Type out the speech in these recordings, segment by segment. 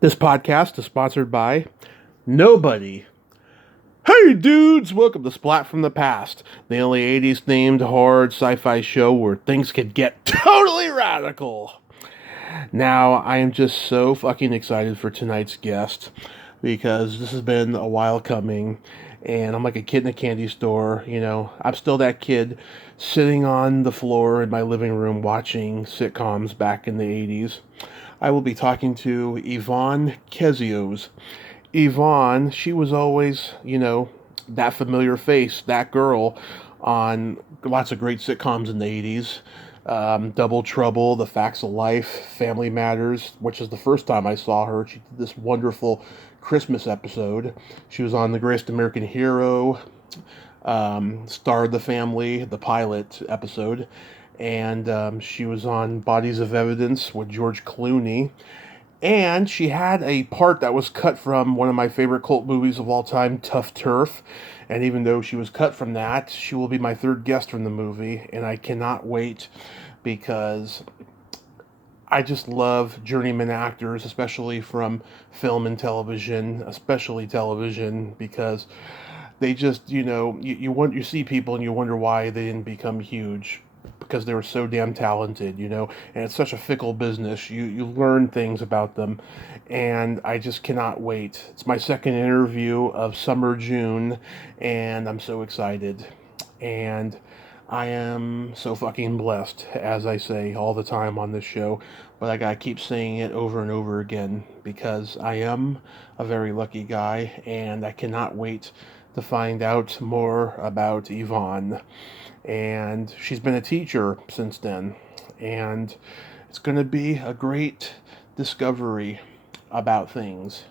This podcast is sponsored by nobody. Hey dudes, welcome to Splat from the Past, the only 80s themed horror sci-fi show where things could get totally radical. Now, I am just so fucking excited for tonight's guest because this has been a while coming and I'm like a kid in a candy store, I'm still that kid sitting on the floor in my living room watching sitcoms back in the 80s. I will be talking to Evonne Kezios. Evonne, she was always, that familiar face, that girl on lots of great sitcoms in the 80s. Double Trouble, The Facts of Life, Family Matters, which is the first time I saw her. She did this wonderful Christmas episode. She was on The Greatest American Hero, starred the family, the pilot episode, and she was on Bodies of Evidence with George Clooney. And she had a part that was cut from one of my favorite cult movies of all time, Tuff Turf. And even though she was cut from that, she will be my third guest from the movie. And I cannot wait because I just love journeyman actors, especially from film and television, especially television, because they just, you see people and you wonder why they didn't become huge because they were so damn talented, and it's such a fickle business. You learn things about them, and I just cannot wait. It's my second interview of Summer June, and I'm so excited. And I am so fucking blessed, as I say all the time on this show, but I gotta keep saying it over and over again because I am a very lucky guy, and I cannot wait to find out more about Evonne. And she's been a teacher since then, and it's going to be a great discovery about things.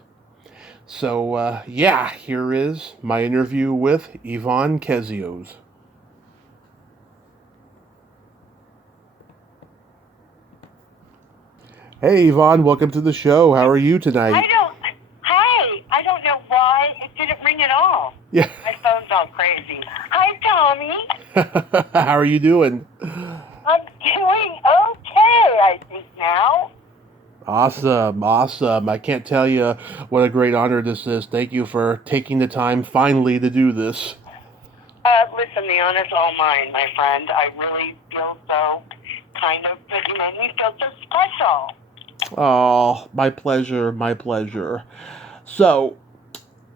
So, yeah, here is my interview with Evonne Kezios. Hey, Evonne, welcome to the show. How are you tonight? I don't know why it didn't ring at all. Yeah. My phone's all crazy. Hi, Tommy. How are you doing? I'm doing okay, I think, now. Awesome. I can't tell you what a great honor this is. Thank you for taking the time finally to do this. Listen, the honor's all mine, my friend. I really feel so you made me feel so special. Oh, my pleasure. So,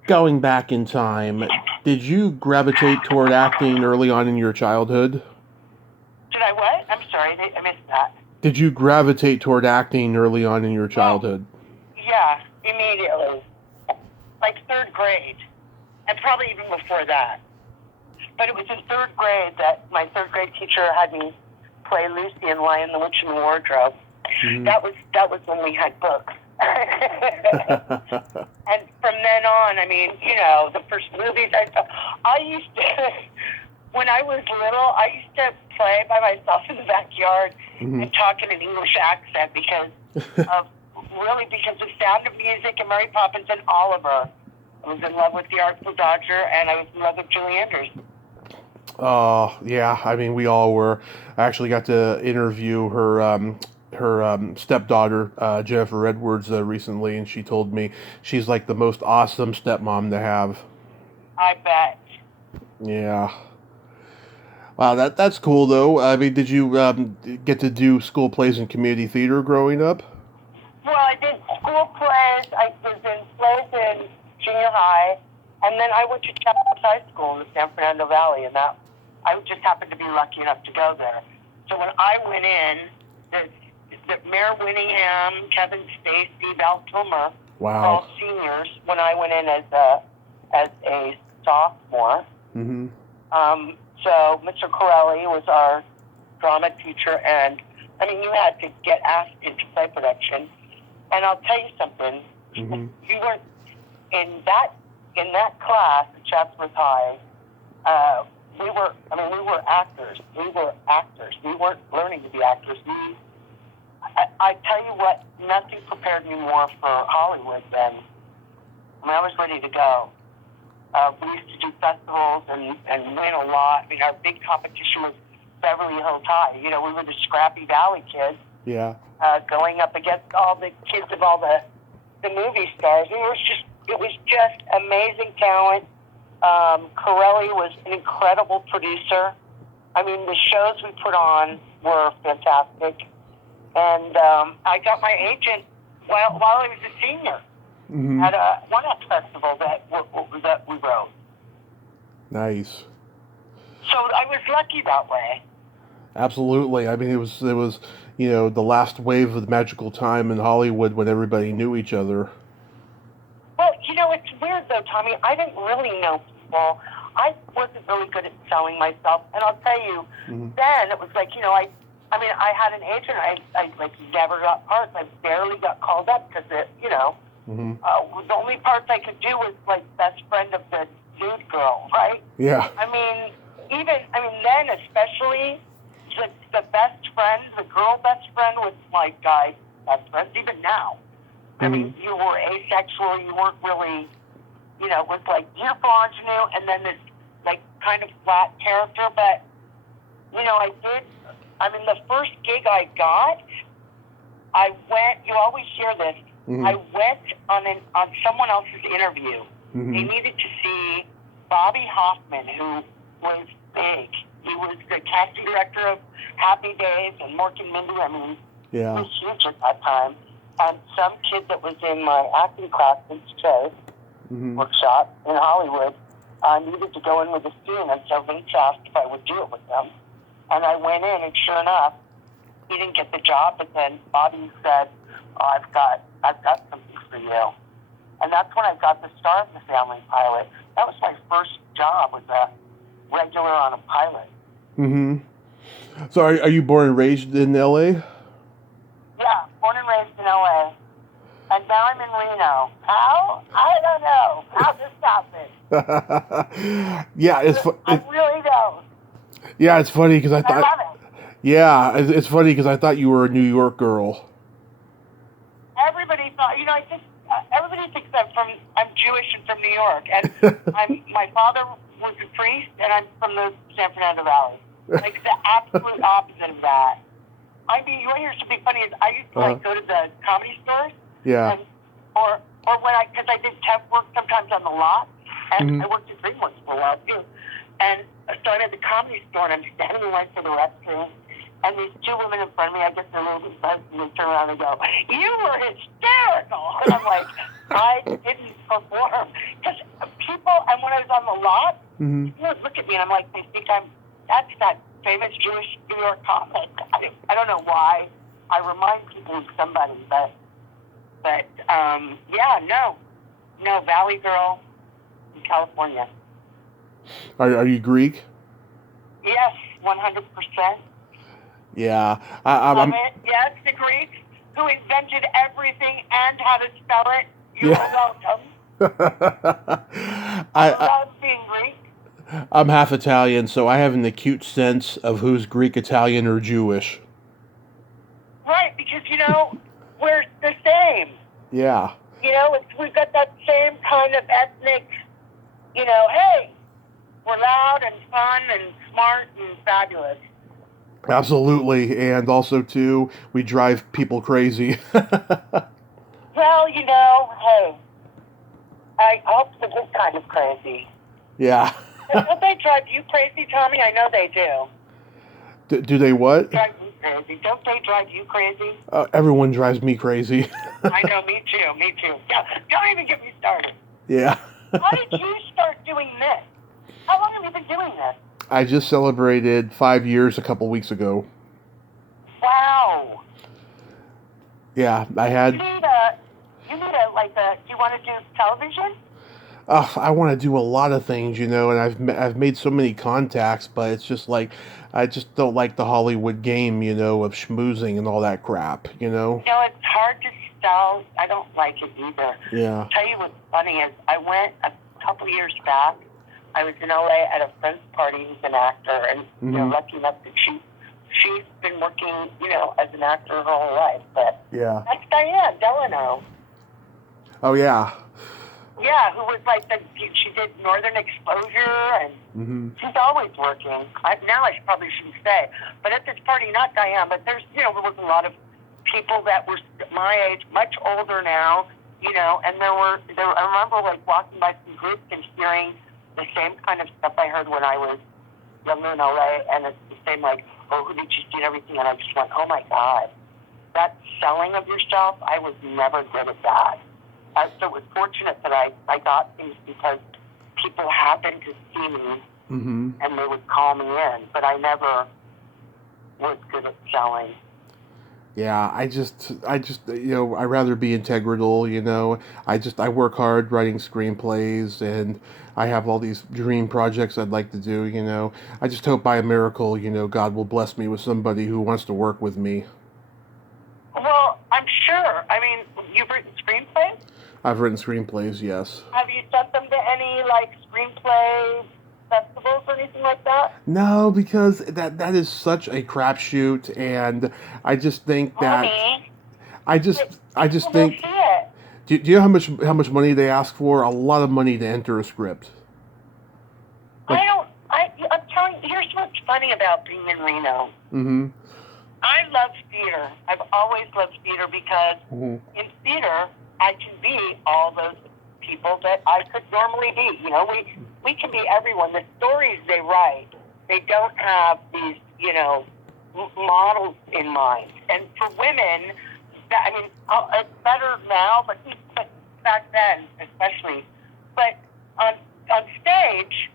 going back in time, did you gravitate toward acting early on in your childhood? Did I what? I'm sorry, I missed that. Did you gravitate toward acting early on in your childhood? Yeah, immediately. Like third grade. And probably even before that. But it was in third grade that my third grade teacher had me play Lucy in Lion, the Witch, and the Wardrobe. Mm-hmm. That was when we had books. And from then on, the first movies I used to, when I was little, I used to play by myself in the backyard and talk in an English accent because the Sound of Music and Mary Poppins and Oliver. I was in love with the Artful Dodger and I was in love with Julie Andrews. Oh, yeah. We all were. I actually got to interview her stepdaughter, Jennifer Edwards, recently, and she told me she's like the most awesome stepmom to have. I bet. Yeah. Wow, that's cool, though. Did you get to do school plays and community theater growing up? Well, I did school plays. I was in plays in junior high, and then I went to Chapels High School in the San Fernando Valley, and I just happened to be lucky enough to go there. So when I went in, the Mayor Winningham, Kevin Spacey, Val Kilmer, wow, all seniors. When I went in as a sophomore, so Mr. Corelli was our drama teacher, and you had to get asked into play production. And I'll tell you something: you weren't in that class at Chatsworth High. We were actors. We were actors. We weren't learning to be actors. I tell you what, nothing prepared me more for Hollywood than I was ready to go. We used to do festivals and win a lot. Our big competition was Beverly Hills High. We were the Scrappy Valley kids. Yeah. Going up against all the kids of all the the movie stars. It was just amazing talent. Corelli was an incredible producer. I mean, the shows we put on were fantastic. And I got my agent while I was a senior at a one-up festival that we wrote. Nice. So I was lucky that way. Absolutely. I mean, it was the last wave of the magical time in Hollywood when everybody knew each other. Well, it's weird though, Tommy. I didn't really know people. I wasn't really good at selling myself, and I'll tell you, then it was like, I had an agent. I never got parts. I barely got called up because the only parts I could do was like best friend of the nude girl, right? Yeah. Then especially the best friend, the girl best friend was my guy best friend. Even now, I mean, you were asexual. You weren't really, it was like beautiful ingenue, and then this like kind of flat character. But I did. I mean, the first gig I got, I went. You always hear this. I went on someone else's interview. They needed to see Bobby Hoffman, who was big. He was the casting director of Happy Days and Mork and Mindy. I mean, he was huge at that time. And some kid that was in my acting class, Vince Chase, workshop in Hollywood, needed to go in with a scene. And so Vince asked if I would do it with them. And I went in, and sure enough, he didn't get the job. But then Bobby said, I've got something for you. And that's when I got the Star of the Family pilot. That was my first job, was a regular on a pilot. So are you born and raised in L.A.? Yeah, born and raised in L.A. And now I'm in Reno. How? I don't know. How this happened. I really don't. Yeah, it's funny because I thought. I love it. Yeah, it's funny because I thought you were a New York girl. Everybody thought, I think everybody thinks I'm Jewish and from New York, and my father was a priest, and I'm from the San Fernando Valley. Like the absolute opposite of that. I mean, you want to hear something funny? Is I used to go to the comedy stores, yeah, or when because I did temp work sometimes on the lot, and I worked at DreamWorks for a while too, and so I'm at the comedy store, and I'm standing in line for the restroom. And these two women in front of me, I get the little buzz, and they turn around and go, "You were hysterical!" And I'm like, I didn't perform. Because people, and when I was on the lot, people would look at me, and I'm like, they think that's that famous Jewish New York comic. I don't know why. I remind people of somebody, but no, Valley girl in California. Are you Greek? Yes, 100%. Yeah, Yes, the Greeks who invented everything and how to spell it. You're welcome. I love being Greek. I'm half Italian, so I have an acute sense of who's Greek, Italian, or Jewish. Right, because we're the same. Yeah. We've got that same kind of ethnic. Hey, we're loud and fun and smart and fabulous. Absolutely, and also too, we drive people crazy. Well, hey, I hope the good kind of crazy. Yeah. Don't they drive you crazy, Tommy? I know they do. Do they what? Drive you crazy. Don't they drive you crazy? Everyone drives me crazy. I know, me too. Yeah, don't even get me started. Yeah. How did you start doing this? How long have you been doing this? I just celebrated 5 years a couple weeks ago. Wow. Yeah, I had. Do you want to do television? I want to do a lot of things, and I've made so many contacts, but it's just like I just don't like the Hollywood game, of schmoozing and all that crap, It's hard to sell. I don't like it either. Yeah. I'll tell you what's funny is I went a couple years back. I was in LA at a friend's party who's an actor, and lucky enough that she's been working, as an actor her whole life. But yeah, that's Diane Delano. Oh yeah. Yeah, who was like she did Northern Exposure, and she's always working. Now I probably shouldn't say, but at this party, not Diane, but there was a lot of people that were my age, much older now, you know, and I remember like walking by some groups and hearing the same kind of stuff I heard when I was younger in LA, and it's the same like, oh, who did you see and everything, and I just went, oh my God, that selling of yourself, I was never good at that. So it was fortunate that I got things because people happened to see me, and they would call me in, but I never was good at selling. Yeah, I just, you know, I'd rather be integral, you know. I work hard writing screenplays, and I have all these dream projects I'd like to do, you know. I just hope by a miracle, you know, God will bless me with somebody who wants to work with me. Well, I'm sure. I mean, you've written screenplays? I've written screenplays, yes. Have you sent them to any, like, screenplay festivals or anything like that? No, because that is such a crapshoot, and I just think that Honey, I just people will think. see it. Do you know how much money they ask for? A lot of money to enter a script. Like, I'm telling you, here's what's funny about being in Reno. I love theater. I've always loved theater because in theater, I can be all those people that I could normally be. You know, we can be everyone. The stories they write, they don't have these, you know, models in mind. And for women, it's better now, but back then especially. But on stage,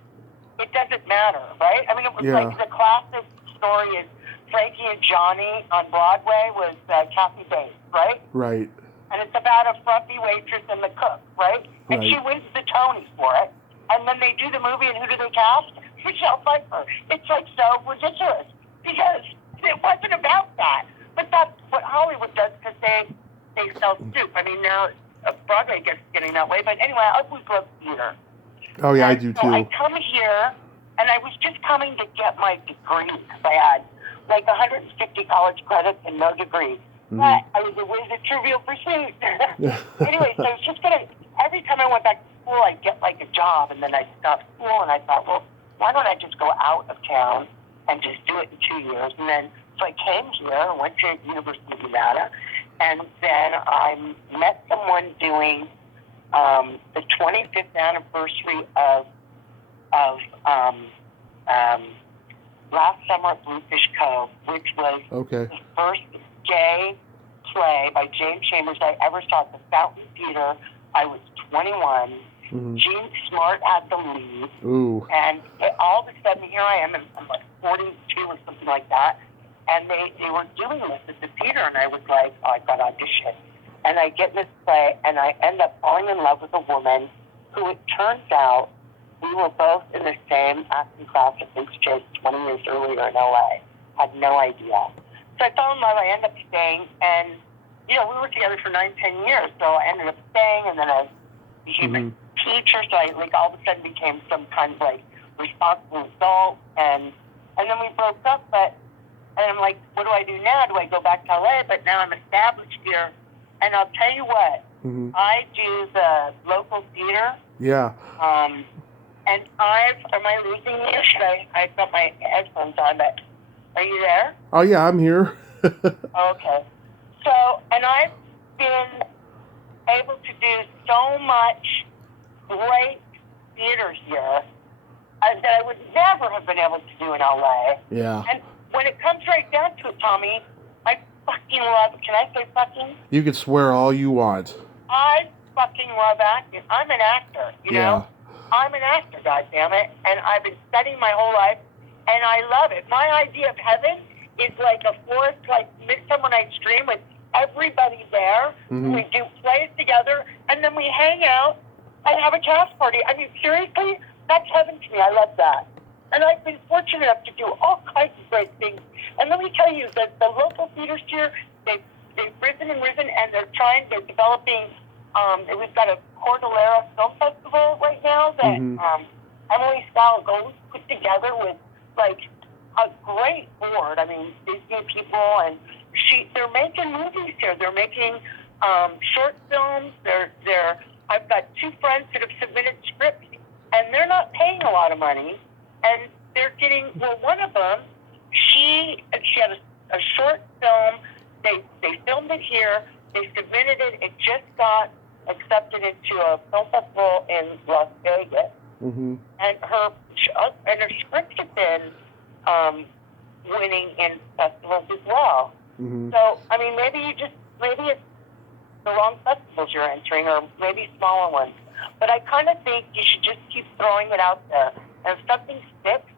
it doesn't matter, right? I mean, it was like the classic story is Frankie and Johnny on Broadway was Kathy Bates, right? Right. And it's about a frumpy waitress and the cook, right? And she wins the Tony for it. And then they do the movie, and who do they cast? Michelle Pfeiffer. It's like so ridiculous because it wasn't about that. But that's what Hollywood does because they sell soup. I mean, now Broadway gets getting that way. But anyway, I always love theater. Oh yeah, I do too. So I come here, and I was just coming to get my degree because I had like 150 college credits and no degree. But it was a trivial pursuit. Anyway, so I was just every time I went back to school, I'd get like a job, and then I'd stop school, and I thought, well, why don't I just go out of town and just do it in 2 years? And then, so I came here and went to University of Nevada, and then I met someone doing the 25th anniversary of last summer at Bluefish Cove, which was the first gay play by James Chambers I ever saw at the Fountain Theater. I was 21. Gene Smart had the lead. And all of a sudden, here I am, and I'm like 42 or something like that. And they were doing this at the theater, and I was like, oh, I got audition. And I get in this play, and I end up falling in love with a woman who, it turns out, we were both in the same acting class at Luke's Chase 20 years earlier in LA. Had no idea. So I fell in love, I ended up staying, and, you know, we were together for 9-10 years, so I ended up staying, and then I became a teacher, so I, like, all of a sudden became some kind of, like, responsible adult, and then we broke up, and I'm like, what do I do now? Do I go back to LA? But now I'm established here, and I'll tell you what, I do the local theater. Yeah. And am I losing you? I've got my headphones on, but are you there? Oh, yeah, I'm here. Okay. So, and I've been able to do so much great theater here that I would never have been able to do in LA. Yeah. And when it comes right down to it, Tommy, I fucking love, can I say fucking? You can swear all you want. I fucking love acting. I'm an actor, you know? I'm an actor, goddammit, and I've been studying my whole life, and I love it. My idea of heaven is like a forest, like Midsummer Night's Dream, with everybody there. We do plays together, and then we hang out and have a cast party. I mean, seriously, that's heaven to me. I love that. And I've been fortunate enough to do all kinds of great things. And let me tell you that the local theaters here, they've risen and risen, and they're developing. We've got a Cordillera Film Festival right now that Emily Salagold put together with, like, a great board. I mean, Disney people, and they're making movies here. They're making short films. I've got two friends that have submitted scripts, and they're not paying a lot of money, and they're getting, well, one of them, she had a short film. They filmed it here. They submitted it. It just got accepted into a film festival in Las Vegas, and her script had been winning in festivals as well. So I mean, maybe it's the wrong festivals you're entering, or maybe smaller ones. But I kind of think you should just keep throwing it out there. And if something sticks,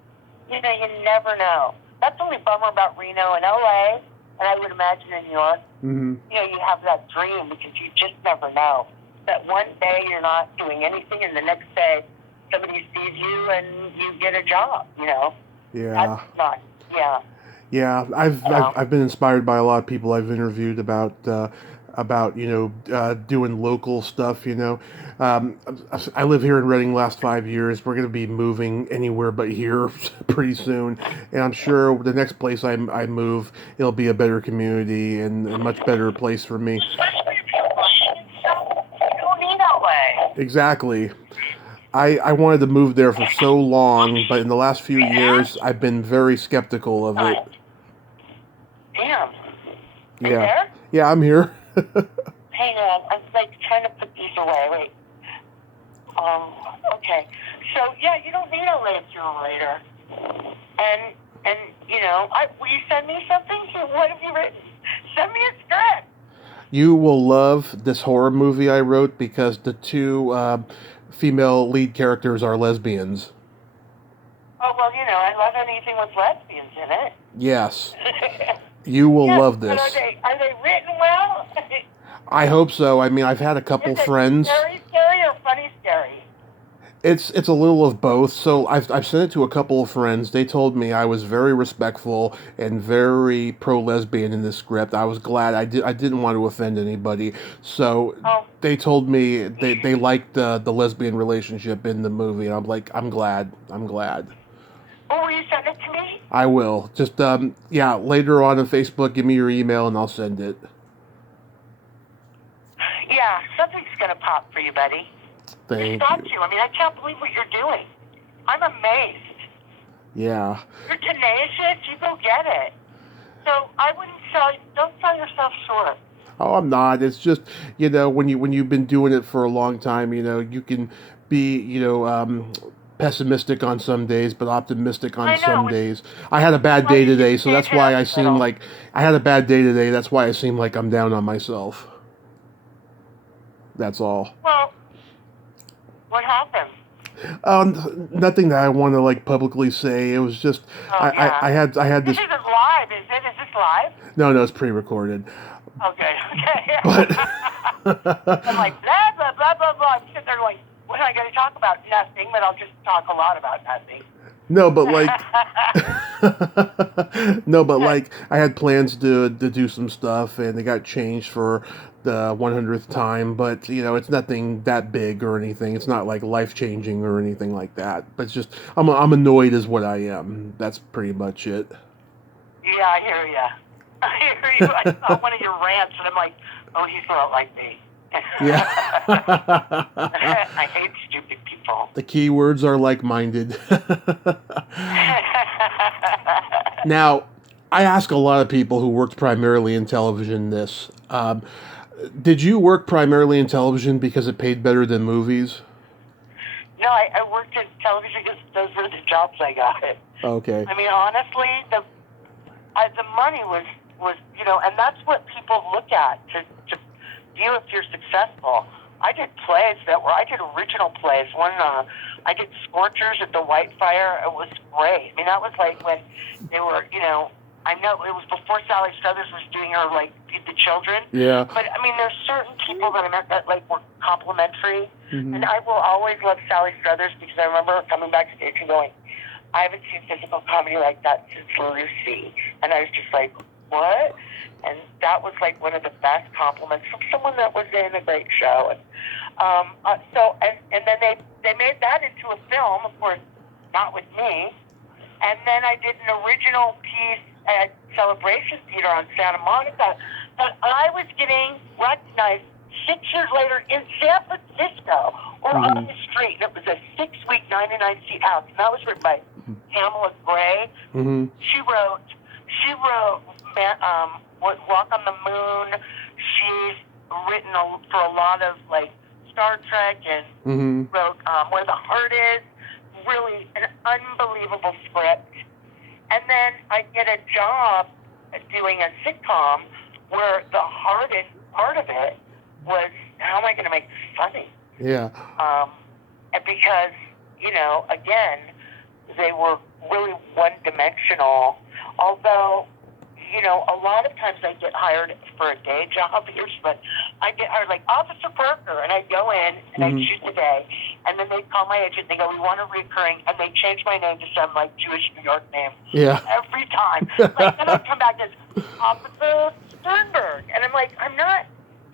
you never know. That's the only bummer about Reno and LA, and I would imagine in New York. You have that dream because you just never know. That one day you're not doing anything, and the next day somebody sees you and you get a job. Yeah. That's not. Yeah. Yeah, I've been inspired by a lot of people I've interviewed about doing local stuff. I live here in Reading the last 5 years. We're going to be moving anywhere but here pretty soon, and I'm sure the next place I move, it'll be a better community and a much better place for me. Especially if you're Russian, so you don't need LA. Exactly. I wanted to move there for so long, but in the last few years, I've been very skeptical of it. Damn. Yeah. You there? Yeah, I'm here. Hang on, I'm trying to put these away. Wait. Okay. So yeah, you don't need a late writer. And will you send me something? What have you written? Send me a script. You will love this horror movie I wrote because the two female lead characters are lesbians. Oh well, I love anything with lesbians in it. Yes. You will love this. But are they written well? I hope so. I mean, I've had a couple friends. Scary or funny scary? It's a little of both. So I've sent it to a couple of friends. They told me I was very respectful and very pro-lesbian in this script. I was glad. I didn't want to offend anybody. So they told me they liked the lesbian relationship in the movie, and I'm like, I'm glad. Oh, will you send it to me? I will. Just later on Facebook, give me your email and I'll send it. Yeah, something's gonna pop for you, buddy. Thank you. I mean, I can't believe what you're doing. I'm amazed. Yeah. You're tenacious. You go get it. So I wouldn't don't sell yourself short. Oh, I'm not. It's just, when you've been doing it for a long time, you can be, pessimistic on some days, but optimistic on some days. I had a bad day today, so that's why I seem like I'm down on myself. That's all. Well, what happened? Nothing that I want to publicly say. It was just I had this. This isn't live, is it? Is this live? No, it's pre-recorded. Okay. But I'm like blah blah blah blah blah. I'm sitting there like, what am I going to talk about? Nothing, but I'll just talk a lot about nothing. No, but I had plans to do some stuff, and they got changed for the 100th time. But it's nothing that big or anything. It's not life changing or anything like that. But it's just I'm annoyed is what I am. That's pretty much it. Yeah, I hear you. I saw one of your rants, and I'm like, oh, he's not like me. Yeah. I hate stupid people. The key words are like-minded. Now, I ask a lot of people who worked primarily in television this. Did you work primarily in television because it paid better than movies? No, I worked in television because those were the jobs I got. Okay. I mean, honestly, the money was and that's what people look at to view if you're successful. I did original plays. One, I did Scorchers at the Whitefire. It was great. I mean, that was when they were, I know it was before Sally Struthers was doing her Feed the Children. Yeah. But I mean, there's certain people that I met that were complimentary, and I will always love Sally Struthers because I remember coming backstage and going, I haven't seen physical comedy like that since Lucy, and I was just like, what? And that was one of the best compliments from someone that was in a great show. And and then they made that into a film, of course, not with me. And then I did an original piece at Celebration Theater on Santa Monica that I was getting recognized 6 years later in San Francisco or on the street. It was a 6-week 99-seat house, and that was written by Pamela Gray. She wrote Walk on the Moon. She's written for a lot of Star Trek and Mm-hmm. wrote Where the Heart Is. Really an unbelievable script. And then I get a job doing a sitcom where the hardest part of it was, how am I going to make this funny? Yeah. And because, again, they were really one-dimensional. Although, a lot of times I get hired for a day job here, but I get hired like Officer Parker, and I go in and I shoot the day, and then they call my agent. They go, "We want a recurring," and they change my name to some like Jewish New York name. Yeah. Every time. Like then I come back as Officer Sternberg, and I'm like, I'm not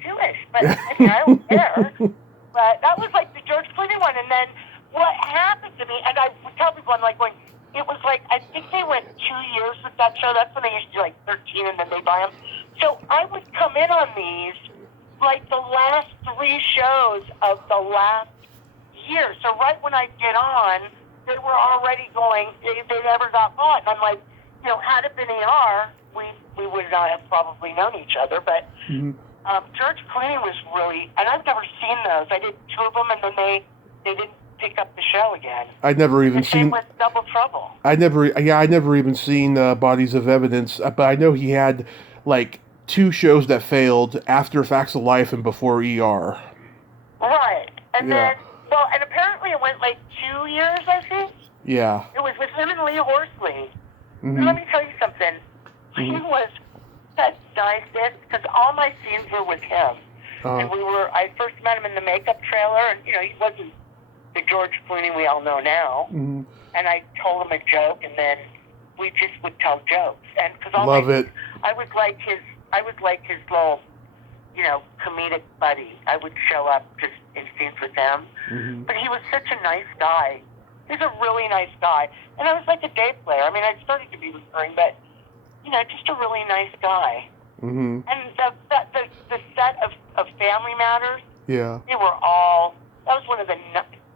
Jewish, but I mean I don't care. But that was like the George Clooney one, and then what happened to me, and I would tell people, I'm like going. It was like, I think they went 2 years with that show. That's when they used to do like 13 and then they buy them. So I would come in on these like the last 3 shows of the last year. So right when I get on, they were already going, they never got bought. And I'm like, had it been AR, we would not have probably known each other. But George Clooney was really, and I've never seen those. I did 2 of them and then they didn't pick up the show again. I'd never even seen. Same with Double Trouble. I never even seen Bodies of Evidence, but I know he had like 2 shows that failed, After Facts of Life and Before ER. Right, and then and apparently it went like 2 years, I think. Yeah. It was with him and Lee Horsley. Mm-hmm. And let me tell you something. He was the nicest because all my scenes were with him, and I first met him in the makeup trailer, and he wasn't the George Clooney we all know now. Mm-hmm. And I told him a joke, and then we just would tell jokes. And because I was like his little, comedic buddy. I would show up just in scenes with him. Mm-hmm. But he was such a nice guy. He's a really nice guy. And I was like a day player. I mean, I started to be recurring, but just a really nice guy. Mm-hmm. And the set of Family Matters. Yeah. They were all. That was one of the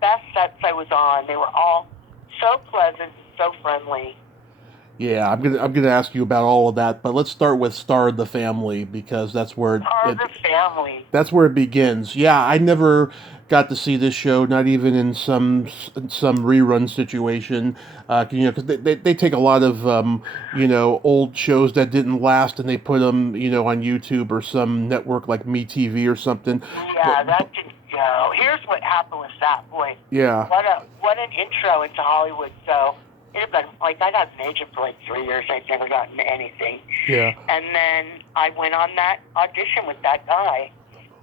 best sets I was on. They were all so pleasant, so friendly. Yeah, I'm gonna ask you about all of that, but let's start with Star of the Family because that's where that's where it begins. Yeah, I never got to see this show, not even in some rerun situation. Because they take a lot of old shows that didn't last and they put them on YouTube or some network like MeTV or something. Yeah, that didn't go. Here's what happened with that boy. Yeah. What an intro into Hollywood. So it had been like I'd had an agent for like 3 years. I'd never gotten anything. Yeah. And then I went on that audition with that guy,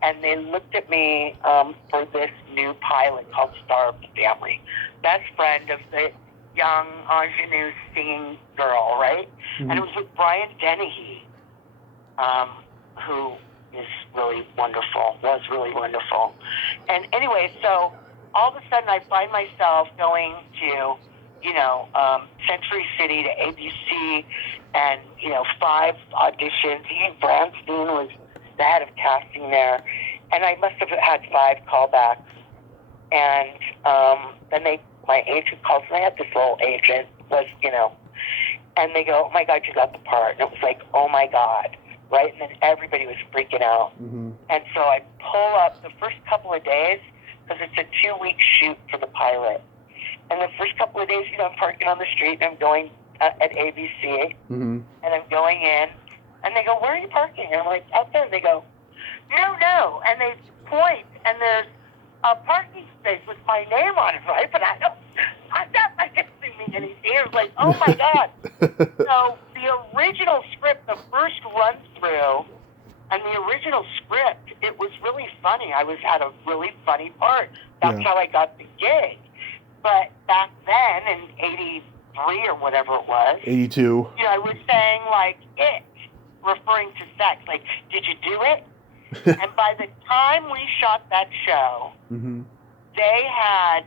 and they looked at me for this new pilot called Star of the Family. Best friend of the young ingenue singing girl, right? Mm-hmm. And it was with Brian Dennehy, who is really wonderful, was really wonderful. And anyway, so all of a sudden I find myself going to, Century City to ABC and, 5 auditions. Ian Branston was the head of casting there. And I must have had 5 callbacks. And then my agent calls, and I had this little agent, and they go, "Oh my God, you got the part." And it was like, "Oh my God." Right? And then everybody was freaking out. Mm-hmm. And so I pull up the first couple of days, because it's a 2-week shoot for the pilot. And the first couple of days, I'm parking on the street, and I'm going at ABC, mm-hmm. and I'm going in, and they go, "Where are you parking?" And I'm like, "Out there." And they go, No. And they point, and there's a parking space with my name on it, right? But that didn't mean anything. It was like, oh my God. So the original script, the first run through, and the original script, it was really funny. I had a really funny part. That's how I got the gig. But back then, in 83 or whatever it was. 82. I was saying, like, it, referring to sex. Like, did you do it? And by the time we shot that show, mm-hmm. they had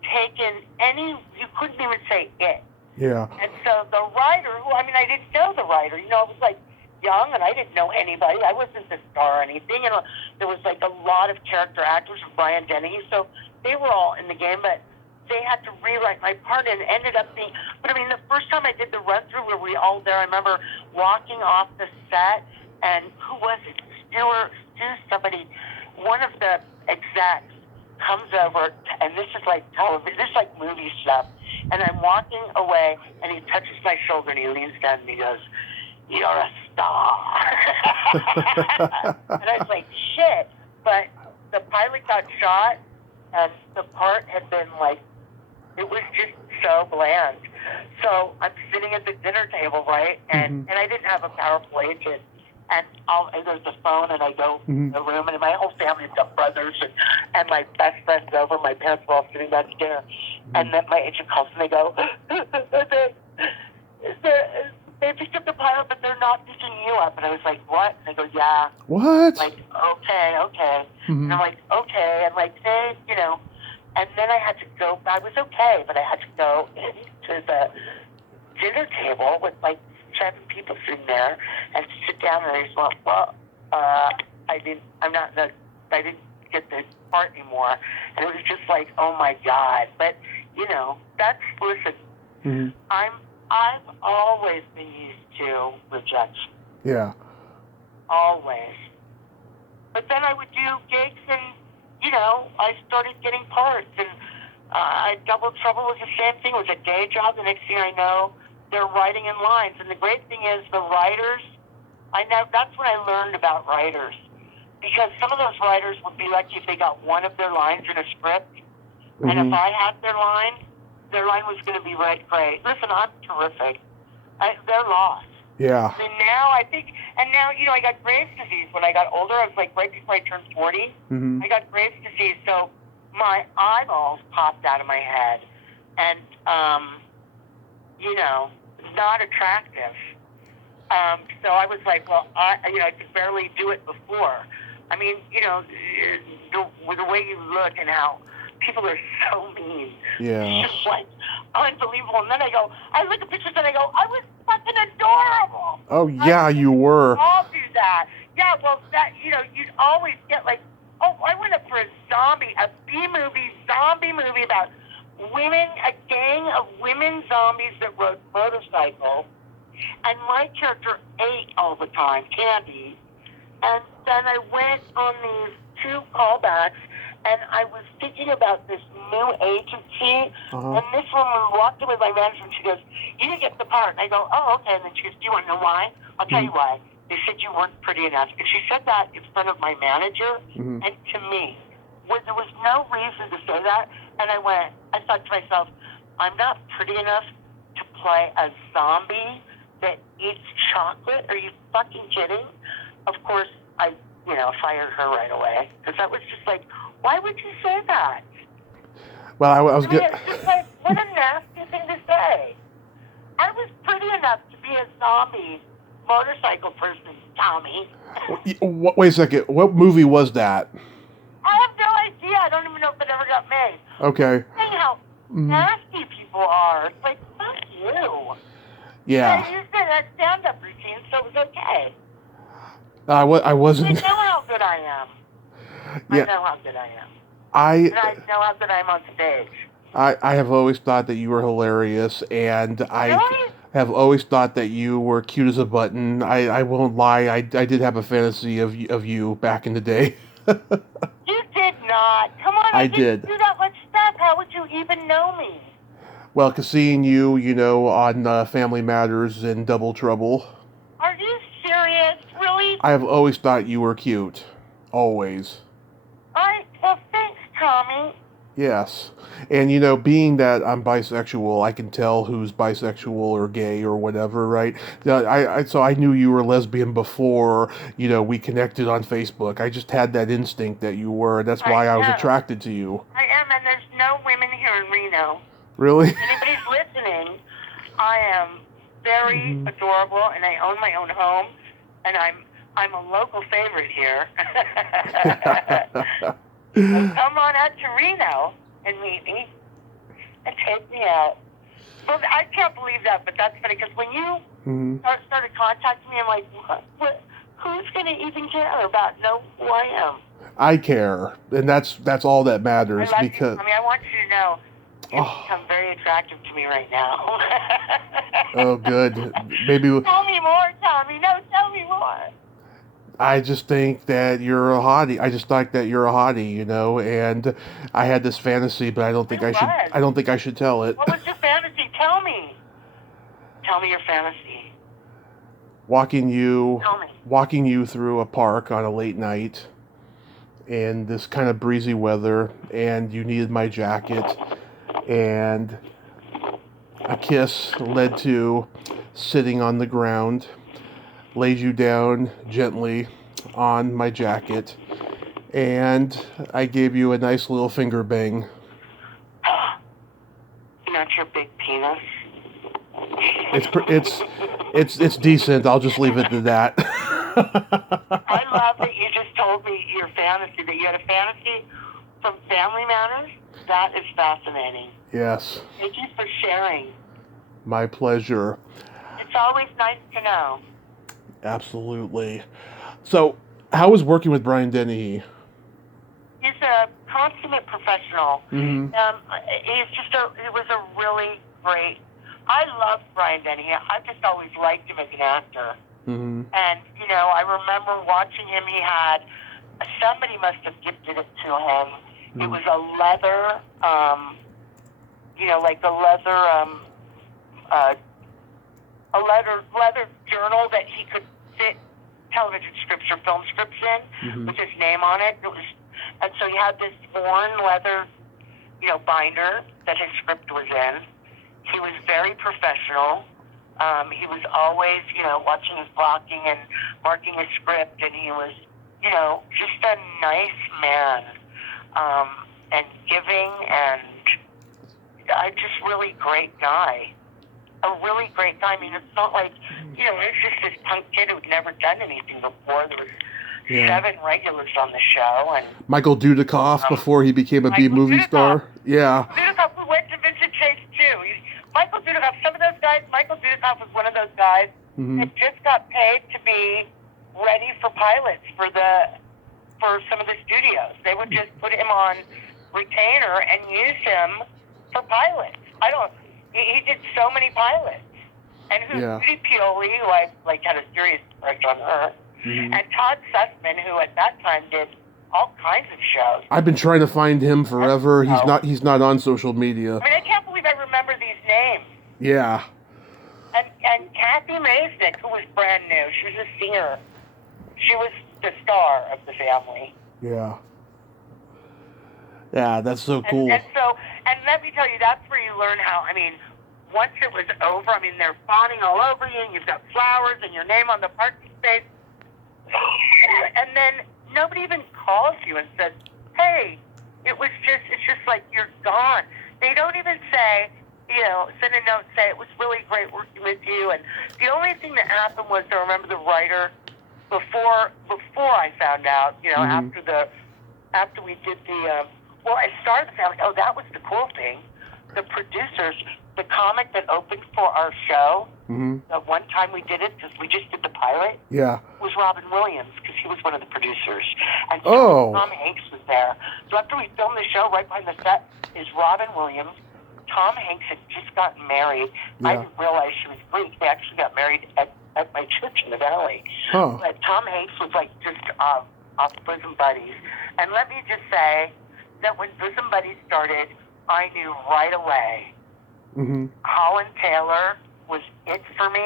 taken you couldn't even say it. Yeah. And so the writer, I didn't know the writer. I was like young and I didn't know anybody. I wasn't the star or anything. And there was like a lot of character actors from Brian Dennehy. So they were all in the game, but they had to rewrite my part and it ended up being, the first time I did the run through were we all there. I remember walking off the set and who was it? Somebody one of the execs comes over, and this is like television, this is like movie stuff. And I'm walking away, and he touches my shoulder, and he leans down, and he goes, "You're a star." And I was like, shit. But the pilot got shot, and the part had been like, it was just so bland. So I'm sitting at the dinner table, right? And I didn't have a powerful agent. And there's the phone, and I go in the room, and my whole family's got brothers, and my best friend's over. My parents were all sitting back there. And then my agent calls, and they go, they picked up the pilot, but they're not picking you up. And I was like, what? And they go, yeah. What? Like, okay. And I'm like, okay. And like, they, and then I had to go, I was okay, but I had to go into the dinner table with like 7 people sitting there and sit down, and I just went, well, I didn't get the part anymore. And it was just like, oh my God. But, listen, I've always been used to rejection. Yeah. Always. But then I would do gigs, and, I started getting parts, and Double Trouble was the same thing. It was a day job. The next thing I know, they're writing in lines. And the great thing is the writers, that's when I learned about writers. Because some of those writers would be lucky if they got one of their lines in a script. And if I had their line was going to be read great. Listen, I'm terrific. They're lost. Yeah. And now I think, I got Graves' disease. When I got older, I was like right before I turned 40. I got Graves' disease, so my eyeballs popped out of my head. And, not attractive. So I was like, well, I could barely do it before. I mean, the way you look and how people are so mean. Yeah. It's just like unbelievable. And then I look at pictures and I go, I was fucking adorable. Oh, yeah, you were. I'll do that. Yeah, well, you'd always get like, oh, I went up for a B-movie, zombie movie about women, a gang of women zombies that rode motorcycles. And my character ate all the time, candy. And then I went on these 2 callbacks, and I was thinking about this new agency. And this woman walked in with my manager, and she goes, "You didn't get the part." And I go, "Oh, okay." And then she goes, "Do you want to know why?" "I'll tell you why. They said you weren't pretty enough." And she said that in front of my manager and to me. There was no reason to say that. And I thought to myself, I'm not pretty enough to play a zombie that eats chocolate. Are you fucking kidding? Of course, I fired her right away. Because that was just like, why would you say that? Well, I was good. It's just like, what a nasty thing to say. I was pretty enough to be a zombie motorcycle person, Tommy. Wait a second. What movie was that? I have no idea. I don't even know if it ever got made. Okay. Saying how nasty people are. It's like, fuck you. Yeah. I used it as stand-up routine, so it was okay. I wasn't. I know how good I am. Yeah. I know how good I am. And I know how good I am on stage. I have always thought that you were hilarious, and I have always thought that you were cute as a button. I won't lie. I did have a fantasy of you back in the day. You did not. Come on, I didn't do that much stuff. How would you even know me? Well, 'cause seeing you, on Family Matters and Double Trouble. Are you serious? Really? I have always thought you were cute. Always. Well, thanks, Tommy. Yes. And, being that I'm bisexual, I can tell who's bisexual or gay or whatever, right? So I knew you were lesbian before, we connected on Facebook. I just had that instinct that you were, and that's why I was attracted to you. I am, and there's no women here in Reno. Really? If anybody's listening, I am very adorable, and I own my own home, and I'm a local favorite here. Come on out to Reno and meet me and take me out. Well, I can't believe that, but that's funny because when you started contacting me, I'm like, what? Who's going to even care about who I am? I care, and that's all that matters. I love because you. I mean, I want you to know you've become very attractive to me right now. Oh, good. Maybe. Tell me more, Tommy. No, tell me more. I just think that you're a hottie. I just like that you're a hottie, and I had this fantasy, but I don't think It I should. was. I don't think I should tell it. What was your fantasy? Tell me. Tell me your fantasy. Walking you, Tell me. walking you through a park on a late night, in this kind of breezy weather, and you needed my jacket, and a kiss led to sitting on the ground, laid you down gently on my jacket, and I gave you a nice little finger bang. Not your big penis. It's decent. I'll just leave it to that. I love that you just told me your fantasy, that you had a fantasy from Family Matters. That is fascinating. Yes. Thank you for sharing. My pleasure. It's always nice to know. Absolutely. So, how was working with Brian Dennehy? He's a consummate professional. Mm-hmm. He was a really great. I loved Brian Dennehy. I just always liked him as an actor. Mm-hmm. And, I remember watching him. Somebody must have gifted it to him. Mm-hmm. It was a leather, leather journal that he could fit television scripts or film scripts in, mm-hmm. with his name on it. And so he had this worn leather, binder that his script was in. He was very professional. He was always, watching his blocking and marking his script, and he was, just a nice man, and giving, and just really great guy. A really great guy. I mean, it's not like, it's just this punk kid who'd never done anything before. There was 7 regulars on the show, and Michael Dudikoff before he became a B-movie star. Yeah. Dudikoff, who went to Vincent Chase too. Michael Dudikoff, some of those guys. Michael Dudikoff was one of those guys that just got paid to be ready for pilots for some of the studios. They would just put him on retainer and use him for pilots. He did so many pilots. And Judy Pioli, who I had a serious crush on her, and Todd Sussman, who at that time did all kinds of shows. I've been trying to find him forever. He's not on social media. I mean, I can't believe I remember these names. Yeah. And Kathy Mason, who was brand new, she was a singer. She was the star of the family. Yeah. Yeah, that's so cool. And let me tell you, that's where you learn how, once it was over, they're fawning all over you, and you've got flowers and your name on the parking space. And then nobody even calls you and says, hey, it's just like you're gone. They don't even say, send a note and say, it was really great working with you. And the only thing that happened was, I remember the writer, before I found out, after we did I started the family. Oh, that was the cool thing. The producers, the comic that opened for our show, the one time we did it, because we just did the pilot, was Robin Williams, because he was one of the producers. And so Tom Hanks was there. So after we filmed the show, right behind the set is Robin Williams. Tom Hanks had just gotten married. I didn't realize she was Greek. They actually got married at my church in the valley. Huh. But Tom Hanks was just off Bosom Buddies. And let me just say that when Bosom Buddies started, I knew right away. Colin Taylor was it for me.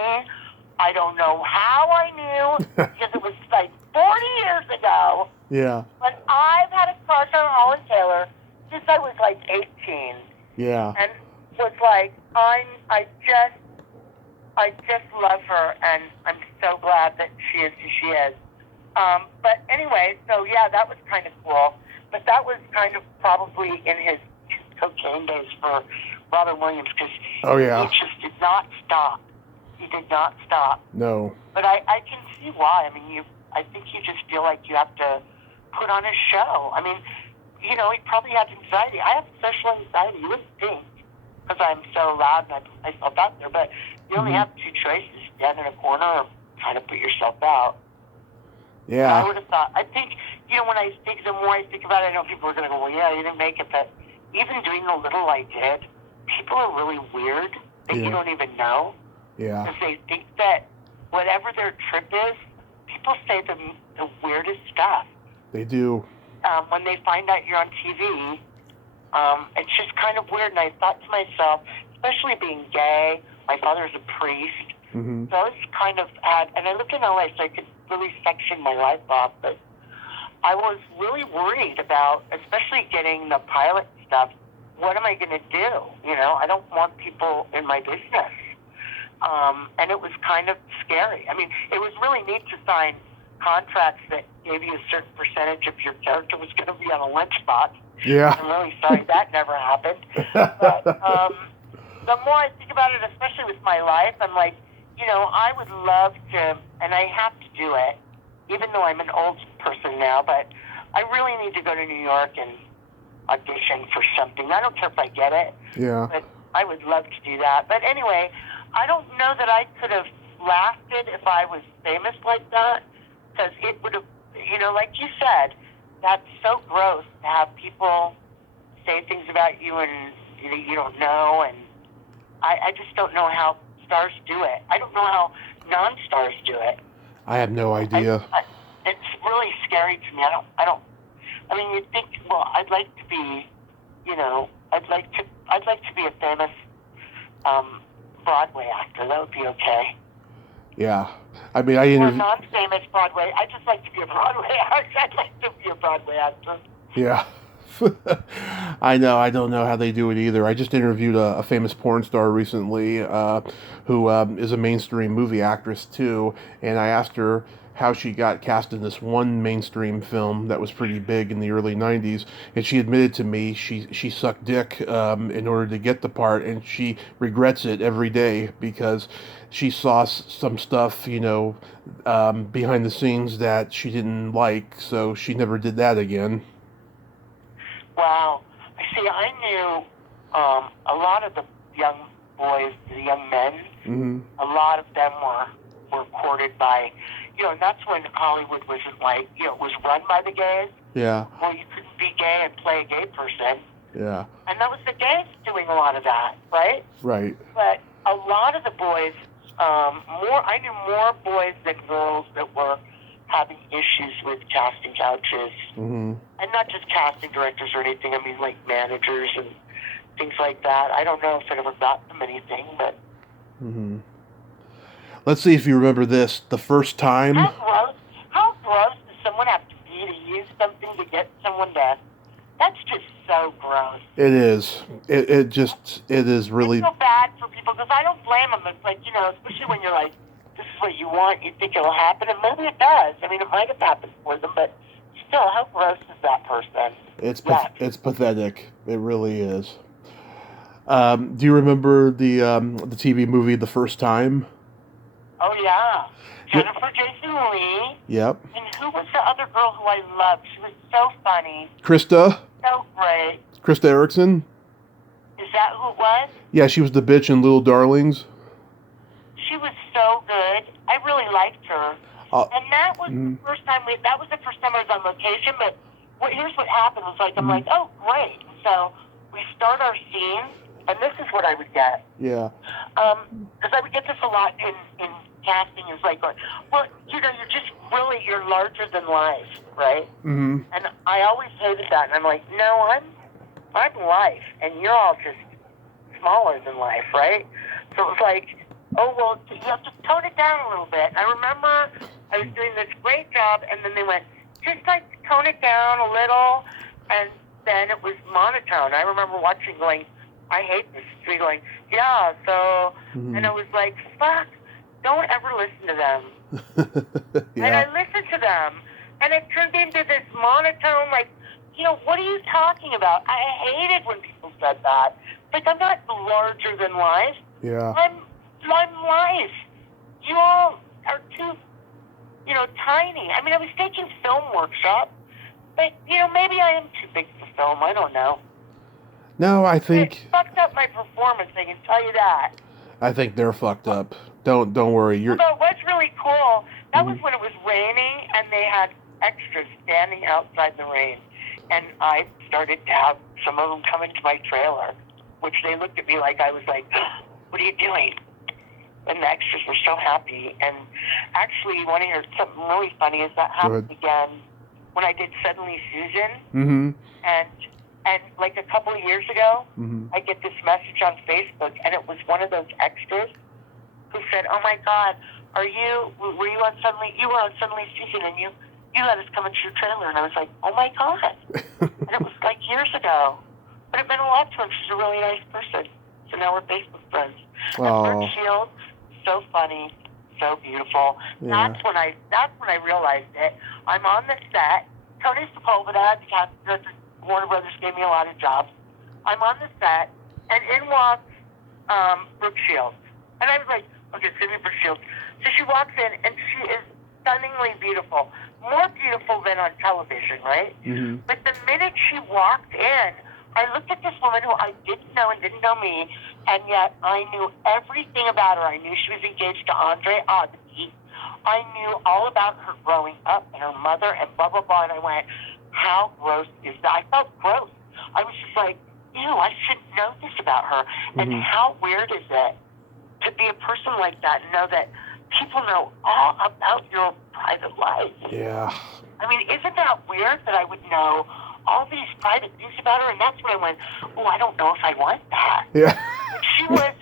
I don't know how I knew, because it was 40 years ago. Yeah. But I've had a crush on Colin Taylor since I was 18. Yeah. And was I just love her, and I'm so glad that she is who she is. But anyway, so that was kind of cool. But that was kind of probably in his cocaine days for Robin Williams, because he just did not stop. He did not stop. No. But I can see why. I think you just feel like you have to put on a show. He probably had anxiety. I have social anxiety. You wouldn't think, because I'm so loud and I put myself out there. But you only have 2 choices: stand in a corner or kind of put yourself out. Yeah. I would have thought. I think, when the more I think about it, I know people are going to go, well, yeah, you didn't make it. But even doing the little I did, people are really weird that you don't even know. Yeah. Because they think that whatever their trip is, people say the weirdest stuff. They do. When they find out you're on TV, it's just kind of weird. And I thought to myself, especially being gay, my father's a priest, Mm-hmm. so I was kind of and I lived in LA, so I could really section my life off, but I was really worried about, especially getting the pilot stuff, what am I going to do? I don't want people in my business. And it was kind of scary. I mean, it was really neat to sign contracts that gave you a certain percentage of your character was going to be on a lunchbox. Yeah. I'm really sorry that never happened. But the more I think about it, especially with my life, I'm like, I would love to, and I have to do it, even though I'm an old person now, but I really need to go to New York and audition for something. I don't care if I get it, Yeah. but I would love to do that. But anyway, I don't know that I could have lasted if I was famous like that, because it would have, like you said, that's so gross to have people say things about you and you don't know, and I just don't know how stars do it. I don't know how non-stars do it. I have no idea. It's really scary to me. I mean, you'd think, well, I'd like to be, I'd like to be a famous Broadway actor. That would be okay. Yeah. I mean, I Or interviewed. non-famous Broadway. I'd just like to be a Broadway actor. I'd like to be a Broadway actor. Yeah. I know. I don't know how they do it either. I just interviewed a famous porn star recently who is a mainstream movie actress too, and I asked her how she got cast in this one mainstream film that was pretty big in the early 90s, and she admitted to me she sucked dick in order to get the part, and she regrets it every day because she saw some stuff, behind the scenes that she didn't like, so she never did that again. Wow. See, I knew a lot of the young boys, the young men, Mm-hmm. a lot of them were courted by, and that's when Hollywood wasn't like, it was run by the gays. Yeah. Well, you couldn't be gay and play a gay person. Yeah. And that was the gays doing a lot of that, right? Right. But a lot of the boys, I knew more boys than girls that were having issues with casting couches. Mm-hmm. And not just casting directors or anything, I mean like managers and things like that. I don't know if it ever got them anything, but... Mm-hmm. Let's see if you remember this. The first time... How gross does someone have to be to use something to get someone to... That's just so gross. It is. It is really... I feel bad for people, because I don't blame them. It's like, especially when you're like, this is what you want, you think it'll happen, and maybe it does. I mean, it might have happened for them, but still, how gross is that person? It's pathetic. It really is. Do you remember the TV movie The First Time? Oh, yeah. Jennifer Jason Leigh. Yep. And who was the other girl who I loved? She was so funny. Krista. So great. Krista Erickson. Is that who it was? Yeah, she was the bitch in Little Darlings. She was so good. I really liked her. And that was the first time I was on location, but here's what happened. It was like, I'm like, oh, great. So we start our scene, and this is what I would get. Yeah. Because I would get this a lot in casting. It's like, well, you're larger than life, right? Mm-hmm. And I always hated that. And I'm like, no, I'm life, and you're all just smaller than life, right? So it was like, oh, well, you have to tone it down a little bit. And I remember I was doing this great job, and then they went, just like tone it down a little, and then it was monotone. I remember watching going, I hate this. Street going, yeah, so, and I was like, fuck, don't ever listen to them. Yeah. And I listened to them, and it turned into this monotone, like, what are you talking about? I hated when people said that. Like, I'm not larger than life. Yeah. I'm life. You all are too, tiny. I mean, I was taking film workshop, but, maybe I am too big for film. I don't know. No, I think... It fucked up my performance, I can tell you that. I think they're fucked up. Don't worry. Although it was really cool. That was when it was raining, and they had extras standing outside the rain. And I started to have some of them come into my trailer, which they looked at me like I was like, what are you doing? and the extras were so happy. And actually, you want to hear something really funny? Is that Go happened ahead. again when I did Suddenly Susan, Mm-hmm. and like a couple of years ago, Mm-hmm. I get this message on Facebook, and it was one of those extras who said, "Oh my God, were you on Suddenly? You were on Suddenly Susan, and you let us come into your trailer." And I was like, "Oh my God!" And it was like years ago, but it meant a lot to her. She's a really nice person. So now we're Facebook friends. And Brooke Shields, so funny, so beautiful. Yeah. That's when I realized it. I'm on the set. Tony Sepulveda, the Warner Brothers gave me a lot of jobs. I'm on the set, and in walks Brooke Shields. And I was like, okay, send me Brooke Shields. So she walks in, and she is stunningly beautiful. More beautiful than on television, right? Mm-hmm. But the minute she walked in, I looked at this woman who I didn't know and didn't know me, and yet I knew everything about her. I knew she was engaged to Andre Agassi. I knew all about her growing up and her mother and blah, blah, blah. And I went, how gross is that? I felt gross. I was just like, ew, I shouldn't know this about her. And how weird is it to be a person like that and know that people know all about your private life? Yeah. I mean, isn't that weird that I would know all these private things about her? And that's when I went, oh, I don't know if I want that. Yeah. She was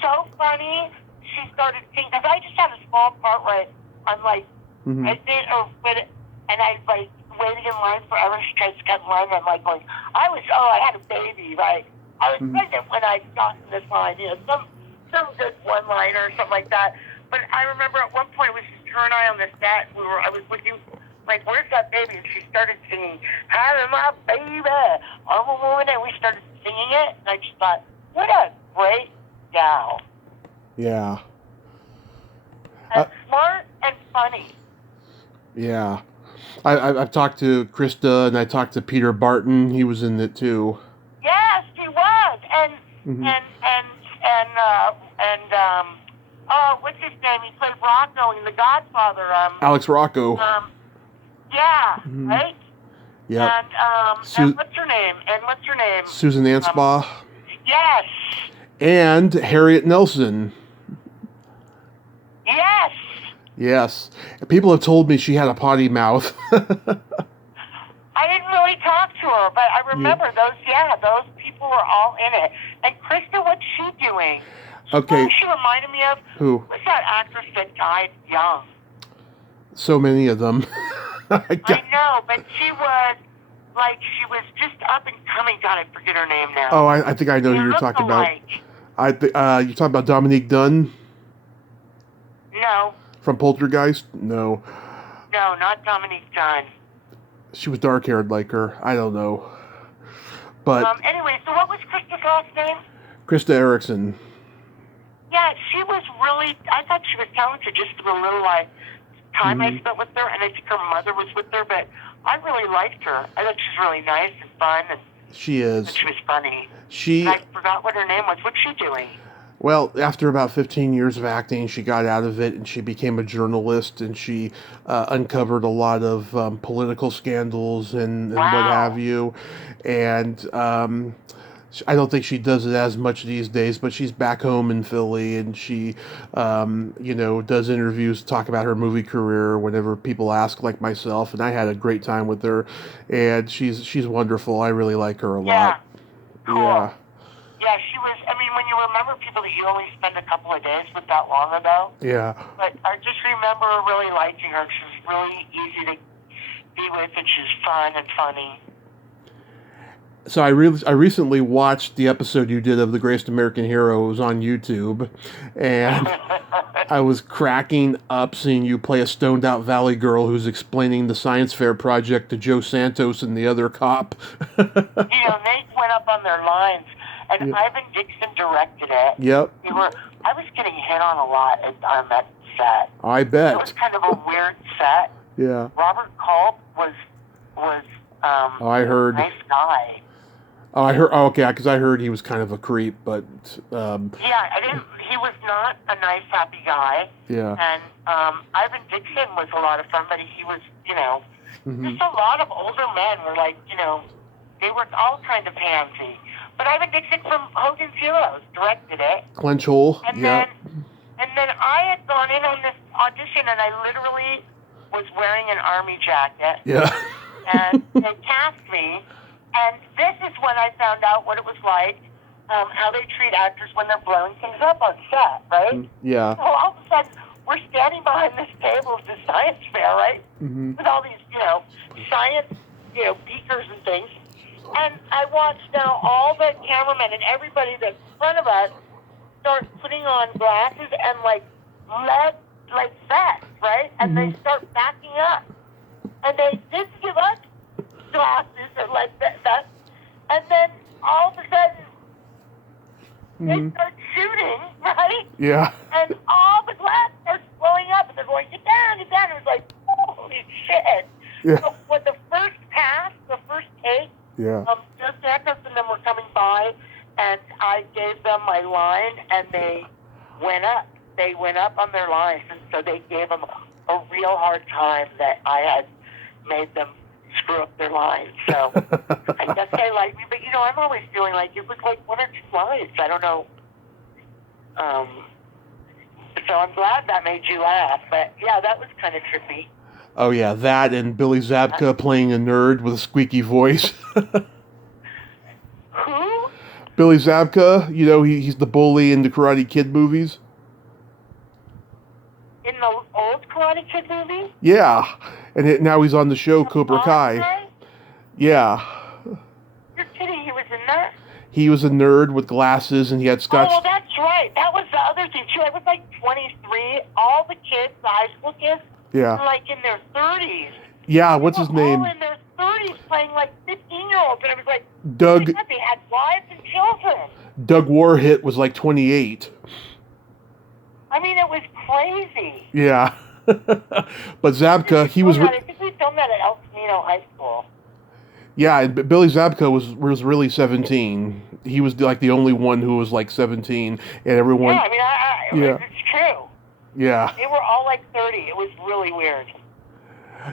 so funny. She started singing, because I just had a small part where I'm like, I did, and I like waiting in line forever. She tries to cut in line, and I'm like going, I had a baby, right? I was pregnant when I got in this line, some good one-liner or something like that. But I remember at one point it was just her and I on the set. I was looking, like, where's that baby? And she started singing, "Having my baby, I'm a woman," and we started singing it. And I just thought, what a great gal. Yeah. And smart and funny. Yeah. I've talked to Krista, and I talked to Peter Barton. He was in it too. Yes, he was. And what's his name? He played Rocco in The Godfather. Alex Rocco. Yeah, right? Yeah. And what's her name? Susan Anspaugh. Yes. And Harriet Nelson. Yes. Yes. People have told me she had a potty mouth. I didn't really talk to her, but I remember those people were all in it. And Krista, what's she doing? Okay. You know who she reminded me of? Who? What's that actress that died young? So many of them. I know, but she was just up and coming. God, I forget her name now. Oh, I think I know who you're talking about. You're talking about Dominique Dunn? No. From Poltergeist? No. No, not Dominique Dunn. She was dark-haired like her. I don't know. But anyway, so what was Krista's last name? Krista Erickson. Yeah, she was really, I thought she was talented just for the little time I spent with her, and I think her mother was with her, but I really liked her. I thought she was really nice and fun, and she is. And she was funny. And I forgot what her name was. What's she doing? Well, after about 15 years of acting, she got out of it, and she became a journalist, and she uncovered a lot of political scandals and what have you. And I don't think she does it as much these days, but she's back home in Philly, and she, does interviews, talk about her movie career whenever people ask, like myself. And I had a great time with her, and she's wonderful. I really like her a lot. Cool. Yeah. Yeah, she was, I mean, when you remember people that you only spend a couple of days with that long ago. Yeah. But I just remember really liking her. She was really easy to be with, and she's fun and funny. So I recently watched the episode you did of The Greatest American Hero. It was on YouTube, and I was cracking up seeing you play a stoned out Valley girl who's explaining the science fair project to Joe Santos and the other cop. Nate went up on their lines, and Ivan Dixon directed it. Yep. I was getting hit on a lot on that set. I bet. It was kind of a weird set. Yeah. Robert Culp was I heard. a nice guy. Oh, I heard. Oh, okay, because I heard he was kind of a creep, but. Yeah, he was not a nice, happy guy. Yeah. And Ivan Dixon was a lot of fun, but he was, just a lot of older men were like, they were all kind of handsy. But Ivan Dixon from Hogan's Heroes directed it. Clench Hole. And yeah. then And then I had gone in on this audition, and I literally was wearing an army jacket. Yeah. And they cast me. And this is when I found out what it was like, how they treat actors when they're blowing things up on set, right? Yeah. So all of a sudden, we're standing behind this table of the science fair, right? Mm-hmm. With all these, science, beakers and things. And I watched now all the cameramen and everybody that's in front of us start putting on glasses and lead vests, right? And they start backing up. And they didn't give us glasses or lead vests. And then all of a sudden, they start shooting, right? Yeah. And all the glass starts blowing up, and they're going, get down, get down. It was like, holy shit. Yeah. So when the first pass, the first take, Yeah. just Eckers and them were coming by, and I gave them my line, and they went up. They went up on their lines, and so they gave them a real hard time that I had made them screw up their lines. So I guess they liked me, but I'm always feeling like it was like one or two lines. I don't know. So I'm glad that made you laugh, but yeah, that was kind of trippy. Oh yeah, that and Billy Zabka playing a nerd with a squeaky voice. Who? Billy Zabka, he's the bully in the Karate Kid movies. In the old Karate Kid movie? Yeah, and now he's on the show Cobra Kai. Guy? Yeah. You're kidding, he was in that? He was a nerd with glasses, and he had Scotch. Oh, well, that's right. That was the other thing, too. I was 23. All the kids, the high school kids, Yeah. were in their 30s. Yeah, what's his name? All in their 30s playing 15-year-olds. And I was like, Doug. oh my God, they had wives and children. Doug Warhit was 28. I mean, it was crazy. Yeah. But Zabka, he was... I think we filmed that at El Camino High School. Yeah, and Billy Zabka was really 17. He was the only one who was 17, and everyone... Yeah, I mean, it's true. Yeah. They were all 30. It was really weird.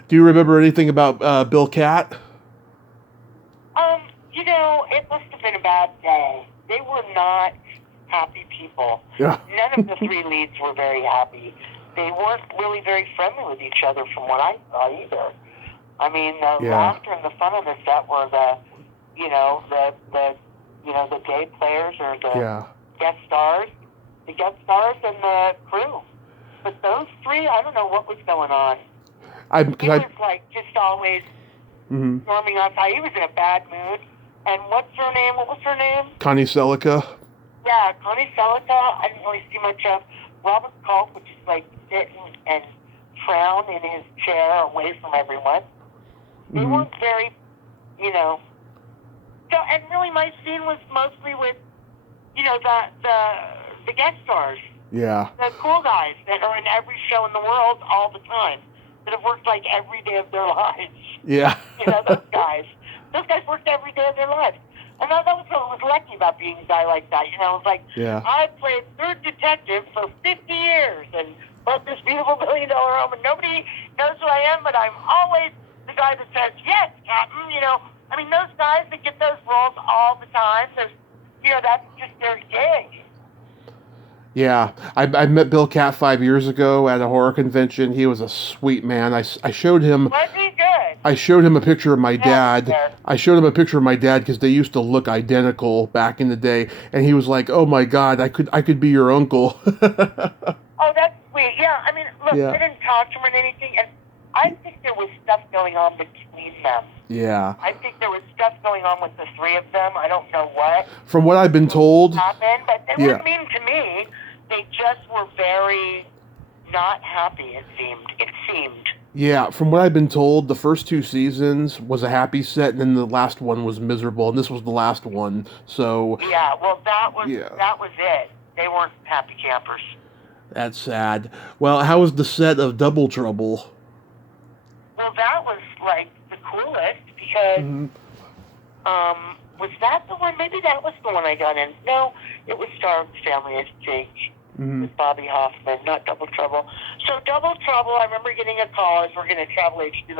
Do you remember anything about Bill Catt? It must have been a bad day. They were not happy people. Yeah. None of the three leads were very happy. They weren't really very friendly with each other from what I saw either. I mean, the laughter and the fun on the set were the gay players or the guest stars and the crew. But those three, I don't know what was going on. He was just always storming outside. He was in a bad mood. And what's her name? What was her name? Connie Selica. Yeah, Connie Selica. I didn't really see much of. Robert Culp would just sit and frown in his chair away from everyone. They weren't very, So, and really, my scene was mostly with, the guest stars. Yeah. The cool guys that are in every show in the world all the time, that have worked every day of their lives. Yeah. Those guys. Those guys worked every day of their lives. And that was what was lucky about being a guy like that. It was I played third detective for 50 years and bought this beautiful $1 billion home, and nobody knows who I am, but I'm always the guy that says, yes, Captain, I mean, those guys that get those roles all the time, that's just their gig. Yeah, I met Bill Catt 5 years ago at a horror convention. He was a sweet man. I showed him... Was he good? I showed him a picture of my dad. I showed him a picture of my dad because they used to look identical back in the day, and he was like, "Oh my God, I could be your uncle." Oh, that's sweet. Yeah, I mean, look, I didn't talk to him or anything, and I think there was stuff going on between them. Yeah. I think there was stuff going on with the three of them. I don't know what. From what I've been told. Happened, but they weren't mean to me. They just were very not happy, it seemed. Yeah, from what I've been told, the first 2 seasons was a happy set, and then the last one was miserable, and this was the last one, so... Yeah, well, that was it. They weren't happy campers. That's sad. Well, how was the set of Double Trouble? Well, that was, the coolest, because, was that the one? Maybe that was the one I got in. No, it was Star Family Exchange. With Bobby Hoffman, not Double Trouble. So Double Trouble, I remember getting a call as we're going to travel agency,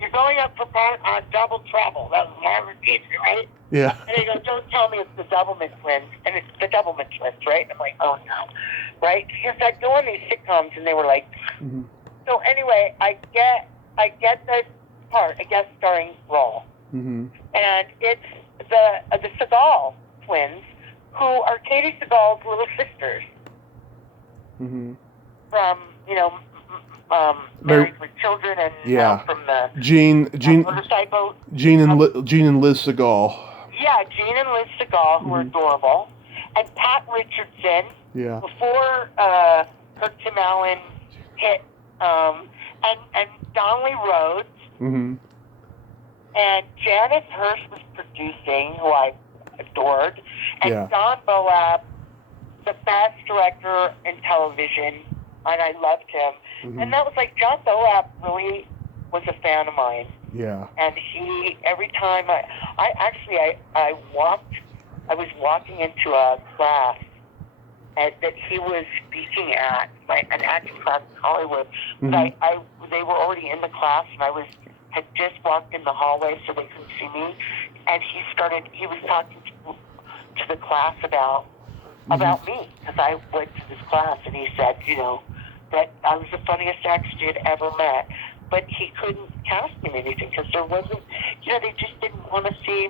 you're going up for part on Double Trouble. That was Margaret Gator, right? Yeah. And they go, don't tell me it's the Doublemint twins. And it's the Doublemint twins, right? And I'm like, oh no. right? Because I'd go on these sitcoms and they were like, Mm-hmm. so anyway, I get the part, a guest starring role. Mm-hmm. And it's the Seagal twins, who are Katie Seagal's little sisters. Mm-hmm. From, Married with Children and from the Gene motorcycle. Gene and Liz Seagal. Yeah, Gene and Liz Seagal, who are Mm-hmm. adorable. And Pat Richardson, Yeah. before Kirk Tim Allen hit, and Donnelly Rhodes. Mm-hmm. And Janice Hurst was producing, who I adored. And Yeah. Don Boab, the best director in television, and I loved him. Mm-hmm. And that was like, John Boab really was a fan of mine. Yeah. And he, every time I was walking into a class that he was speaking at, an acting class in Hollywood. Mm-hmm. But they were already in the class, and had just walked in the hallway so they couldn't see me. And he was talking to the class about me, because I went to this class, and he said, that I was the funniest actor he had ever met. But he couldn't cast me in anything, because there wasn't, they just didn't want to see.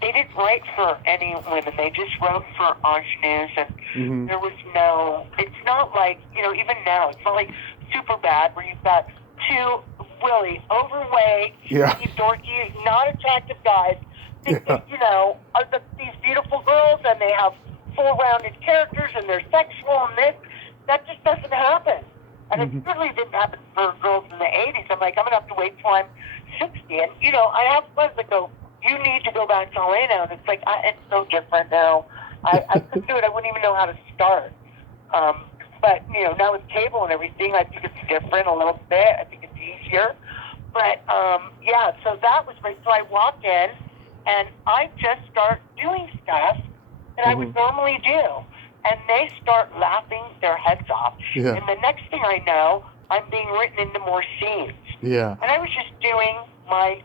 They didn't write for any women. They just wrote for ingenues, and there was no. It's not like even now. It's not like Superbad, where you've got two really overweight, dorky, not attractive guys. Are these beautiful girls, and they have full-rounded characters, and they're sexual, and this. That just doesn't happen. And it certainly didn't happen for girls in the 80s. I'm like, I'm going to have to wait till I'm 60. And, I have friends that go, you need to go back to LA now. And it's like, it's so different now. I couldn't do it. I wouldn't even know how to start. But, now with cable and everything, I think it's different a little bit. I think it's easier. But, so that was great. So I walk in, and I just start doing stuff that I would normally do. And they start laughing their heads off. Yeah. And the next thing I know, I'm being written into more scenes. Yeah. And I was just doing my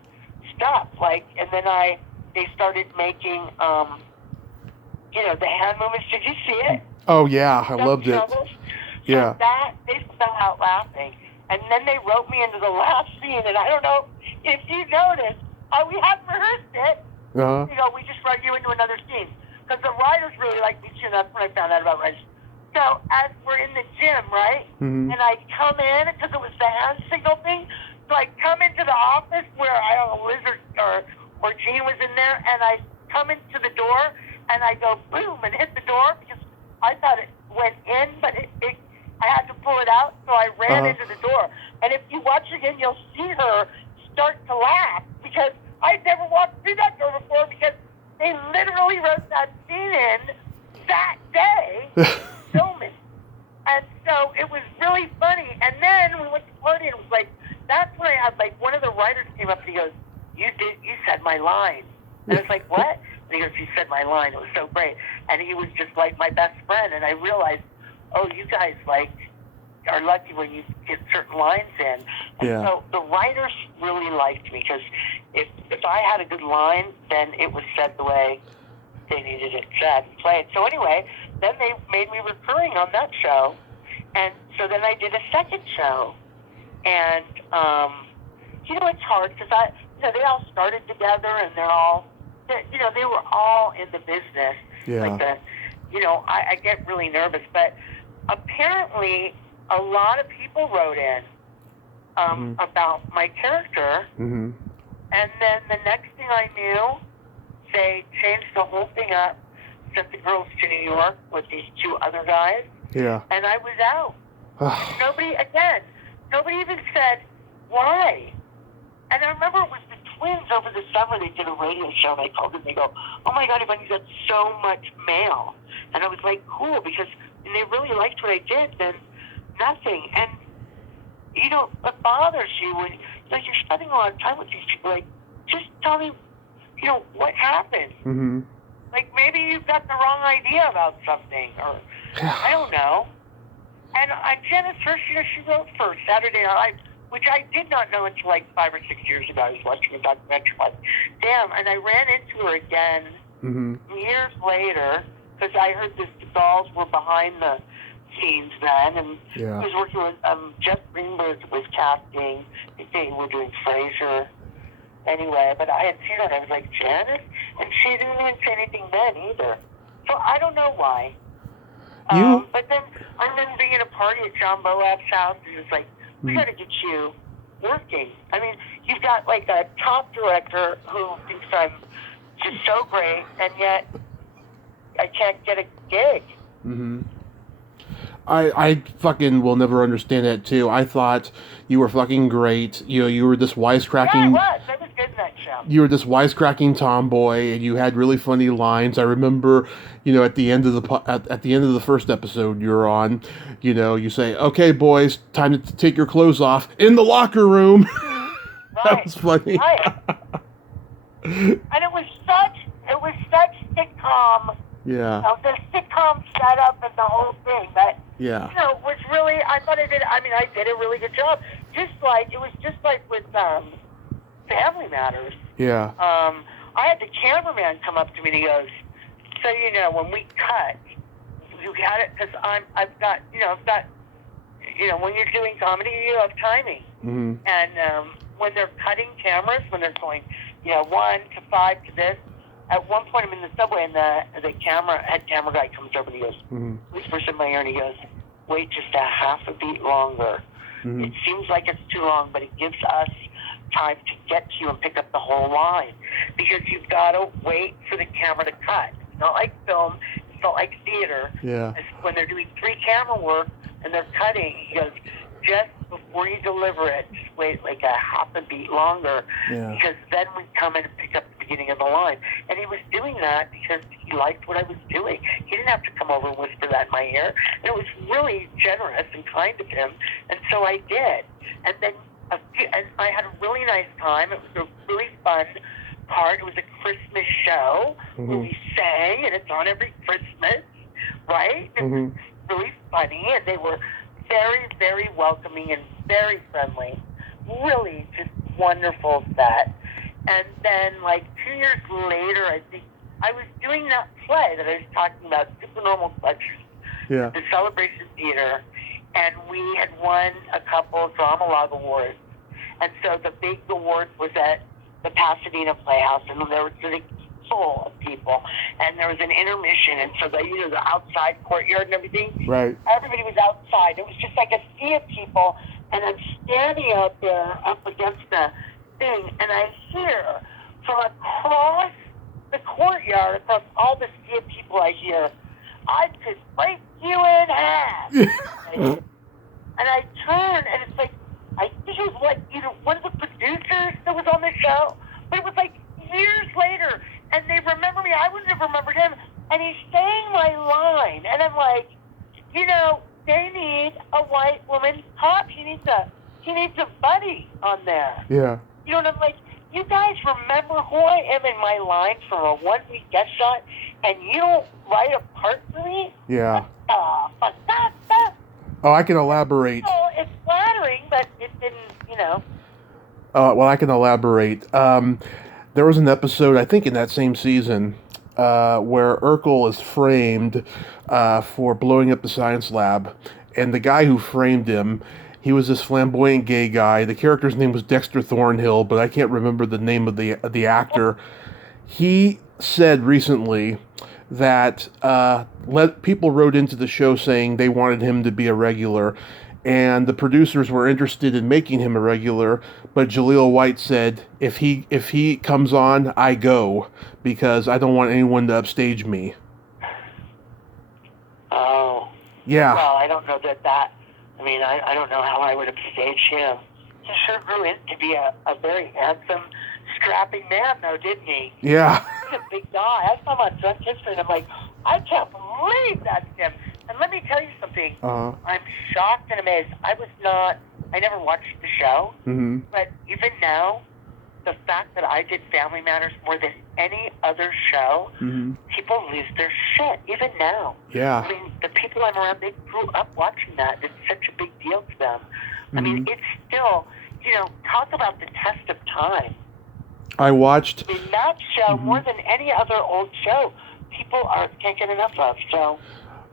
stuff, and then they started making, the hand movements. Did you see it? Oh yeah, I loved it. Yeah. So they fell out laughing, and then they wrote me into the last scene. And I don't know if you noticed, we hadn't rehearsed it. We just wrote you into another scene. Because the writers really like me too, and that's when I found out about writers. So as we're in the gym, right, and I come in, because it was the hand signal thing, so I come into the office where Liz or Gene was in there, and I come into the door, and I go boom and hit the door, because I thought it went in, but I had to pull it out, so I ran into the door. And if you watch again, you'll see her start to laugh, because I'd never walked through that door before, because they literally wrote that scene in that day, filming. And so it was really funny. And then we went to party, and it was like, that's when I had, one of the writers came up and he goes, you said my line. And I was like, what? And he goes, you said my line. It was so great. And he was just like my best friend. And I realized, oh, you guys, are lucky when you get certain lines in. And so the writers really liked me, because if I had a good line, then it was said the way they needed it said and played. So anyway, then they made me recurring on that show. And so then I did a second show. And, it's hard, because they all started together, and they were all in the business. Yeah. I get really nervous, but apparently a lot of people wrote in about my character, and then the next thing I knew, they changed the whole thing up, sent the girls to New York with these two other guys, and I was out. And nobody even said why. And I remember it was the twins over the summer. They did a radio show, and I called them. They go, "Oh my God, Evonne, you got so much mail." And I was like, "Cool," because when they really liked what I did, then nothing. And it bothers you when you're spending a lot of time with these people. Like, just tell me, what happened. Maybe you've got the wrong idea about something, or I don't know. And Janice Hurst, she wrote for Saturday Night Live, which I did not know until 5 or 6 years ago. I was watching a documentary, damn, and I ran into her again years later, because I heard the dolls were behind the scenes then, and Yeah. he was working with Jeff Greenberg was casting. I think they were doing Frasier. Anyway, but I had seen it. I was like, Janet? And she didn't even say anything then either. So I don't know why. But then I remember being at a party at John Boab's house, and he was like, we got to get you working. I mean, you've got like a top director who thinks I'm just so great, and yet I can't get a gig. Mm-hmm. I fucking will never understand that too. I thought you were fucking great. You know, you were this wisecracking. Yeah, I was good in that show. You were this wisecracking tomboy, and you had really funny lines. I remember, you know, at the end of the first episode you're on, you know, you say, "Okay, boys, time to take your clothes off in the locker room." Right. That was funny. Right. And it was such sitcom. Yeah. The sitcom setup and the whole thing that, Yeah. you know, was really, I did a really good job. It was just like with Family Matters. Yeah. I had the cameraman come up to me and he goes, so, you know, when we cut, you got it, because I've got, when you're doing comedy, you have timing. Mm-hmm. And when they're cutting cameras, when they're going, 1 to 5 to this, at one point I'm in the subway and the head camera guy comes over and he goes, whispers in my ear and he goes, wait just a half a beat longer. Mm-hmm. It seems like it's too long, but it gives us time to get to you and pick up the whole line. Because you've got to wait for the camera to cut. It's not like film, it's not like theater. Yeah. It's when they're doing 3 camera work and they're cutting, he goes, just before you deliver it, just wait like a half a beat longer. Yeah. Because then we come in and pick up the beginning of the line. And he was doing that because he liked what I was doing. He didn't have to come over and whisper that in my ear. And it was really generous and kind of him. And so I did. And then and I had a really nice time. It was a really fun part. It was a Christmas show where we sang, and it's on every Christmas, right? It was really funny, and they were very, very welcoming and very friendly. Really just wonderful set. And then, like, 2 years later, I think, I was doing that play that I was talking about, Supernormal Pleasures, the Celebration Theater, and we had won a couple Drama Log Awards. And so the big award was at the Pasadena Playhouse, and there was full of people, and there was an intermission, and so the outside courtyard and everything. Right. Everybody was outside. It was just like a sea of people, and I'm standing out there up against the thing, and I hear from across the courtyard, across all the sea of people, I hear, I could break you in half. And I turn, and it's like, I think it was like either one of the producers that was on the show, but it was like years later, and they remember me. I wouldn't have remembered him, and he's saying my line, and I'm like, they need a white woman cop. He needs a buddy on there. Yeah. And I'm like, you guys remember who I am in my line from a 1-week guest shot, and you don't write a part for me? Yeah. Oh, I can elaborate. Well, it's flattering, but it didn't, Well, I can elaborate. There was an episode, I think in that same season, where Urkel is framed for blowing up the science lab. And the guy who framed him, he was this flamboyant gay guy. The character's name was Dexter Thornhill, but I can't remember the name of the actor. He said recently that people wrote into the show saying they wanted him to be a regular, and the producers were interested in making him a regular, but Jaleel White said, if he comes on, I go, because I don't want anyone to upstage me. Oh. Yeah. Well, I don't know that I don't know how I would upstage him. He sure grew into be a very handsome, strapping man, though, didn't he? Yeah. He's a big guy. I saw him on Drunk History, and I'm like, I can't believe that's him. And let me tell you something. Uh-huh. I'm shocked and amazed. I never watched the show, but even now, the fact that I did Family Matters more than any other show, people lose their shit, even now. Yeah. I mean, the people I'm around, they grew up watching that. It's such a big deal to them. I mean, it's still, talk about the test of time. I watched... In that show, more than any other old show, people can't get enough of. So,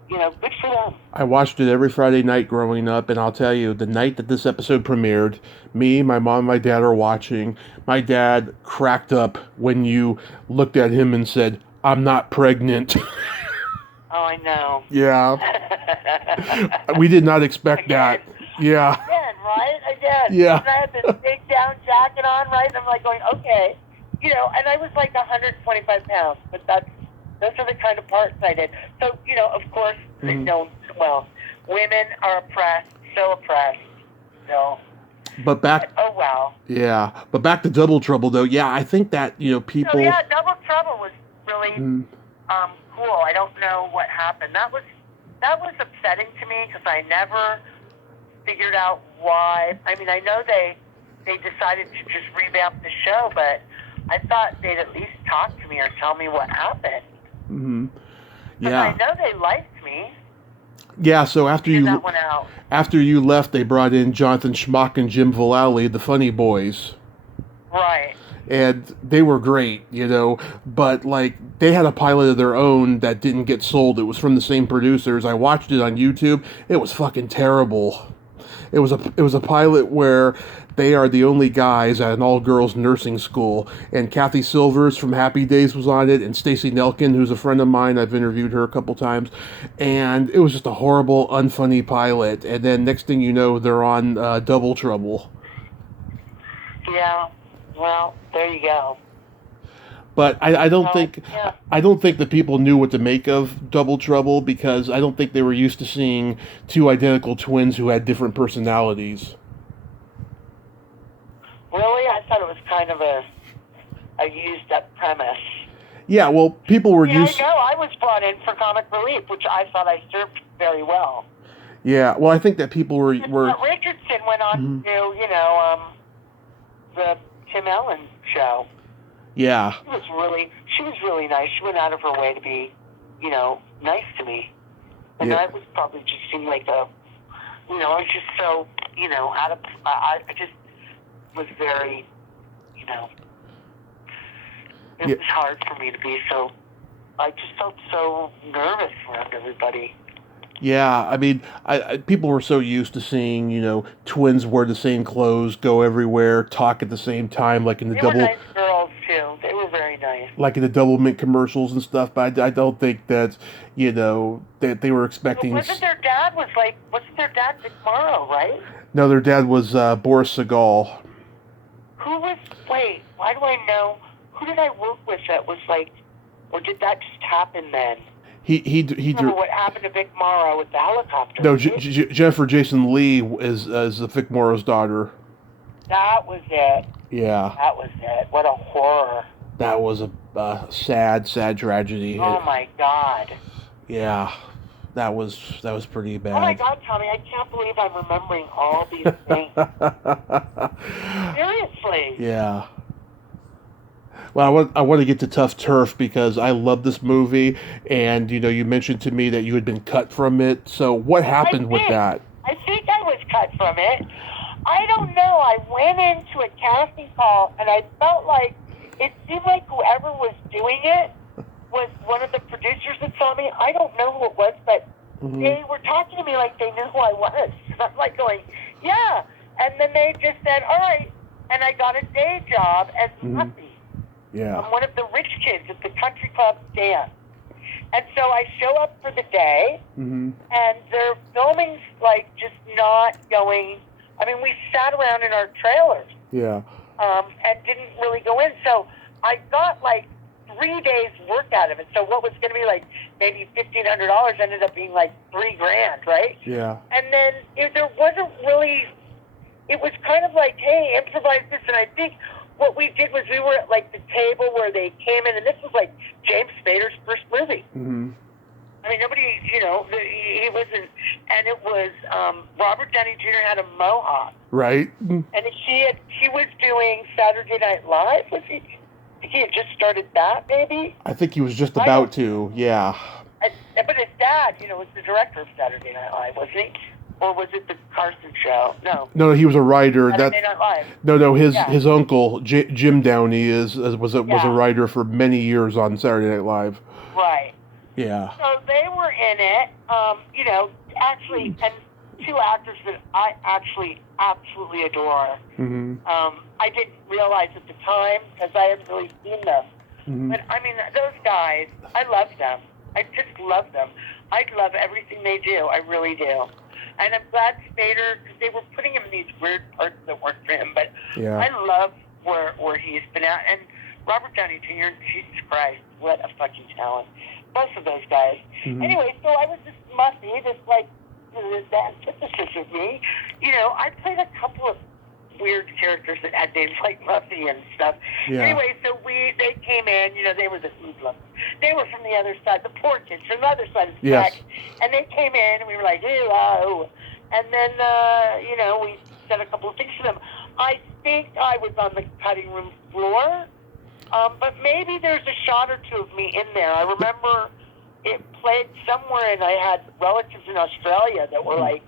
good for them. I watched it every Friday night growing up, and I'll tell you, the night that this episode premiered, me, my mom, and my dad are watching. My dad cracked up when you looked at him and said, "I'm not pregnant." Oh, I know. Yeah. We did not expect that. Yeah. Again, right? Again. Yeah. And I had this big down jacket on, right? And I'm like going, okay. And I was like 125 pounds, but those are the kind of parts I did. So, of course, women are oppressed, so oppressed. But back. Oh, wow. Yeah. But back to Double Trouble, though. Yeah, I think that, people. So, yeah, Double Trouble was really cool. I don't know what happened. That was upsetting to me because I never figured out why. I mean, I know they decided to just revamp the show, but I thought they'd at least talk to me or tell me what happened. Mm-hmm. Yeah. I know they liked me. Yeah, so after you left, they brought in Jonathan Schmock and Jim Vallely, the Funny Boys. Right. And they were great, but they had a pilot of their own that didn't get sold. It was from the same producers. I watched it on YouTube. It was fucking terrible. It was a pilot where they are the only guys at an all-girls nursing school, and Kathy Silvers from Happy Days was on it, and Stacey Nelkin, who's a friend of mine. I've interviewed her a couple times, and it was just a horrible, unfunny pilot. And then next thing you know, they're on Double Trouble. Yeah. Well, there you go. But I don't think the people knew what to make of Double Trouble because I don't think they were used to seeing two identical twins who had different personalities. Really? I thought it was kind of a used up premise. Yeah, well, people were used. I know. I was brought in for comic relief, which I thought I served very well. Yeah, well, I think that people were. Richardson went on to the Tim Allen show. Yeah. She was really nice. She went out of her way to be, nice to me. And that was probably just seemed like I was just so, out of, I just was very, it was hard for me to be so, I just felt so nervous around everybody. Yeah, I mean, people were so used to seeing, twins wear the same clothes, go everywhere, talk at the same time, like in the They were nice girls, too. They were very nice. Like in the Double Mint commercials and stuff, but I don't think that, that they were expecting... But wasn't their dad Dick Morrow, right? No, their dad was Boris Segal. Why do I know? Who did I work with that was or did that just happen then? He remember what happened to Vic Morrow with the helicopter? No, Jennifer Jason Leigh is Vic Morrow's daughter. That was it. Yeah. That was it. What a horror. That was a sad tragedy. Oh my God. Yeah. That was pretty bad. Oh my God, Tommy, I can't believe I'm remembering all these things. Seriously. Yeah. Well, I want to get to Tuff Turf because I love this movie, and you mentioned to me that you had been cut from it. So what happened with that? I think I was cut from it. I don't know. I went into a casting call, and I felt like it seemed like whoever was doing it was one of the producers that saw me. I don't know who it was, but they were talking to me like they knew who I was. And I'm like going, yeah. And then they just said, all right. And I got a day job as Muppy. Yeah. I'm one of the rich kids at the country club dance. And so I show up for the day, and their filming's just not going. I mean, we sat around in our trailers. Yeah. And didn't really go in. So I got 3 days work out of it. So what was going to be maybe $1,500 ended up being $3,000, right? Yeah. And then there wasn't really. It was kind of hey, improvise this, and I think. What we did was we were at the table where they came in, and this was James Spader's first movie. Mm-hmm. I mean, nobody, he wasn't, and it was Robert Downey Jr. had a mohawk, right? And he was doing Saturday Night Live. Was he? He had just started that, maybe. I think he was just about to, yeah. But his dad, was the director of Saturday Night Live, wasn't he? Or was it the Carson show? No. No, he was a writer. Saturday Night Live. No. His Yeah. his uncle Jim Downey was a writer for many years on Saturday Night Live. Right. Yeah. So they were in it. Actually, and two actors that I actually absolutely adore. Mm-hmm. I didn't realize at the time because I hadn't really seen them. Mm-hmm. But I mean, those guys, I love them. I just love them. I love everything they do. I really do. And I'm glad Spader, because they were putting him in these weird parts that worked for him. But yeah. I love where he's been at. And Robert Downey Jr., Jesus Christ, what a fucking talent. Both of those guys. Mm-hmm. Anyway, so I was this Muffy, this like, the antithesis of me. I played a couple of weird characters that had names like Muffy and stuff. Yeah. Anyway, so they came in, they were the hoodlums. They were from the other side, the poor kids from the other side of the track. And they came in and we were like, ew, oh. And then, we said a couple of things to them. I think I was on the cutting room floor, but maybe there's a shot or two of me in there. I remember it played somewhere and I had relatives in Australia that were like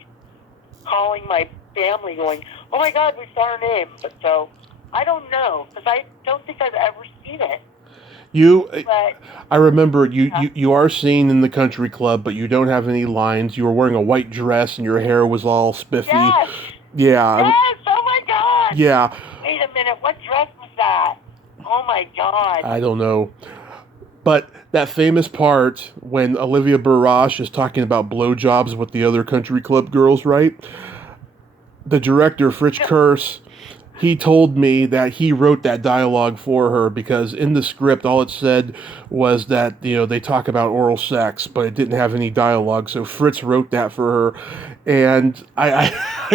calling my family going, oh my God, we saw her name. But so, I don't know, because I don't think I've ever seen it. I remember you are seen in the country club, but you don't have any lines. You were wearing a white dress and your hair was all spiffy. Yes. Yeah. Yes, oh my God. Yeah. Wait a minute, what dress was that? Oh my God. I don't know. But that famous part when Olivia Barash is talking about blowjobs with the other country club girls, right? The director, Fritz Kurse, he told me that he wrote that dialogue for her because in the script, all it said was that, they talk about oral sex, but it didn't have any dialogue. So Fritz wrote that for her. And I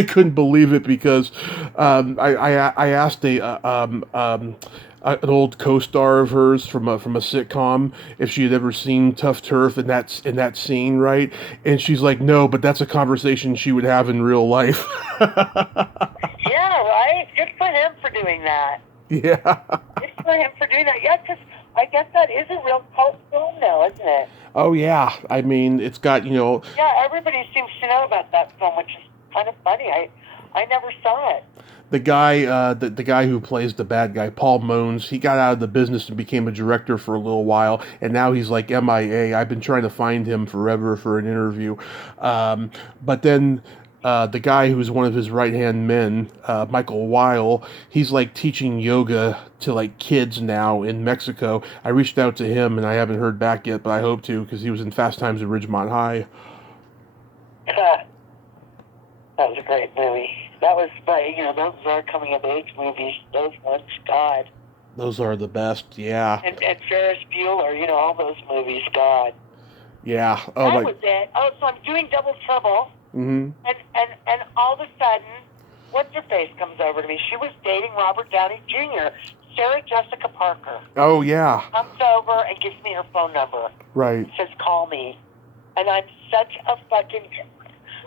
couldn't believe it because I asked an old co-star of hers from a sitcom if she had ever seen Tuff Turf in that scene, right? And she's like, no, but that's a conversation she would have in real life. Yeah, right? Good for him for doing that. Yeah. Good for him for doing that. Yeah, because I guess that is a real cult film now, isn't it? Oh, yeah. I mean, it's got, Yeah, everybody seems to know about that film, which is kind of funny. I never saw it. The guy, the guy who plays the bad guy, Paul Mones, he got out of the business and became a director for a little while, and now he's like MIA. I've been trying to find him forever for an interview. But then the guy who's one of his right-hand men, Michael Weil, he's like teaching yoga to like kids now in Mexico. I reached out to him, and I haven't heard back yet, but I hope to because he was in Fast Times at Ridgemont High. That was a great movie. That was, those are coming-of-age movies. Those ones, God. Those are the best, yeah. And Ferris Bueller, all those movies, God. Yeah. Oh, that was it. Oh, so I'm doing Double Trouble. Mm-hmm. And all of a sudden, what's-her-face comes over to me. She was dating Robert Downey Jr., Sarah Jessica Parker. Oh, yeah. Comes over and gives me her phone number. Right. Says, call me. And I'm such a fucking...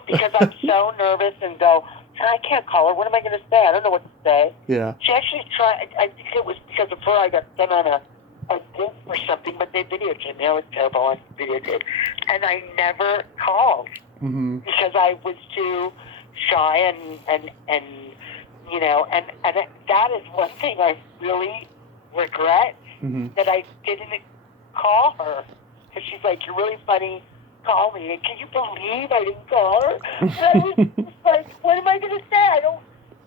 because I'm so nervous and go, I can't call her. What am I going to say? I don't know what to say. Yeah. She actually tried. I think it was because of her I got sent on a date or something, but they videotaped me. I was terrible on videotape. And I never called because I was too shy and that is one thing I really regret that I didn't call her because she's like, you're really funny. Call me. And can you believe I didn't call her? And I was just like, what am I going to say?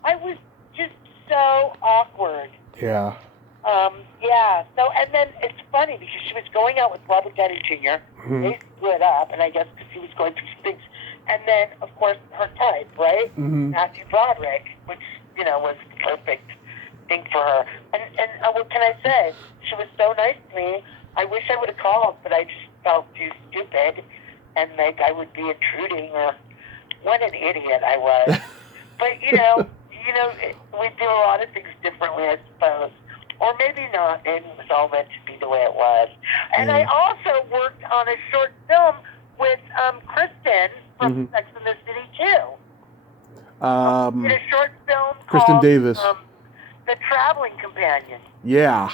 I was just so awkward. Yeah. Yeah. So, and then it's funny because she was going out with Robert Downey Jr. They split up, and I guess because he was going through some things. And then, of course, her type, right? Matthew Broderick, which, was the perfect thing for her. And what can I say? She was so nice to me. I wish I would have called, but I just felt too stupid. And like I would be intruding, or what an idiot I was. But we do a lot of things differently, I suppose, or maybe not. Maybe it was all meant to be the way it was. And I also worked on a short film with Kristen from Sex and the City too. Did a short film Kristen called Davis, The Traveling Companion. Yeah.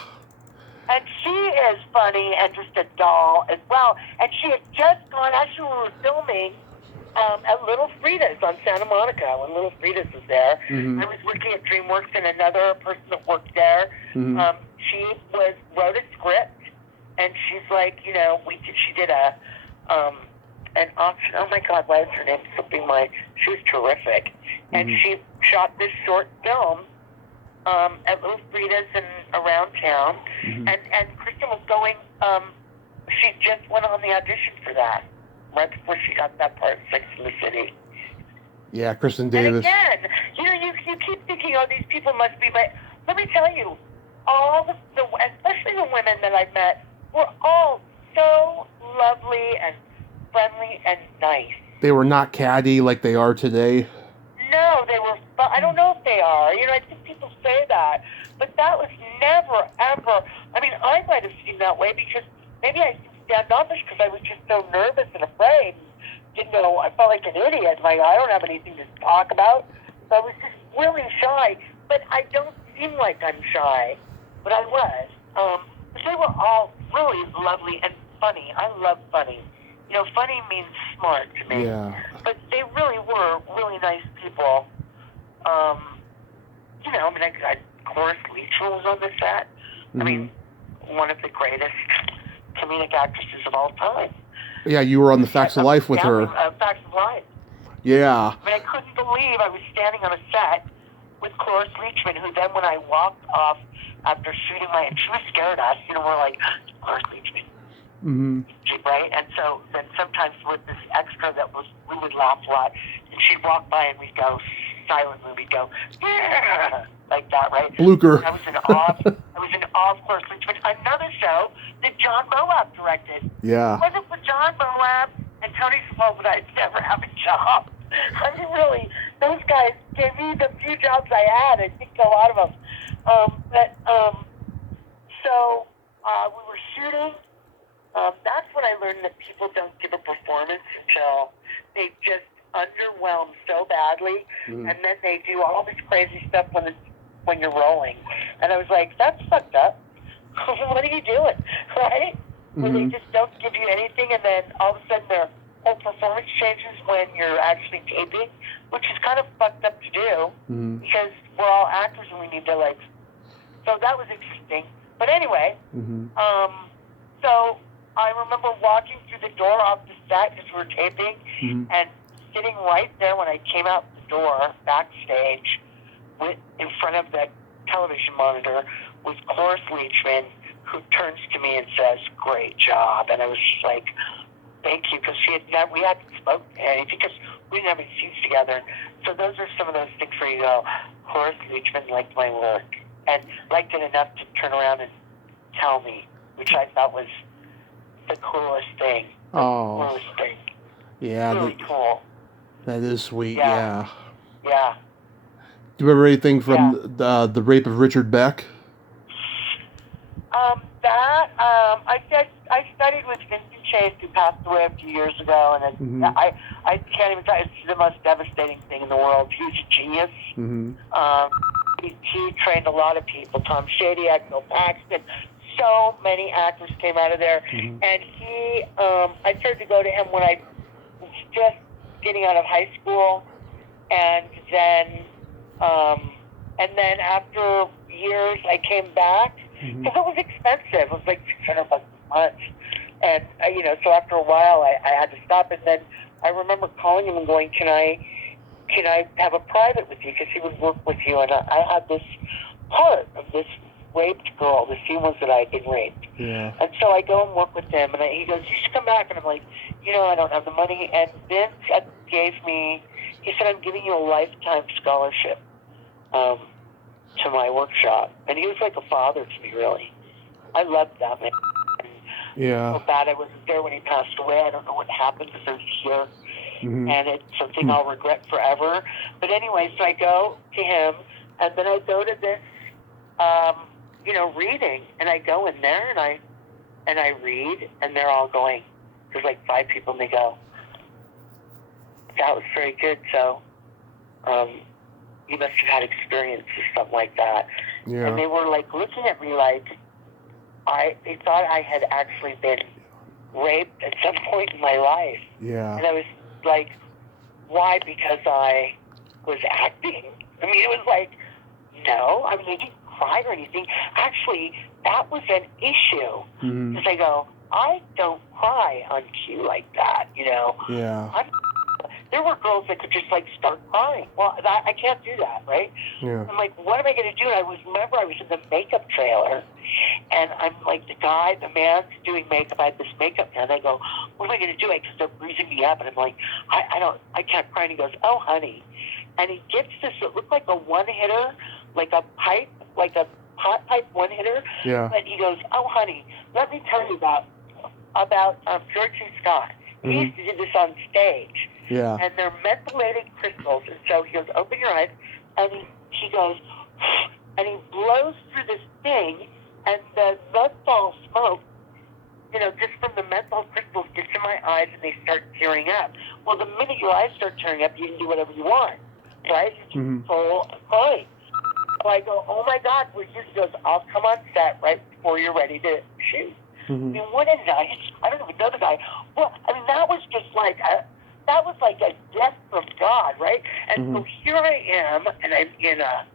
And she is funny and just a doll as well. And she had just gone, actually we were filming at Little Frida's on Santa Monica, when Little Frida's was there. Mm-hmm. I was working at DreamWorks, and another person that worked there, Mm-hmm. She wrote a script, and she's like, she did an auction. Oh my God, why is her name slipping my? She was terrific, and she shot this short film at Little Frida's and around town, and Kristen was going. She just went on the audition for that right before she got that part of Sex and the City. Yeah, Kristen Davis. And again, you keep thinking, oh, these people must be. But let me tell you, all the especially the women that I've met were all so lovely and friendly and nice. They were not catty like they are today. No, they were. I don't know if they are. I think people say that, but that was never ever. I mean, I might have seemed that way because maybe I seemed standoffish because I was just so nervous and afraid. Didn't know. I felt like an idiot. Like I don't have anything to talk about. So I was just really shy. But I don't seem like I'm shy. But I was. But they were all really lovely and funny. I love funny. Funny means smart to me. Yeah. But they really were really nice people. Cloris Leachman was on the set. I mean, one of the greatest comedic actresses of all time. Yeah, you were on the Facts of Life with her. Facts of Life. Yeah. I couldn't believe I was standing on a set with Cloris Leachman, who then when I walked off after shooting and she was scared of us, we're like, Cloris Leachman. Mm-hmm. Right? And so then sometimes with this extra we would laugh a lot, and she'd walk by and we'd go silently, we'd go, yeah, like that, right? Blucher. I was in awe of Cloris Leachman. Another show that John Moab directed. Yeah. It wasn't for John Moab and Tony Sepulveda, I'd never have a job. I mean, really, those guys gave me the few jobs I had. I think a lot of them. So we were shooting. That's when I learned that people don't give a performance until they just underwhelm so badly, and then they do all this crazy stuff when you're rolling. And I was like, that's fucked up. What are you doing, right? Where they just don't give you anything, and then all of a sudden their whole performance changes when you're actually taping, which is kind of fucked up to do because we're all actors and we need to So that was interesting. But anyway, so I remember walking through the door off the set because we were taping, and sitting right there when I came out the door backstage, in front of the television monitor, was Cloris Leachman, who turns to me and says, "Great job." And I was just like, "Thank you," because we hadn't spoken anything because we didn't have any scenes together. So those are some of those things where you go, Cloris Leachman liked my work and liked it enough to turn around and tell me, which I thought was the coolest thing. Coolest thing. Yeah. Really cool. That is sweet. Yeah. Yeah. Do you remember anything from the rape of Richard Beck? I studied with Vincent Chase, who passed away a few years ago, and I can't even tell you, it's the most devastating thing in the world. He was a genius. He trained a lot of people. Tom Shadyac, Bill Paxton, so many actors came out of there. And I started to go to him when I was just getting out of high school, and then after years I came back because it was expensive. It was like $600 a month, and so after a while I had to stop. And then I remember calling him and going, "Can I have a private with you?" Because he would work with you, and I had this part of this raped girl. The scene was that I had been raped. Yeah. And so I go and work with him, and he goes, "You should come back." And I'm like, I don't have the money. And Vince he said, "I'm giving you a lifetime scholarship to my workshop." And he was like a father to me, really. I loved that man. Yeah. So bad I wasn't there when he passed away. I don't know what happened because I was here. And it's something I'll regret forever. But anyway, so I go to him, and then I go to this, reading, and I go in there, and I read, and they're all going. There's like 5 people, and they go, "That was very good. So, you must have had experience or something like that." Yeah. And they were like looking at me like they thought I had actually been raped at some point in my life. Yeah. And I was like, why? Because I was acting? I mean, it was like, no. I mean, I didn't cry or anything. Actually, that was an issue. Because I go, I don't cry on cue like that, you know. Yeah. There were girls that could just, like, start crying. Well, I can't do that, right? Yeah. I'm like, what am I going to do? And remember I was in the makeup trailer, and I'm like, the man's doing makeup. I had this makeup man. I go, what am I going to do? Because they're bruising me up. And I'm like, I can't cry. And he goes, oh, honey. And he gets this, it looked like a one-hitter, like a hot pipe one-hitter. Yeah. But he goes, oh, honey, let me tell you about George C. Scott. He used to do this on stage. Yeah. And they're methylated crystals. And so he goes, open your eyes. And he goes, and he blows through this thing, and the menthol smoke, you know, just from the menthol crystals gets in my eyes, and they start tearing up. Well, the minute your eyes start tearing up, you can do whatever you want, right? It's full fine. So I go, oh my God. Well, he goes, I'll come on set right before you're ready to shoot. I mean, what a nice, I don't even know the guy. Well, I mean, that was just like a gift from God, right? And so here I am, and I'm in a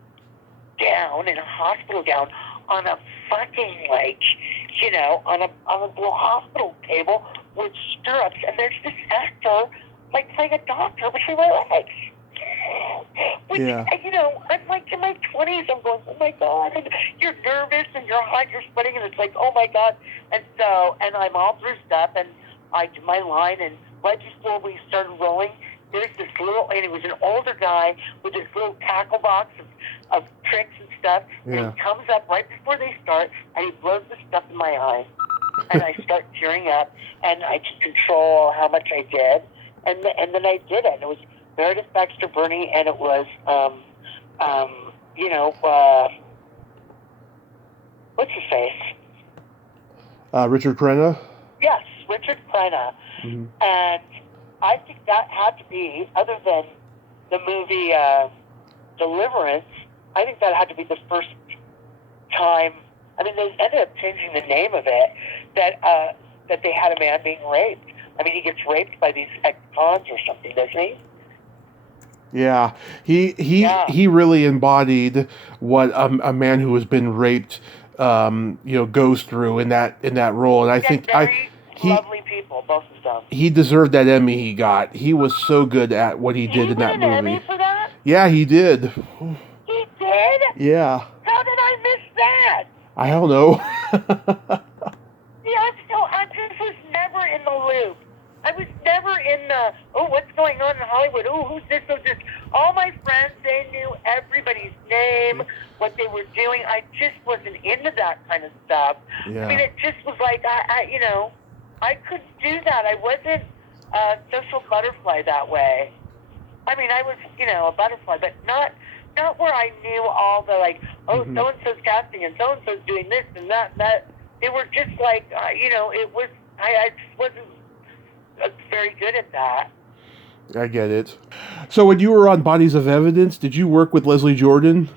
hospital gown, on a fucking, like, you know, on a little hospital table with stirrups, and there's this actor, like, playing a doctor between my legs. Which, you know, I'm like in my 20s, I'm going, oh my God, and you're nervous, and you're hot, you're sweating, and it's like, oh my God. And so, and I'm all bruised up, and I do my line, and right before we started rolling, there's this little, and he was an older guy with this little tackle box of tricks and stuff, and he comes up right before they start, and he blows the stuff in my eye, and I start tearing up, and I can control how much I did, and then I did it. It was Meredith Baxter Burney, and it was, you know, what's his face? Richard Crenna? Yes, Richard Crenna. And I think that had to be, other than the movie Deliverance, I think that had to be the first time. I mean, they ended up changing the name of it, that they had a man being raped. I mean, he gets raped by these ex-cons or something, doesn't he? Yeah, he really embodied what a man who has been raped, you know, goes through in that role, and I think lovely people, both of them. He deserved that Emmy he got. He was so good at what he did in that movie. He won an Emmy for that? Yeah, he did. He did? Yeah. How did I miss that? I don't know. Yeah, I just was never in the loop. I was never in the, what's going on in Hollywood? Who's this, who's this? All my friends, they knew everybody's name, what they were doing. I just wasn't into that kind of stuff. Yeah. I mean, it just was like, I you know, I couldn't do that. I wasn't a social butterfly that way. I mean, I was, you know, a butterfly, but not where I knew all the, like, so-and-so's casting and so-and-so's doing this and that. They were just like, you know, it was, I just wasn't very good at that. I get it. So when you were on Bodies of Evidence, did you work with Leslie Jordan?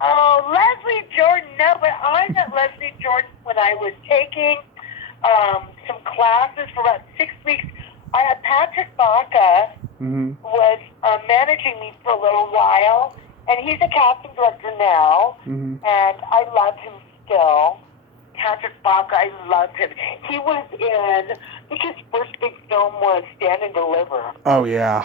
Oh, Leslie Jordan, no, but I met Leslie Jordan when I was taking some classes for about 6 weeks. I had Patrick Baca was managing me for a little while, and he's a casting director now, and I love him still. Patrick Baca, I loved him. He was in, I think his first big film was Stand and Deliver. Oh, yeah.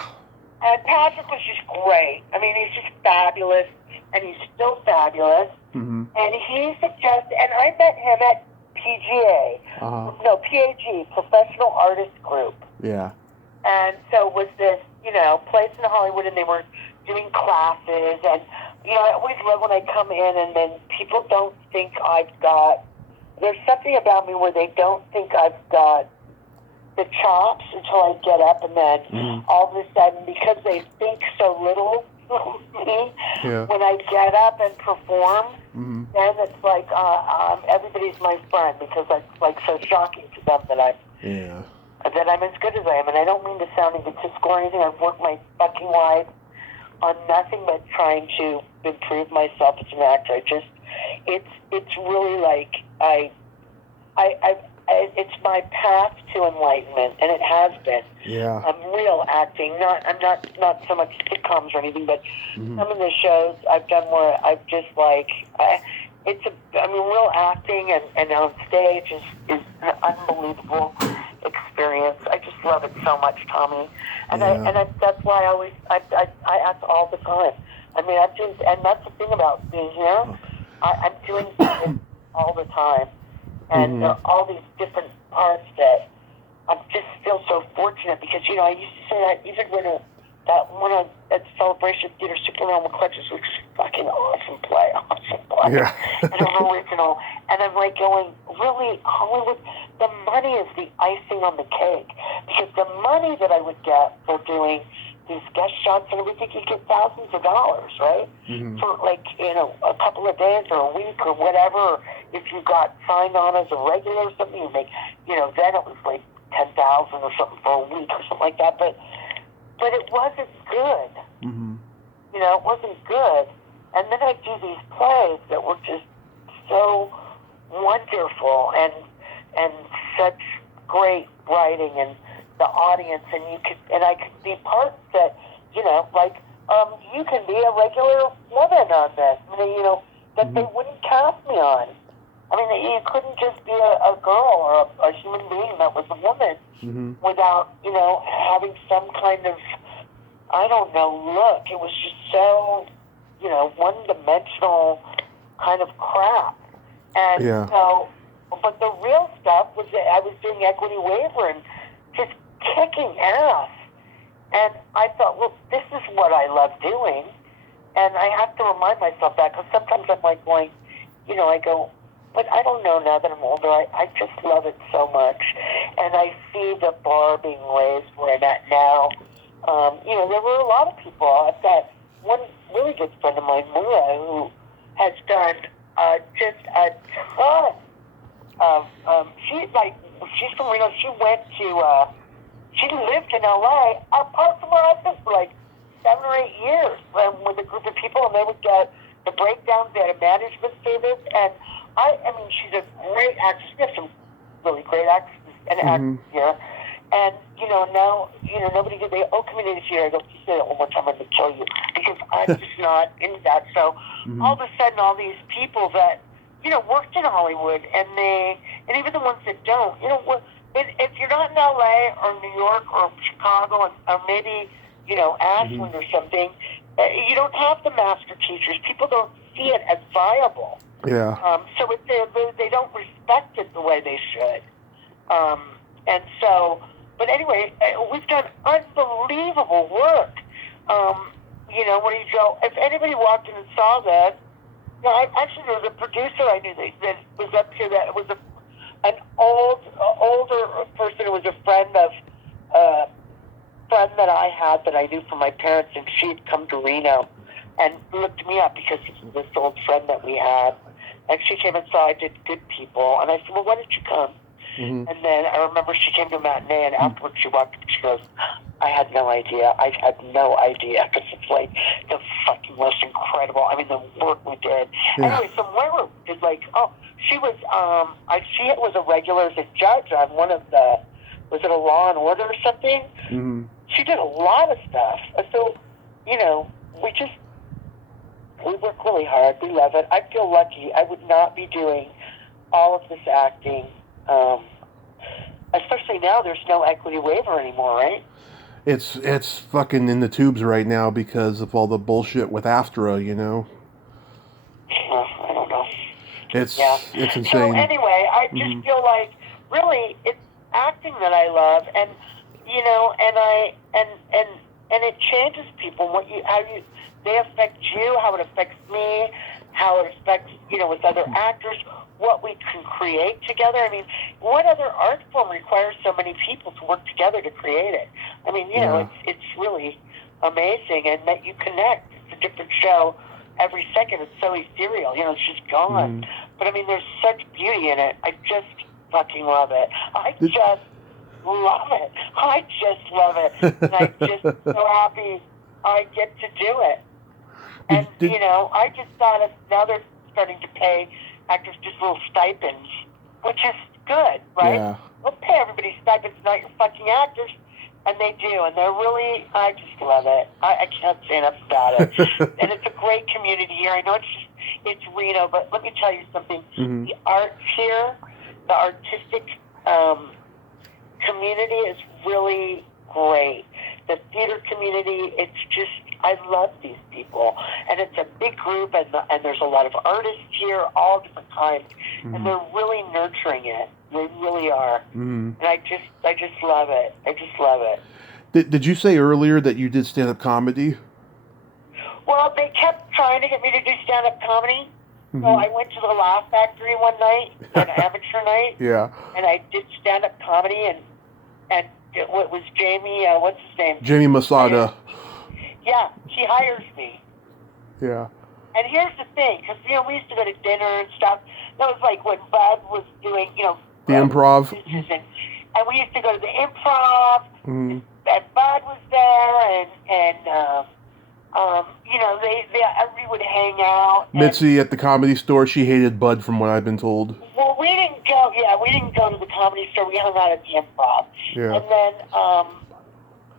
And Patrick was just great. I mean, he's just fabulous, and he's still fabulous. And he suggested, and I met him at PGA, PAG, Professional Artist Group. Yeah. And so it was this, you know, place in Hollywood, and they were doing classes, and, you know, I always love when I come in, and then people don't think I've got, there's something about me where they don't think I've got the chops until I get up, and then all of a sudden, because they think so little of me, when I get up and perform, then it's like everybody's my friend, because it's like so shocking to them that I'm as good as I am. And I don't mean to sound egotistical or anything. I've worked my fucking life on nothing but trying to improve myself as an actor. It's really like it's my path to enlightenment, and it has been. Yeah. Real acting. I'm not so much sitcoms or anything, but Mm-hmm. some of the shows I've done where I've just real acting and on stage is an unbelievable experience. I just love it so much, Tommy. And that's why I act all the time. I mean, and that's the thing about being here. I'm doing it all the time, and there are all these different parts that I just feel so fortunate because I used to say that even when at Celebration Theater, Superman with Clutches was fucking awesome play, Yeah. and original. And I'm like going, really, Hollywood, the money is the icing on the cake. Because the money that I would get for doing these guest shots and everything, you get thousands of dollars, right? Mm-hmm. For a couple of days or a week or whatever. If you got signed on as a regular or something, you make, then it was like 10,000 or something for a week or something like that. But it wasn't good. Mm-hmm. It wasn't good. And then I do these plays that were just so wonderful and such great writing and the audience, and I could be parts that, like, you can be a regular woman on this. That they wouldn't cast me on. I mean, you couldn't just be a girl or a human being that was a woman without, having some kind of, I don't know, look. It was just so, one-dimensional kind of crap. And so, but the real stuff was that I was doing equity waiver and just kicking ass. And I thought, well, this is what I love doing. And I have to remind myself that because sometimes I'm like going, I go, but I don't know now that I'm older. I just love it so much. And I see the bar being raised where I'm at now. There were a lot of people. I've got one really good friend of mine, Mura, who has done just a ton of, she's from Reno. She went to, she lived in L.A. apart from her husband for like 7 or 8 years with a group of people, and they would get the breakdowns. They had a management service, and I mean, she's a great actress. We have some really great actresses and actors here. And, now, nobody did. Community theater. I go, if you say that one more time, I'm going to kill you. Because I'm just not into that. So, all of a sudden, all these people that, worked in Hollywood, and even the ones that don't, if you're not in L.A. or New York or Chicago or maybe, Ashland or something, you don't have the master teachers. People don't see it as viable. Yeah. So they don't respect it the way they should. And so, but anyway, we've done unbelievable work. Where you go, if anybody walked in and saw that, actually there was a producer I knew that was up here that was an older person who was a friend that I had that I knew from my parents, and she had come to Reno and looked me up because this old friend that we had. And she came and saw I did Good People. And I said, well, why did you come? And then I remember she came to a matinee, and afterwards she walked up and she goes, I had no idea. I had no idea. Because it's like the fucking most incredible, I mean, the work we did. Yeah. Anyway, so Moira did she was a regular as a judge on one of the, was it a Law and Order or something? She did a lot of stuff. So, we work really hard. We love it. I feel lucky. I would not be doing all of this acting. Especially now, there's no equity waiver anymore, right? It's fucking in the tubes right now because of all the bullshit with AFTRA, I don't know. It's insane. So anyway, I just feel like really it's acting that I love, and and it changes people. They affect you, how it affects me, how it affects with other actors, what we can create together. I mean, what other art form requires so many people to work together to create it? I mean, it's really amazing, and that you connect. It's a different show every second. It's so ethereal, it's just gone. But I mean, there's such beauty in it. I just fucking love it. I just love it. I just love it. And I'm just so happy I get to do it. And, I just thought of, now they're starting to pay actors just little stipends, which is good, right? Yeah. We'll back, it's not your fucking actors. And they do, and they're really, I just love it. I can't say enough about it. And it's a great community here. I know it's Reno, but let me tell you something. Mm-hmm. The arts here, the artistic community is really great. The theater community, it's just, I love these people. And it's a big group, and there's a lot of artists here, all different kinds. Mm-hmm. And they're really nurturing it. They really are. Mm-hmm. And I just love it. I just love it. Did you say earlier that you did stand-up comedy? Well, they kept trying to get me to do stand-up comedy. Mm-hmm. So I went to the Laugh Factory one night, an amateur night. Yeah. And I did stand-up comedy, and it was Jamie, what's his name? Jamie Masada. Yeah, he hires me. Yeah. And here's the thing, because, we used to go to dinner and stuff. That was like when Bud was doing, the improv. And we used to go to the improv, Mm-hmm. and Bud was there, and we would hang out. Mitzi at the Comedy Store, she hated Bud from what I've been told. Well, we didn't go to the Comedy Store. We hung out at the improv. Yeah. And then,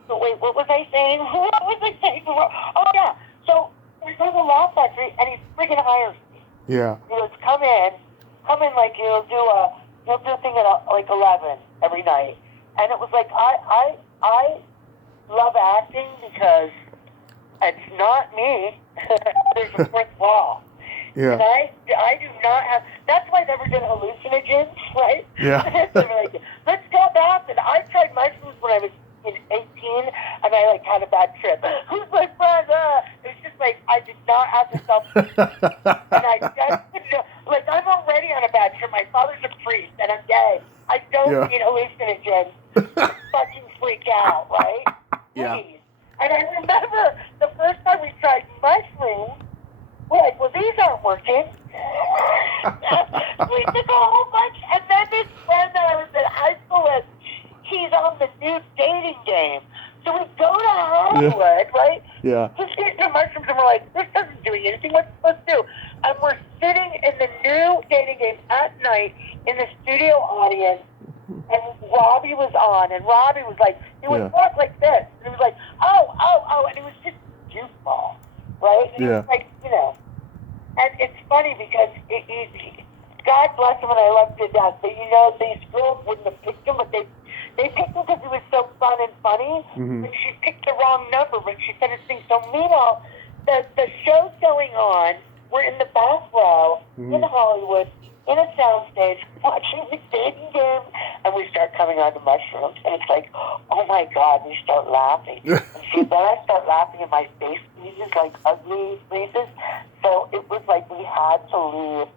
but wait, what was I saying? What was I saying? Oh, yeah. So we go to the Laugh Factory, and he freaking hires me. Yeah. He goes, come in, like, do a thing at like 11 every night. And it was like, I love acting because it's not me. There's a brick wall. Yeah. And I do not have, that's why I never did hallucinogens, right? Yeah. They were like, let's go back. And I tried mushrooms when I was 18, and I like had a bad trip. Who's my friend? It was just like, I did not have the self. And I just didn't know, like, I'm already on a bad trip. My father's a priest, and I'm gay. I don't need hallucinogens to fucking freak out, right? Yeah. Please. And I remember the first time we tried mushrooms, we're like, well, these aren't working. We took a whole bunch, and then this friend that I was in high school with, he's on the new dating game. So we go to Hollywood, right? Yeah. Just get some mushrooms, and we're like, this isn't doing anything. What's it supposed to do? And we're sitting in the new dating game at night in the studio audience, and Robbie was on, and Robbie was like, he would walk like this, and he was like, oh, and he was just a goofball, right? And he was like, and it's funny because God bless him, and I love him to death, but these girls wouldn't have picked him, but they picked him because he was so fun and funny, but she picked the wrong number, but she said his thing. So meanwhile, the show's going on, we're in the back row in Hollywood, in a soundstage, watching the dating game, and we start coming on the mushrooms, and it's like, oh my God, we start laughing. And see, then I start laughing, and my face freezes like ugly freezes, so it was like we had to leave.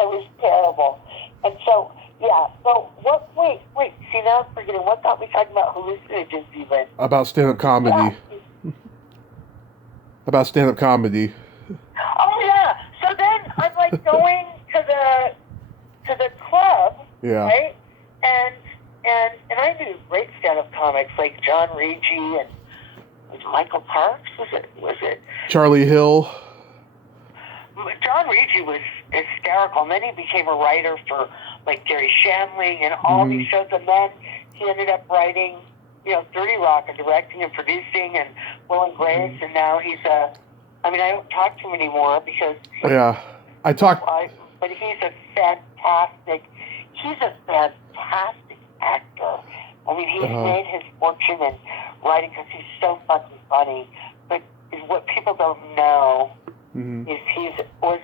It was terrible. And so, wait, see, now I'm forgetting, what got me talking about hallucinogens even? About stand-up comedy. Yeah. About stand-up comedy. Oh, yeah. So then I'm like going to the club, right? And I knew great stand-up comics like John Ricci and Michael Parks. Was it Charlie Hill? John Ricci was hysterical, and then he became a writer for like Gary Shandling and all these shows, and then he ended up writing, 30 Rock and directing and producing and Will and Grace, and now he's I don't talk to him anymore because but he's a fantastic actor. I mean, he's made his fortune in writing because he's so fucking funny, but what people don't know is he was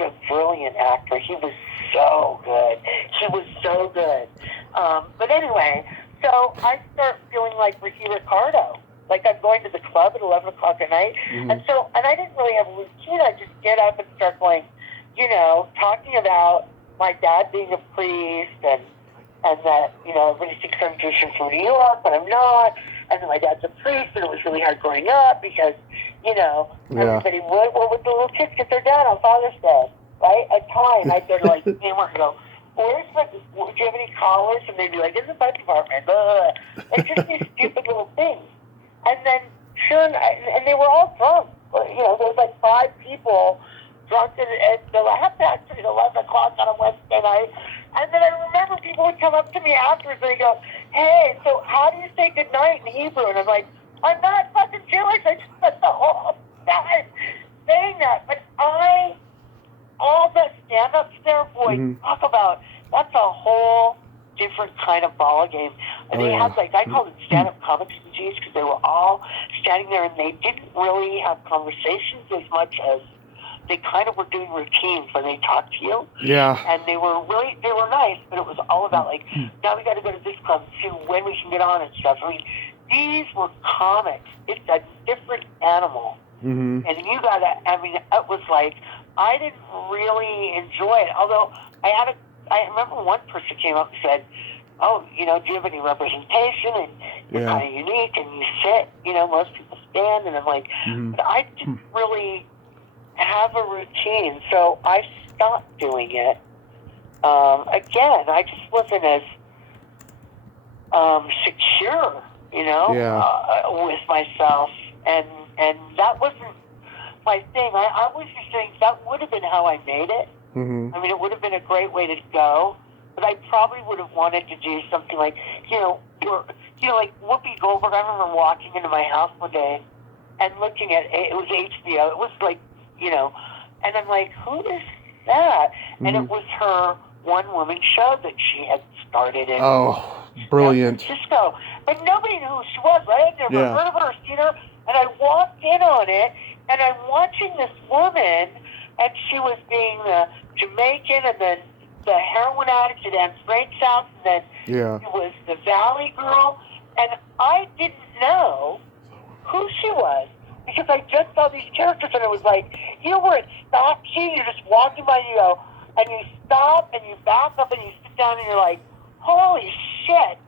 a brilliant actor. He was so good. But anyway, so I start feeling like Ricky Ricardo. Like I'm going to the club at 11 o'clock at night. And I didn't really have a routine. I just get up and start going, talking about my dad being a priest and that, everybody thinks I'm Jewish from New York, but I'm not. And then my dad's a priest, and it was really hard growing up because, everybody would. Well, would the little kids get their dad on Father's Day, right? At time, I'd go to like Kmart and go, do you have any collars? And they'd be like, in the bike department. It's just these stupid little things. And then, and they were all drunk. There was like 5 people drunk, and the last act is 11 o'clock on a Wednesday night. And then I remember people would come up to me afterwards and they go, hey, so how do you say goodnight in Hebrew? And I'm like, I'm not fucking Jewish. I just spent the whole time saying that. But all the stand-ups there, boy, talk about, that's a whole different kind of ball game. And they had, like, I called it stand-up comics and G's because they were all standing there and they didn't really have conversations as much as they kind of were doing routines when they talked to you. Yeah. And they were nice, but it was all about, like, now we got to go to this club and see when we can get on and stuff. I mean, these were comics. It's a different animal. And you gotta, I mean, it was like, I didn't really enjoy it. Although I remember one person came up and said, oh, you know, do you have any representation? And you're kind of unique and you sit, you know, most people stand. And I'm like, but I didn't really have a routine. So I stopped doing it. Again, I just wasn't as secure, you know, with myself. And that wasn't my thing. I always used to think that would have been how I made it. I mean, it would have been a great way to go, but I probably would have wanted to do something like, like Whoopi Goldberg. I remember walking into my house one day and looking at it was HBO. It was like, you know, and I'm like, who is that? And it was her one-woman show that she had started in brilliant. San Francisco. But nobody knew who she was. I had never heard of her or seen her. And I walked in on it, and I'm watching this woman, and she was being the Jamaican, and then the heroin addict at Anne Frank's house, and then it was the Valley girl, and I didn't know who she was, because I just saw these characters, and it was like, you know where it stops you? You're just walking by, and you go, and you stop, and you back up, and you sit down, and you're like, holy shit,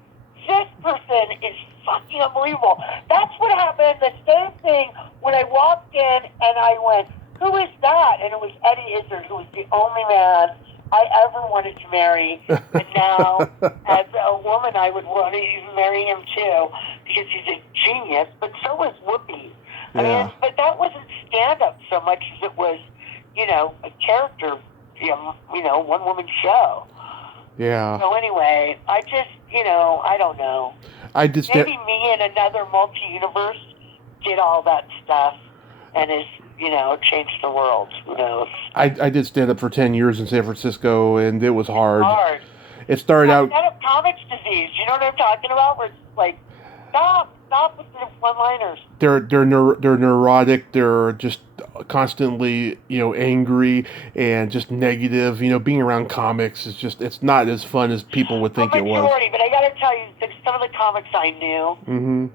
this person is fucking unbelievable. That's what happened. The same thing when I walked in and I went, who is that? And it was Eddie Izzard, who was the only man I ever wanted to marry. And now, as a woman, I would want to marry him too, because he's a genius, but so was Whoopi. I mean, but that wasn't stand-up so much as it was, you know, a character, you know, one-woman show. Yeah. So anyway, I just, you know, I don't know. Maybe me in another multi-universe did all that stuff and is, you know, changed the world. Who knows? I did stand up for 10 years in San Francisco, and it was hard. It started out. Stand-up comics disease. You know what I'm talking about? Where it's like, stop with the one-liners. They're neurotic. They're just constantly, you know, angry and just negative. You know, being around comics is just, it's not as fun as people would think it was. But I got to tell you, some of the comics I knew and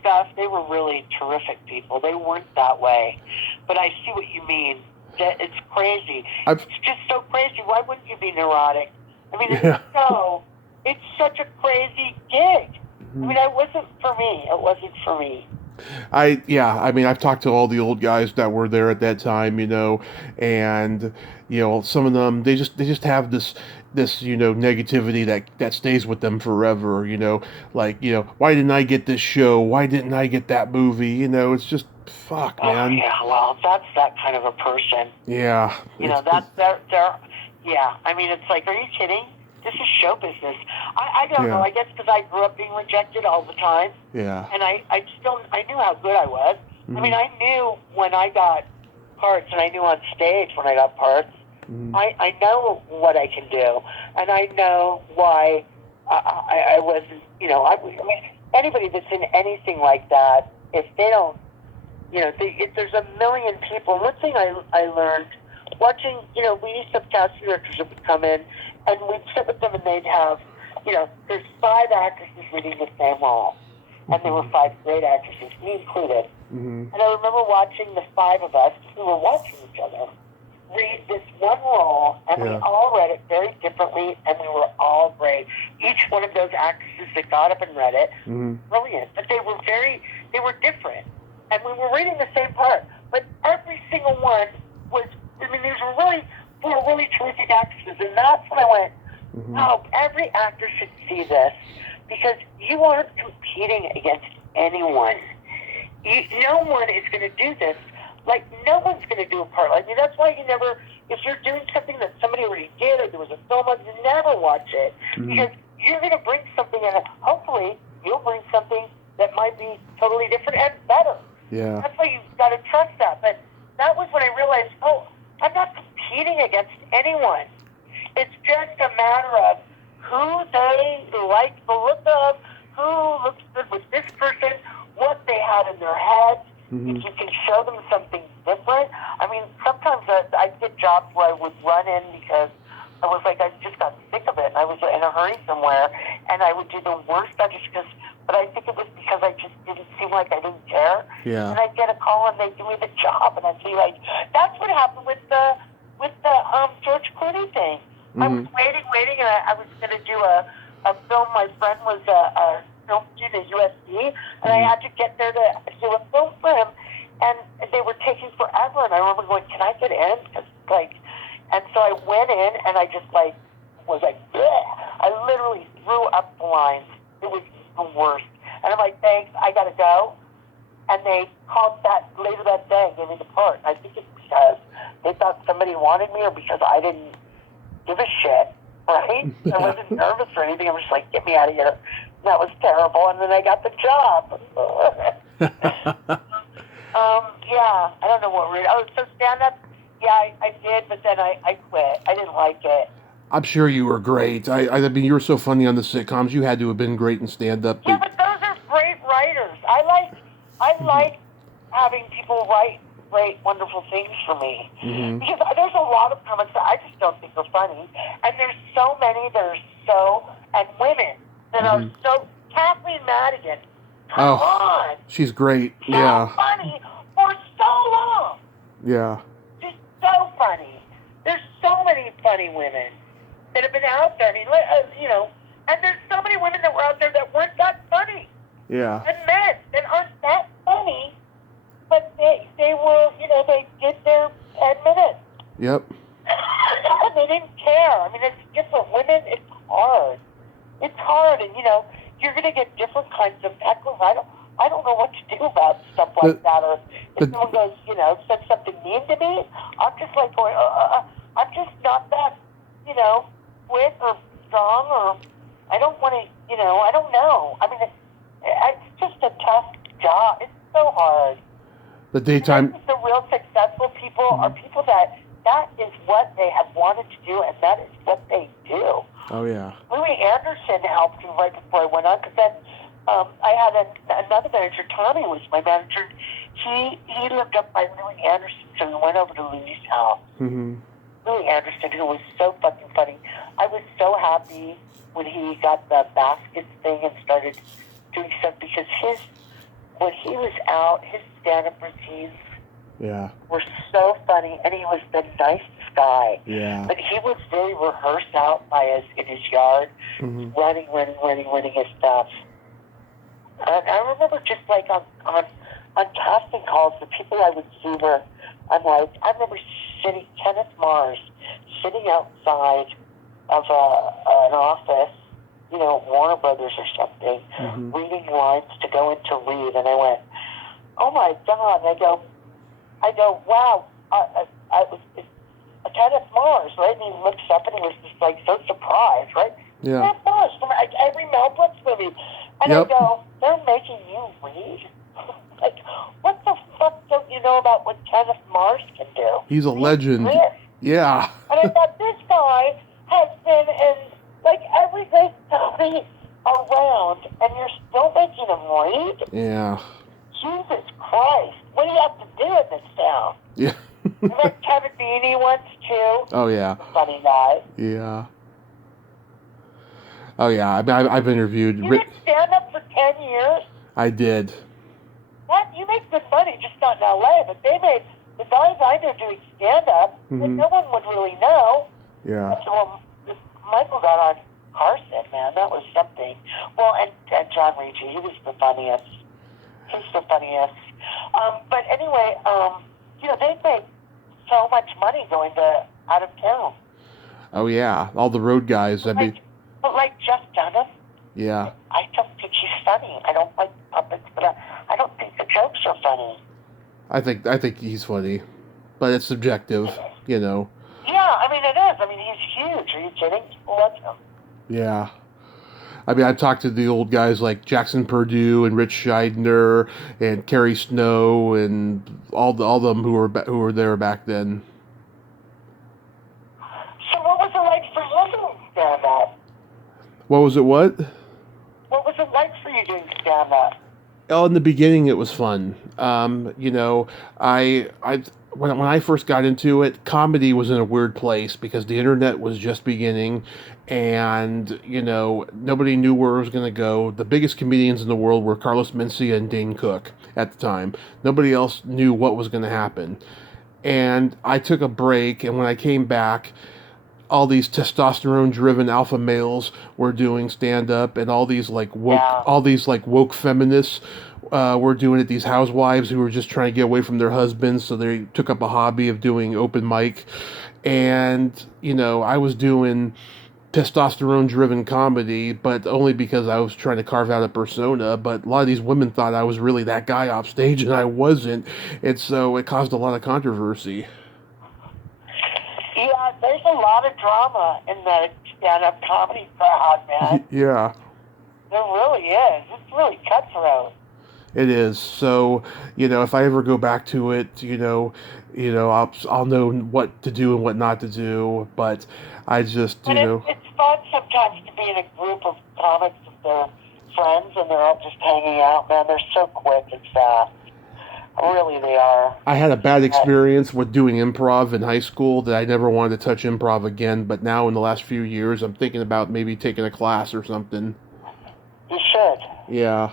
stuff, they were really terrific people. They weren't that way, but I see what you mean. It's crazy. It's just so crazy. Why wouldn't you be neurotic? I mean, it's such a crazy gig. I mean, it wasn't for me. It wasn't for me. I mean, I've talked to all the old guys that were there at that time, you know, and, you know, some of them, they just have this, you know, negativity that stays with them forever, you know, like, you know, why didn't I get this show? Why didn't I get that movie? You know, it's just, fuck, man. Yeah, well, that's that kind of a person. Yeah. You know, they're, I mean, it's like, are you kidding? This is show business. I don't know. I guess because I grew up being rejected all the time. Yeah. And I knew how good I was. I mean, I knew when I got parts, and I knew on stage when I got parts. I know what I can do, and I know why I wasn't. You know, I mean, anybody that's in anything like that, if they don't, you know, if there's a million people. And one thing I learned watching, you know, we used to have cast directors that would come in, and we'd sit with them, and they'd have, you know, there's 5 actresses reading the same role, and there were 5 great actresses, me included. And I remember watching the 5 of us, we were watching each other, read this one role, and we all read it very differently, and we were all great. Each one of those actresses that got up and read it, brilliant, but they were different, and we were reading the same part, but every single one was, I mean, these were really terrific actresses, and that's when I went, oh, every actor should see this, because you aren't competing against anyone. No one is going to do this Like, no one's going to do a part. I mean, that's why you never, if you're doing something that somebody already did or there was a film on, you never watch it. Because you're going to bring something in, and hopefully you'll bring something that might be totally different and better. Yeah. That's why you've got to trust that. But that was when I realized, I'm not competing against anyone. It's just a matter of who they like the look of, who looks good with this person, what they had in their heads. If you can show them something different. I mean, sometimes I'd get jobs where I would run in because I was like, I just got sick of it. And I was in a hurry somewhere, and I would do the worst auditions. But I think it was because I just didn't seem like I didn't care. Yeah. And I'd get a call and they'd give me the job, and I'd be like, that's what happened with the George Clooney thing. I was waiting, and I was going to do a film. My friend was a film student at USC, and I had to get there to do a film for him, and they were taking forever. And I remember going, "Can I get in?" And so I went in, and I just was like, bleh. I literally threw up the lines. It was the worst. And I'm like, "Thanks, I gotta go." And they called later that day, gave me the part. I think it's because they thought somebody wanted me, or because I didn't give a shit, right? I wasn't nervous or anything. I was just like, "Get me out of here." That was terrible. And then I got the job. Yeah, I don't know what we're... Oh, so stand-up, yeah, I did, but then I quit. I didn't like it. I'm sure you were great. I mean, you were so funny on the sitcoms. You had to have been great in stand-up. Yeah, but those are great writers. I like having people write great, wonderful things for me. Because there's a lot of comics that I just don't think are funny. And there's so many that are and women that are so... Kathleen Madigan, come on. She's great. So Yeah. funny for so long. Yeah. She's so funny. There's so many funny women that have been out there. I mean, and there's so many women that were out there that weren't that funny. Yeah. And men that aren't that funny, but they were, they did their 10 minutes. Yep. They didn't care. I mean, it's different. Women, it's hard. It's hard, and, you're going to get different kinds of heckling. I don't know what to do about stuff like that. Or if someone goes, said something mean to me, I'm just like going, I'm just not that, quick or strong, or I don't want to, I don't know. I mean, it's just a tough job. It's so hard. The daytime... The real successful people are people that is what they have wanted to do, and that is what they do. Oh, yeah. Louis Anderson helped me right before I went on, because then I had another manager. Tommy was my manager. He lived up by Louis Anderson, so we went over to Louis' house. Louis Anderson, who was so fucking funny. I was so happy when he got the baskets thing and started doing stuff, because when he was out, his stand-up routines were so funny, and he was the nicest guy. Yeah. But he was very rehearsed out in his yard, running his stuff. And I remember just like on casting calls, the people I would see were, I remember Kenneth Mars sitting outside of an office, Warner Brothers or something, reading lines to go in to read, and I went, "Oh my God!" I go, "Wow!" It's Kenneth Mars, right? And he looks up and he was just like so surprised, right? Yeah. Kenneth Mars from every Mel Brooks movie, and I go, "They're making you read." Like, what the fuck don't you know about what Kenneth Mars can do? He's a legend. Yeah. And I thought, this guy has been in, every great comedy around, and you're still making him read? Yeah. Jesus Christ. What do you have to do in this town? Yeah. I met Kevin Beanie once, too. Oh, yeah. Funny guy. Yeah. Oh, yeah. I've interviewed... You did stand-up for 10 years? I did. What? You make good money, just not in L.A., but they made... The guys I knew doing stand-up, that no one would really know. Yeah. Well, Michael got on Carson, man. That was something. Well, and John Ricci, he was the funniest. He's the funniest. But anyway, they make so much money going out of town. Oh, yeah. All the road guys. But Jeff Dunham. Yeah. I don't think he's funny. I don't like puppets, but I don't think the jokes are funny. I think he's funny, but it's subjective, you know. Yeah, I mean, it is. I mean, he's huge. Are you kidding? People love him. Yeah. I mean, I've talked to the old guys like Jackson Purdue and Rich Scheidner and Kerry Snow and all them who were there back then. So what was it like for you doing stand-up? What was it? What? What was it like for you doing stand-up? Oh, in the beginning, it was fun. You know, I when I first got into it, comedy was in a weird place because the internet was just beginning, and you know nobody knew where it was going to go. The biggest comedians in the world were Carlos Mencia and Dane Cook at the time. Nobody else knew what was going to happen, and I took a break. And when I came back, all these testosterone driven alpha males were doing stand up, and all these like woke feminists were doing it. These housewives who were just trying to get away from their husbands, so they took up a hobby of doing open mic. And you know, I was doing testosterone driven comedy, but only because I was trying to carve out a persona. But a lot of these women thought I was really that guy off stage, and I wasn't, and so it caused a lot of controversy. Yeah, there's a lot of drama in the stand-up comedy crowd, man. Yeah. There really is. It's really cutthroat. It is. So, you know, if I ever go back to it, I'll know what to do and what not to do. But I just, But it's fun sometimes to be in a group of comics with their friends and they're all just hanging out, man. They're so quick and fast. Really, they are. I had a bad experience with doing improv in high school that I never wanted to touch improv again. But now in the last few years, I'm thinking about maybe taking a class or something. You should. Yeah.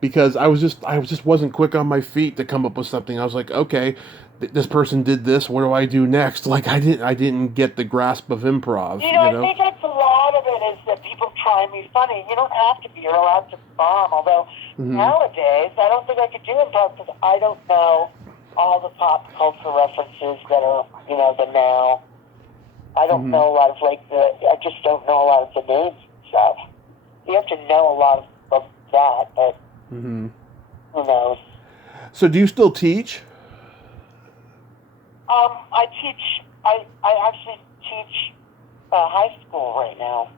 Because I just wasn't quick on my feet to come up with something. I was like, okay, this person did this. What do I do next? Like I didn't get the grasp of improv. You know, I think that's a lot of it is that people try and be funny. You don't have to be. You're allowed to bomb. Although nowadays, I don't think I could do improv because I don't know all the pop culture references that are, you know, the now. I don't know a lot of I just don't know a lot of the names and stuff. You have to know a lot of that, but who knows? So do you still teach? I teach. I actually teach high school right now.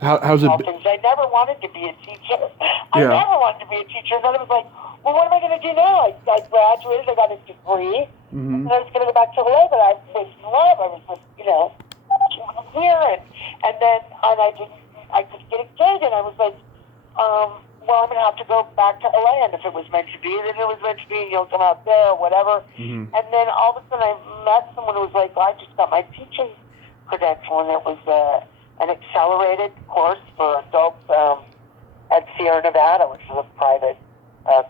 How's it? I never wanted to be a teacher. I never wanted to be a teacher. And then I was like, well, what am I going to do now? I graduated. I got a degree. And I was going to go back to LA, but I was in love. I was just, you know, here. And then I could get a gig. And I was like, well, I'm going to have to go back to LA. And if it was meant to be, then it was meant to be. You'll come out there or whatever. And then all of a sudden I met someone who was like, well, I just got my teaching credential. And it was an accelerated course for adults at Sierra Nevada, which is a private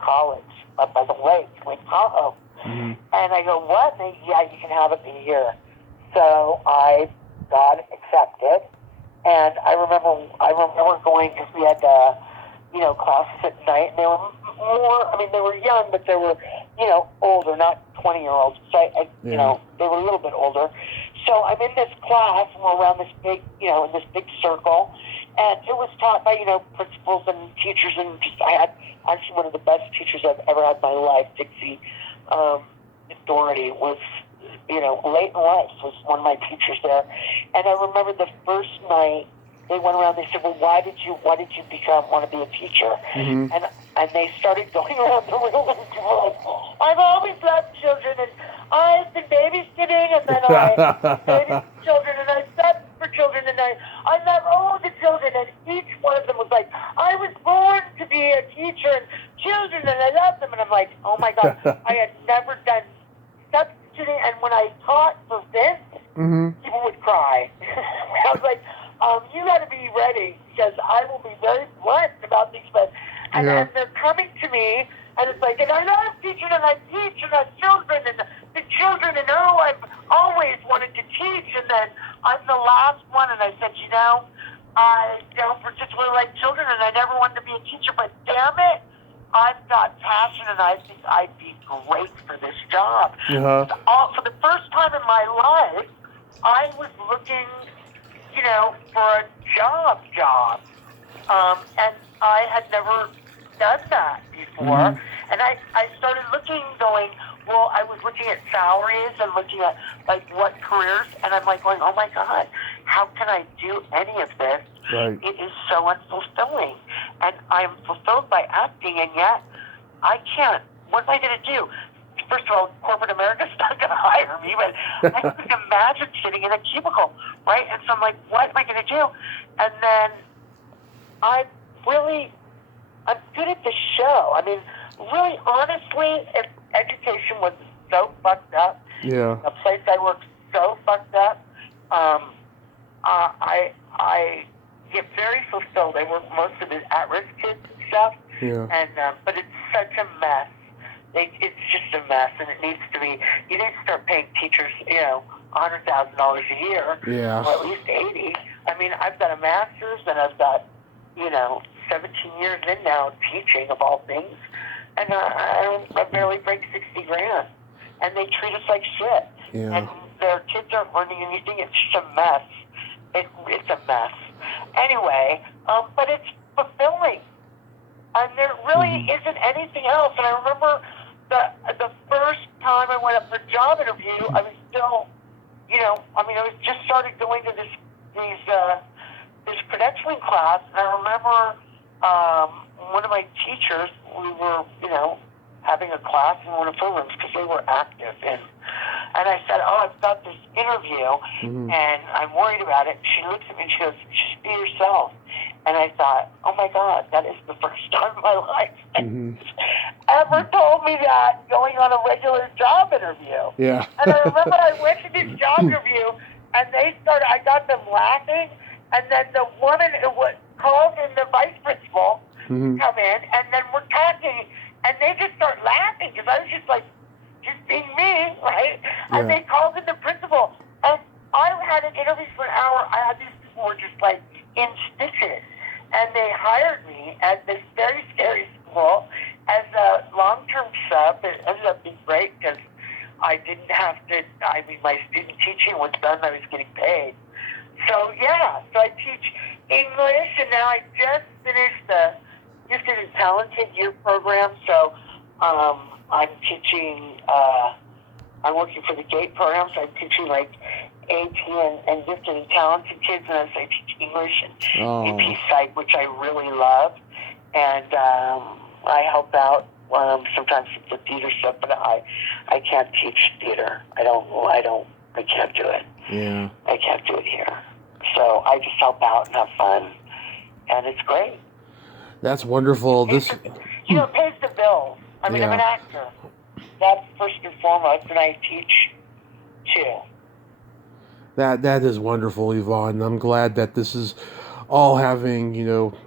college up by the lake, Lake Tahoe. And I go, what? And they, yeah, you can have it in a year. So I got accepted. And I remember going because we had classes at night, and they were they were young, but they were, older, not 20-year-olds. So they were a little bit older. So I'm in this class, and we're around this big, in this big circle, and it was taught by, principals and teachers, and I had actually one of the best teachers I've ever had in my life, Dixie Doherty, was, late in life, was one of my teachers there. And I remember the first night, they went around, they said, well, why did you want to be a teacher? And they started going around the room, and people were like, I've always loved children, and I've been babysitting, and then I babysat children, and I sat for children, and I love all the children, and each one of them was like, I was born to be a teacher, and children, and I love them. And I'm like, oh my God, I had never done substituting, and when I taught for this, people would cry. I was like, you got to be ready, because I will be very blunt about these, and they're coming to me, and it's like, and I love teaching, and I teach, and I have children, and the children, and I've always wanted to teach, and then I'm the last one, and I said, I don't particularly like children, and I never wanted to be a teacher, but damn it, I've got passion, and I think I'd be great for this job. For the first time in my life, I was looking, for a job. And I had never done that before. And I started looking, going, well, I was looking at salaries and looking at, like, what careers, and I'm, like, going, oh, my God, how can I do any of this? Right. It is so unfulfilling. And I'm fulfilled by acting, and yet I can't. What am I going to do? First of all, corporate America's not going to hire me, but I couldn't imagine sitting in a cubicle, right? And so I'm like, what am I going to do? And then I'm good at the show. I mean, really, honestly, if education was so fucked up, Yeah. the place I work so fucked up, I get very fulfilled. I work most of it at-risk kids and stuff, Yeah. and but it's such a mess. It's just a mess, and it needs to be. You need to start paying teachers, $100,000 a year, Yeah. or at least 80. I mean, I've got a master's, and I've got, 17 years in now teaching of all things, and I barely break 60 grand, and they treat us like shit. Yeah. And their kids aren't learning anything. It's just a mess. It's a mess. Anyway, but it's fulfilling. And there really isn't anything else. And I remember the first time I went up for a job interview, I was still, I was just started going to this credentialing class. And I remember one of my teachers, we were, having a class in one of her rooms because they were active. And I said, oh, I've got this interview, and I'm worried about it. She looks at me and she goes, just be yourself. And I thought, oh, my God, that is the first time in my life ever told me that going on a regular job interview. Yeah. And I remember I went to this job interview, and I got them laughing, and then the woman who called in the vice principal come in, and then we're talking, and they just start laughing because I was just like, just being me, right? Yeah. And they called in the principal, and I had an interview for an hour. I had these people who were just like in stitches, and they hired me at this very scary school as a long-term sub. It ended up being great because I didn't have to. My student teaching was done. I was getting paid. So I teach English, and now I just finished the Gifted and Talented Year program. So I'm teaching. I'm working for the GATE program, so I'm teaching like AP and Gifted and Talented kids, and I teach English and AP Psych, which I really love. And I help out sometimes with the theater stuff, but I can't teach theater. I can't do it. Yeah. I can't do it here. So I just help out and have fun, and it's great. That's wonderful. It pays the bills. I mean, I'm an actor. That's first and foremost, and I teach too. That is wonderful, Evonne. I'm glad that this is all having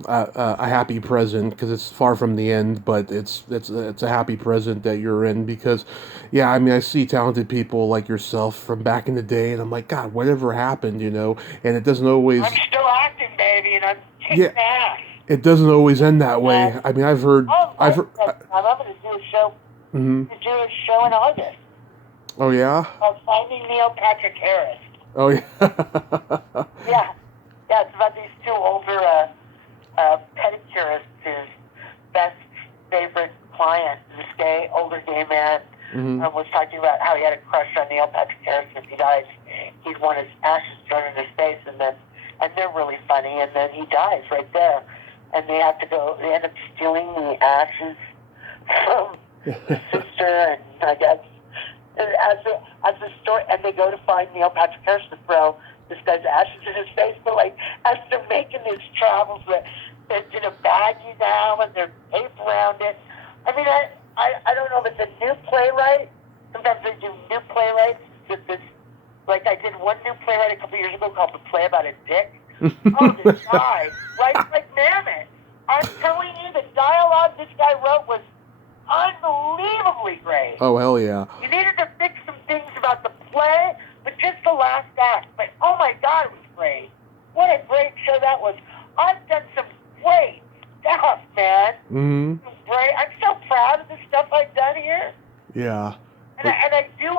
a happy present, because it's far from the end, but it's a happy present that you're in, because I see talented people like yourself from back in the day, and I'm like, God, whatever happened, and it doesn't always. I'm still acting, baby, and I'm kicking ass. It doesn't always end that way. I mean, I've heard. I'm going to do a show. To do a show in August. Oh yeah. Called Finding Neil Patrick Harris. Oh yeah. Yeah, it's about these two older pedicurists whose best favorite client, this older gay man, was talking about how he had a crush on Neil Patrick Harris. If he dies, he'd want his ashes thrown in his face, and they're really funny. And then he dies right there, and they have to go. They end up stealing the ashes from his sister, and I guess. As a story, and they go to find Neil Patrick Harris to throw this guy's ashes in his face. But as they're making these travels, it's in a baggie now, and there's tape around it. I mean, I don't know if it's a new playwright. Sometimes they do new playwrights. I did one new playwright a couple years ago called The Play About a Dick. Oh, this guy writes like Mammoth. I'm telling you, the dialogue this guy wrote was unbelievably great. Oh, hell yeah. You needed to fix some things about the play, but just the last act. But, oh my God, it was great. What a great show that was. I've done some great stuff, man. Great. I'm so proud of the stuff I've done here. Yeah. And I do,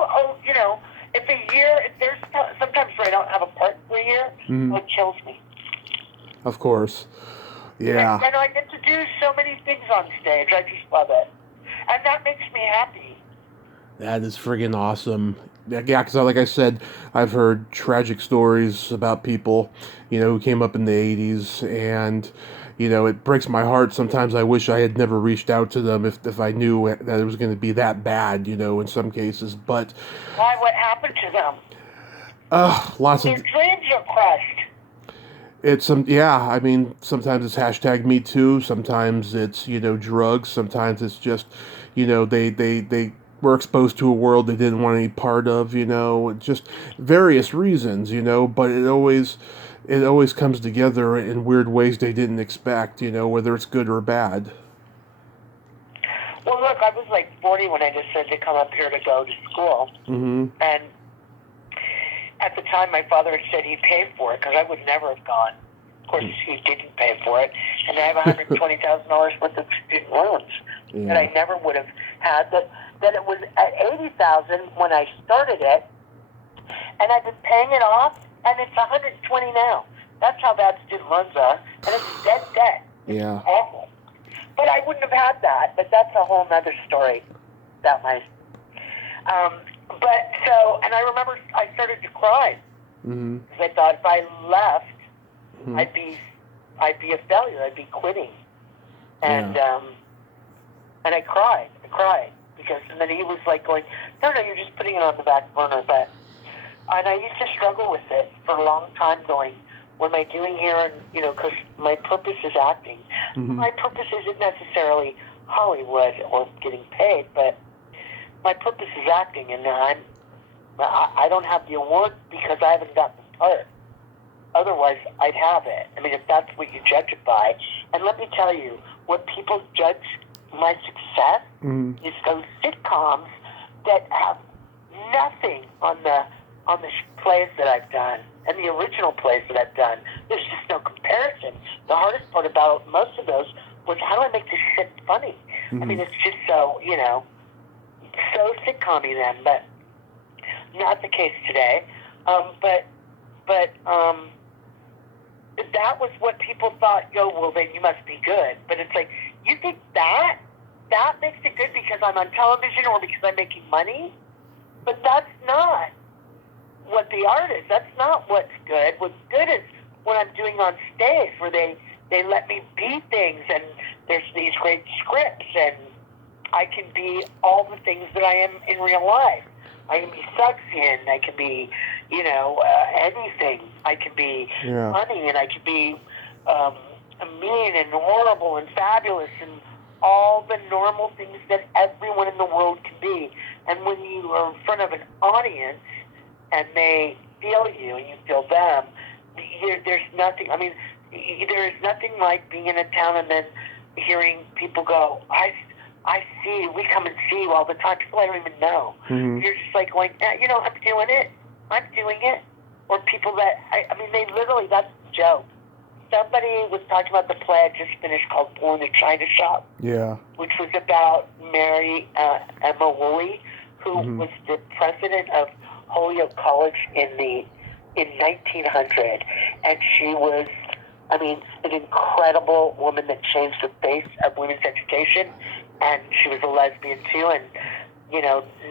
if a year, there's sometimes where I don't have a part for a year, it kills me. Of course. Yeah. And I get to do so many things on stage. I just love it. And that makes me happy. That is friggin' awesome. Yeah, because like I said, I've heard tragic stories about people, who came up in the 80s, and, it breaks my heart. Sometimes I wish I had never reached out to them if I knew that it was going to be that bad, in some cases. But, Why? What happened to them? lots Their of... dreams are crushed. I mean, sometimes it's hashtag Me Too, sometimes it's, drugs, sometimes it's just, they were exposed to a world they didn't want any part of, just various reasons, but it always comes together in weird ways they didn't expect, whether it's good or bad. Well, look, I was like 40 when I decided to come up here to go to school. Mm-hmm. And at the time, my father had said he'd pay for it because I would never have gone. Of course, he didn't pay for it. And I have $120,000 worth of student loans that I never would have had. That it was at $80,000 when I started it, and I've been paying it off, and it's $120 now. That's how bad student loans are, and it's dead. Yeah. It's awful. But I wouldn't have had that. But that's a whole other story. That might. And I remember I started to cry because I thought if I left, I'd be a failure. I'd be quitting, and I cried. Because, and then he was like going, no, you're just putting it on the back burner. And I used to struggle with it for a long time going, what am I doing here? And, because my purpose is acting. Mm-hmm. My purpose isn't necessarily Hollywood or getting paid, but my purpose is acting. And I don't have the award because I haven't gotten the part. Otherwise, I'd have it. I mean, if that's what you judge it by. And let me tell you, what people judge my success is those sitcoms that have nothing on the plays that I've done and the original plays that I've done. There's just no comparison. The hardest part about most of those was how do I make this shit funny? I mean, it's just so, so sitcom-y then, but not the case today. But that was what people thought, well, then you must be good. But it's like, you think that makes it good because I'm on television or because I'm making money? But that's not what the art is. That's not what's good. What's good is what I'm doing on stage where they let me be things and there's these great scripts and I can be all the things that I am in real life. I can be sexy and I can be, anything. I can be funny and I can be mean and horrible and fabulous and all the normal things that everyone in the world can be. And when you are in front of an audience and they feel you and you feel them, there's nothing, there's nothing like being in a town and then hearing people go, I see, we come and see you all the time. People I don't even know. Mm-hmm. You're just like going, I'm doing it. Or people that, they literally, that's a joke. Somebody was talking about the play I just finished called Born in a China Shop. Yeah. Which was about Mary Emma Woolley, who was the president of Holyoke College in 1900. And she was, an incredible woman that changed the face of women's education. And she was a lesbian too, and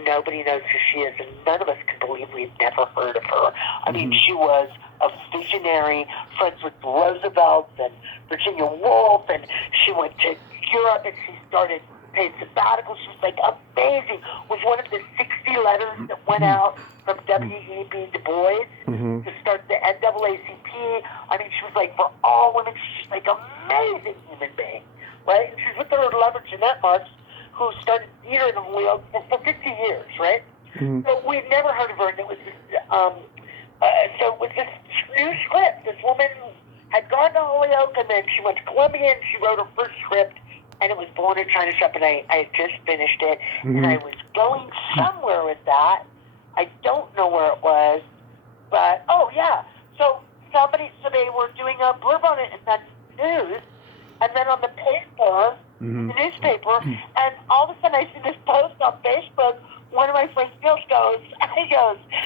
nobody knows who she is, and none of us can believe we've never heard of her. She was a visionary, friends with Roosevelt and Virginia Woolf, and she went to Europe and she started paid sabbatical. She was like amazing. Was one of the 60 letters that went out from W.E.B. Du Bois to start the NAACP. She was like for all women. She's like amazing human being. Right? And she's with her lover, Jeanette Marks, who started theater in Holyoke for 50 years, right? Mm-hmm. So we'd never heard of her, and it was this, so it was this new script. This woman had gone to Holyoke, and then she went to Columbia, and she wrote her first script, and it was Born in a China Shop, and I had just finished it, and I was going somewhere with that. I don't know where it was, but, so they were doing a blurb on it in that news, and then on the paper, the newspaper, and all of a sudden I see this post on Facebook. One of my friends goes,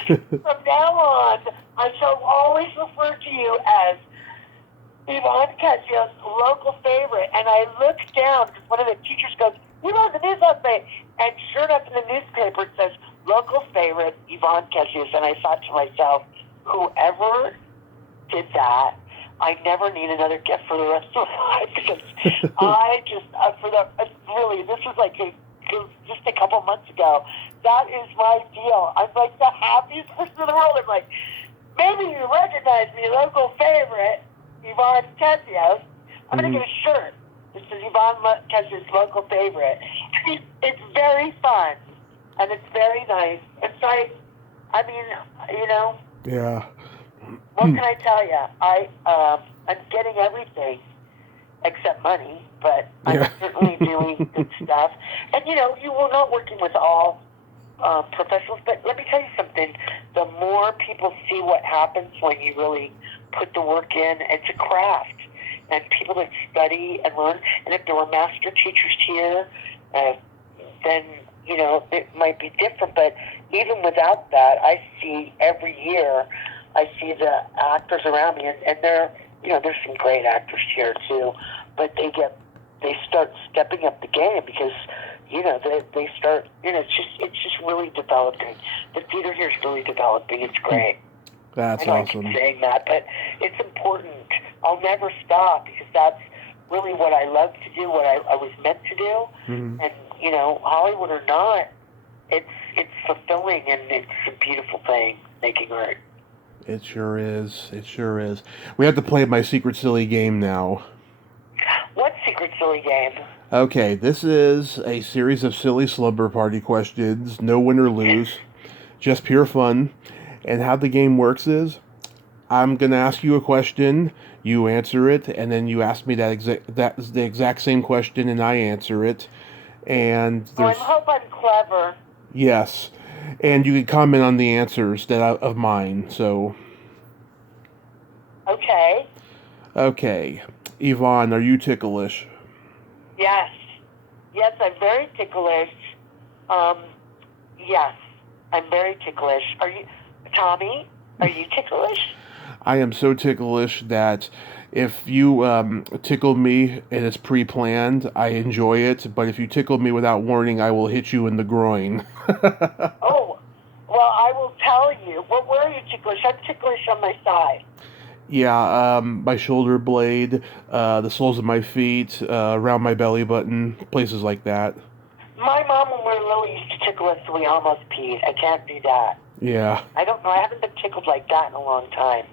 from now on, I shall always refer to you as Evonne Kezios, local favorite. And I looked down because one of the teachers goes, "You know the news last night." And sure enough, in the newspaper, it says, "Local favorite, Evonne Kezios." And I thought to myself, whoever did that, I never need another gift for the rest of my life, because I just, really, this was like just a couple months ago. That is my deal. I'm like the happiest person in the world. I'm like, maybe you recognize me, local favorite, Evonne Kezios. I'm going to get a shirt. This is Evonne Kezios' local favorite. It's very fun, and it's very nice. It's like, I mean, you know. Yeah. What can I tell you? I'm getting everything except money, but I'm certainly doing good stuff. And, you know, you were not working with all professionals, but let me tell you something. The more people see what happens when you really put the work in, it's a craft. And people that study and learn, and if there were master teachers here, then, you know, it might be different. But even without that, I see every year, I see the actors around me, and they're, you know, there's some great actors here too, but they start stepping up the game because, you know, they start, you know, it's just really developing. The theater here is really developing. It's great. That's I awesome. I keep saying that, but it's important. I'll never stop because that's really what I love to do, what I was meant to do. Mm-hmm. And, you know, Hollywood or not, it's fulfilling, and it's a beautiful thing, making art. It sure is. It sure is. We have to play my secret silly game now. What secret silly game? Okay, this is a series of silly slumber party questions. No win or lose. Just pure fun. And how the game works is, I'm going to ask you a question, you answer it, and then you ask me that's the exact same question, and I answer it. And I hope I'm clever. Yes. And you can comment on the answers of mine, so... Okay. Okay. Evonne, are you ticklish? Yes. Yes, I'm very ticklish. Yes, I'm very ticklish. Are you, Tommy, are you ticklish? I am so ticklish that if you tickle me and it's pre-planned, I enjoy it, but if you tickle me without warning, I will hit you in the groin. Oh, well, I will tell you. Well, where are you ticklish? I'm ticklish on my side. Yeah, my shoulder blade, the soles of my feet, around my belly button, places like that. My mom, when we were little, used to tickle us so we almost peed. I can't do that. Yeah. I don't know. I haven't been tickled like that in a long time.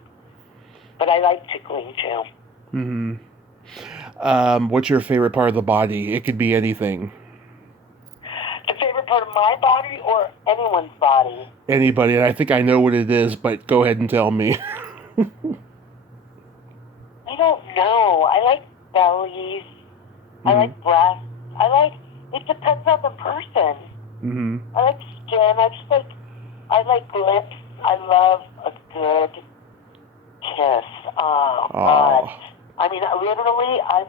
But I like tickling, too. Mm-hmm. What's your favorite part of the body? It could be anything. The favorite part of my body or anyone's body? Anybody. And I think I know what it is, but go ahead and tell me. I don't know. I like bellies. I like breasts. It depends on the person. Mm-hmm. I like skin. I like lips. I love a good kiss. Oh, God. I mean, literally, I've,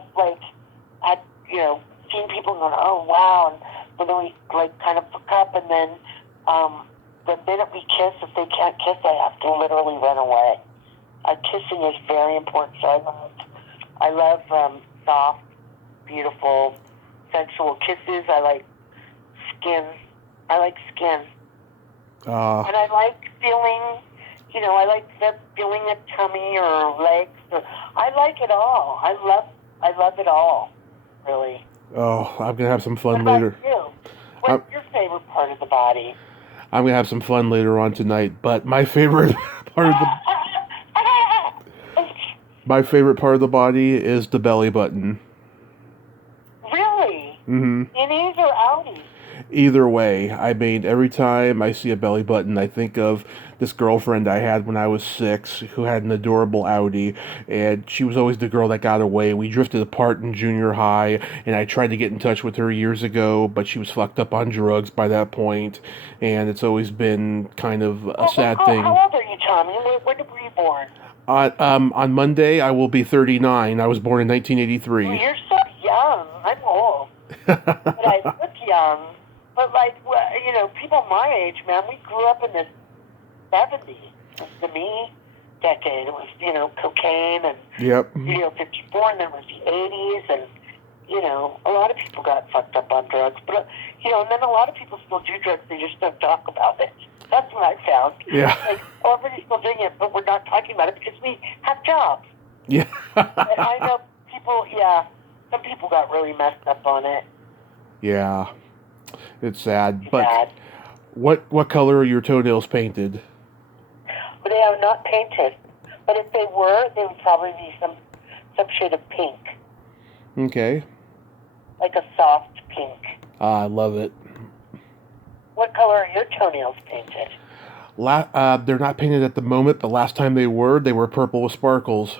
had, you know, seen people going, "Oh, wow," and then we, kind of hook up, and then, the minute we kiss, if they can't kiss, I have to literally run away. Kissing is very important, so I love soft, beautiful, sensual kisses. I like skin. And I like feeling, you know, feeling a tummy or legs. I like it all. I love it all, really. Oh, I'm going to have some fun what later. About you? What's your favorite part of the body? I'm going to have some fun later on tonight, but my favorite part of the... My favorite part of the body is the belly button. Really? Mm-hmm. Innies or outies? Either way. I mean, every time I see a belly button, I think of this girlfriend I had when I was 6 who had an adorable Audi, and she was always the girl that got away. We drifted apart in junior high, and I tried to get in touch with her years ago, but she was fucked up on drugs by that point, and it's always been kind of a sad thing. How old are you, Tommy? When were you born? On Monday, I will be 39. I was born in 1983. Well, you're so young. I'm old. But I look young. But, you know, people my age, man, we grew up in the 70s. To me, decade. It was, cocaine and Yep. Studio 54, and then it was the 80s, and, a lot of people got fucked up on drugs. But, and then a lot of people still do drugs, they just don't talk about it. That's what I found. Yeah. Like, everybody's still doing it, but we're not talking about it because we have jobs. Yeah. And I know people, some people got really messed up on it. Yeah. It's sad. Too But bad. what color are your toenails painted? But they are not painted. But if they were, they would probably be some shade of pink. Okay. Like a soft pink. I love it. What color are your toenails painted? They're not painted at the moment. The last time they were purple with sparkles.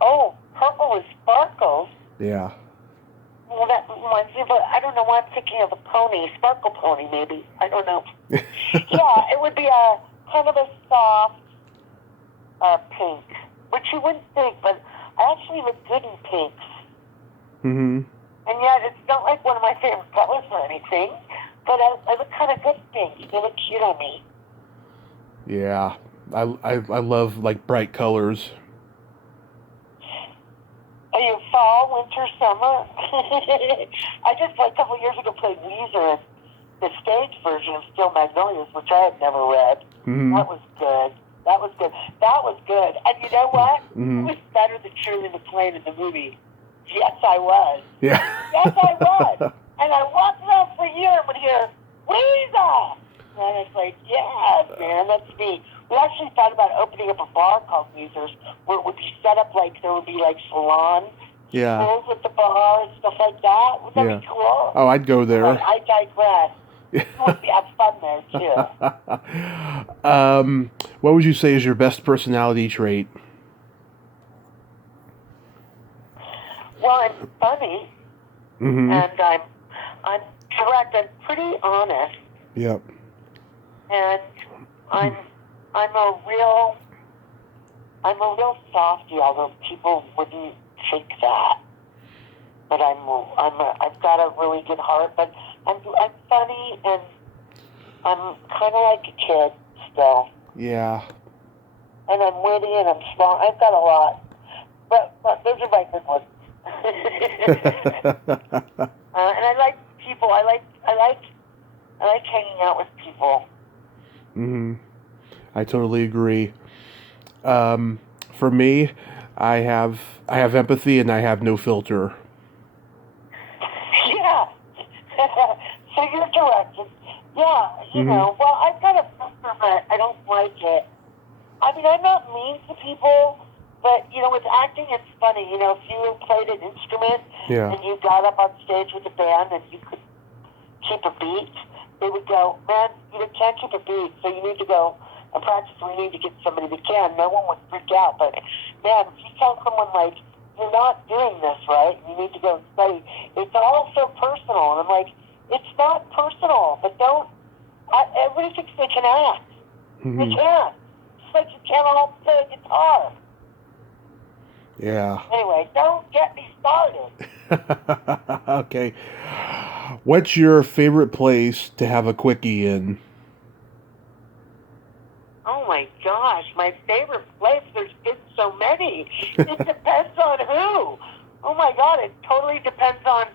Oh, purple with sparkles? Yeah. Well, that reminds me, but I don't know why I'm thinking of a pony. Sparkle pony, maybe. I don't know. Yeah, it would be a kind of a soft pink, which you wouldn't think, but I actually look good in pinks. Mm-hmm. And yet, it's not like one of my favorite colors or anything, but I look kind of good in pinks. They look cute on me. Yeah. I love, like, bright colors. Are you fall, winter, summer? I just, a couple of years ago, played Weezer, the stage version of Still Magnolias, which I had never read. Mm-hmm. That was good. That was good. And you know what? Mm-hmm. It was better than Shirley MacLaine in the movie. Yes, I was. Yeah. Yes, I was. And I walked around for a year and would hear, Weezer! And it's like, yes, man, that's me. We actually thought about opening up a bar called Weezer's, where it would be set up like there would be like salon stools at the bar and stuff like that. Would that be cool? Oh, I'd go there. But I digress. You would have fun there too. What would you say is your best personality trait? Well, I'm funny, Mm-hmm. and I'm direct. I'm pretty honest, Yep. and I'm a real softie. Although people wouldn't think that, but I've got a really good heart. But I'm funny, and I'm kind of like a kid still. Yeah. And I'm witty, and I'm strong. I've got a lot, but those are my good ones. And I like people. I like hanging out with people. Mm-hmm. I totally agree. For me, I have empathy and I have no filter. Yeah. So you're directed. Yeah, you know. Well, I've got a filter, but I don't like it. I mean, I'm not mean to people, but, with acting, it's funny. If you played an instrument and you got up on stage with a band and you could keep a beat, they would go, man, you can't keep a beat, so you need to go and practice. We need to get somebody that can. No one would freak out. But, man, if you tell someone, like, you're not doing this right, you need to go and study, it's all so personal. And I'm like, it's not personal, but everybody thinks they can act. They can't. It's like you can't all play a guitar. Yeah. Anyway, don't get me started. Okay. What's your favorite place to have a quickie in? Oh my gosh, my favorite place. There's been so many. It depends on who. Oh my God, it totally depends on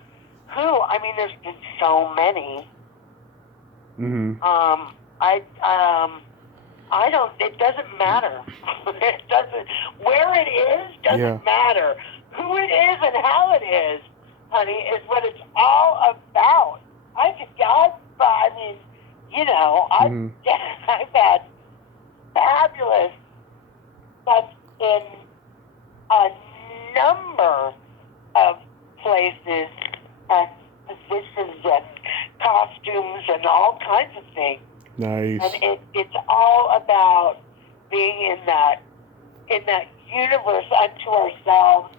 who. I mean, there's been so many. Mm-hmm. It doesn't matter. It doesn't, where it is doesn't matter. Who it is and how it is, honey, is what it's all about. I've had fabulous stuff in a number of places and positions and costumes and all kinds of things. Nice. And it's all about being in that universe unto ourselves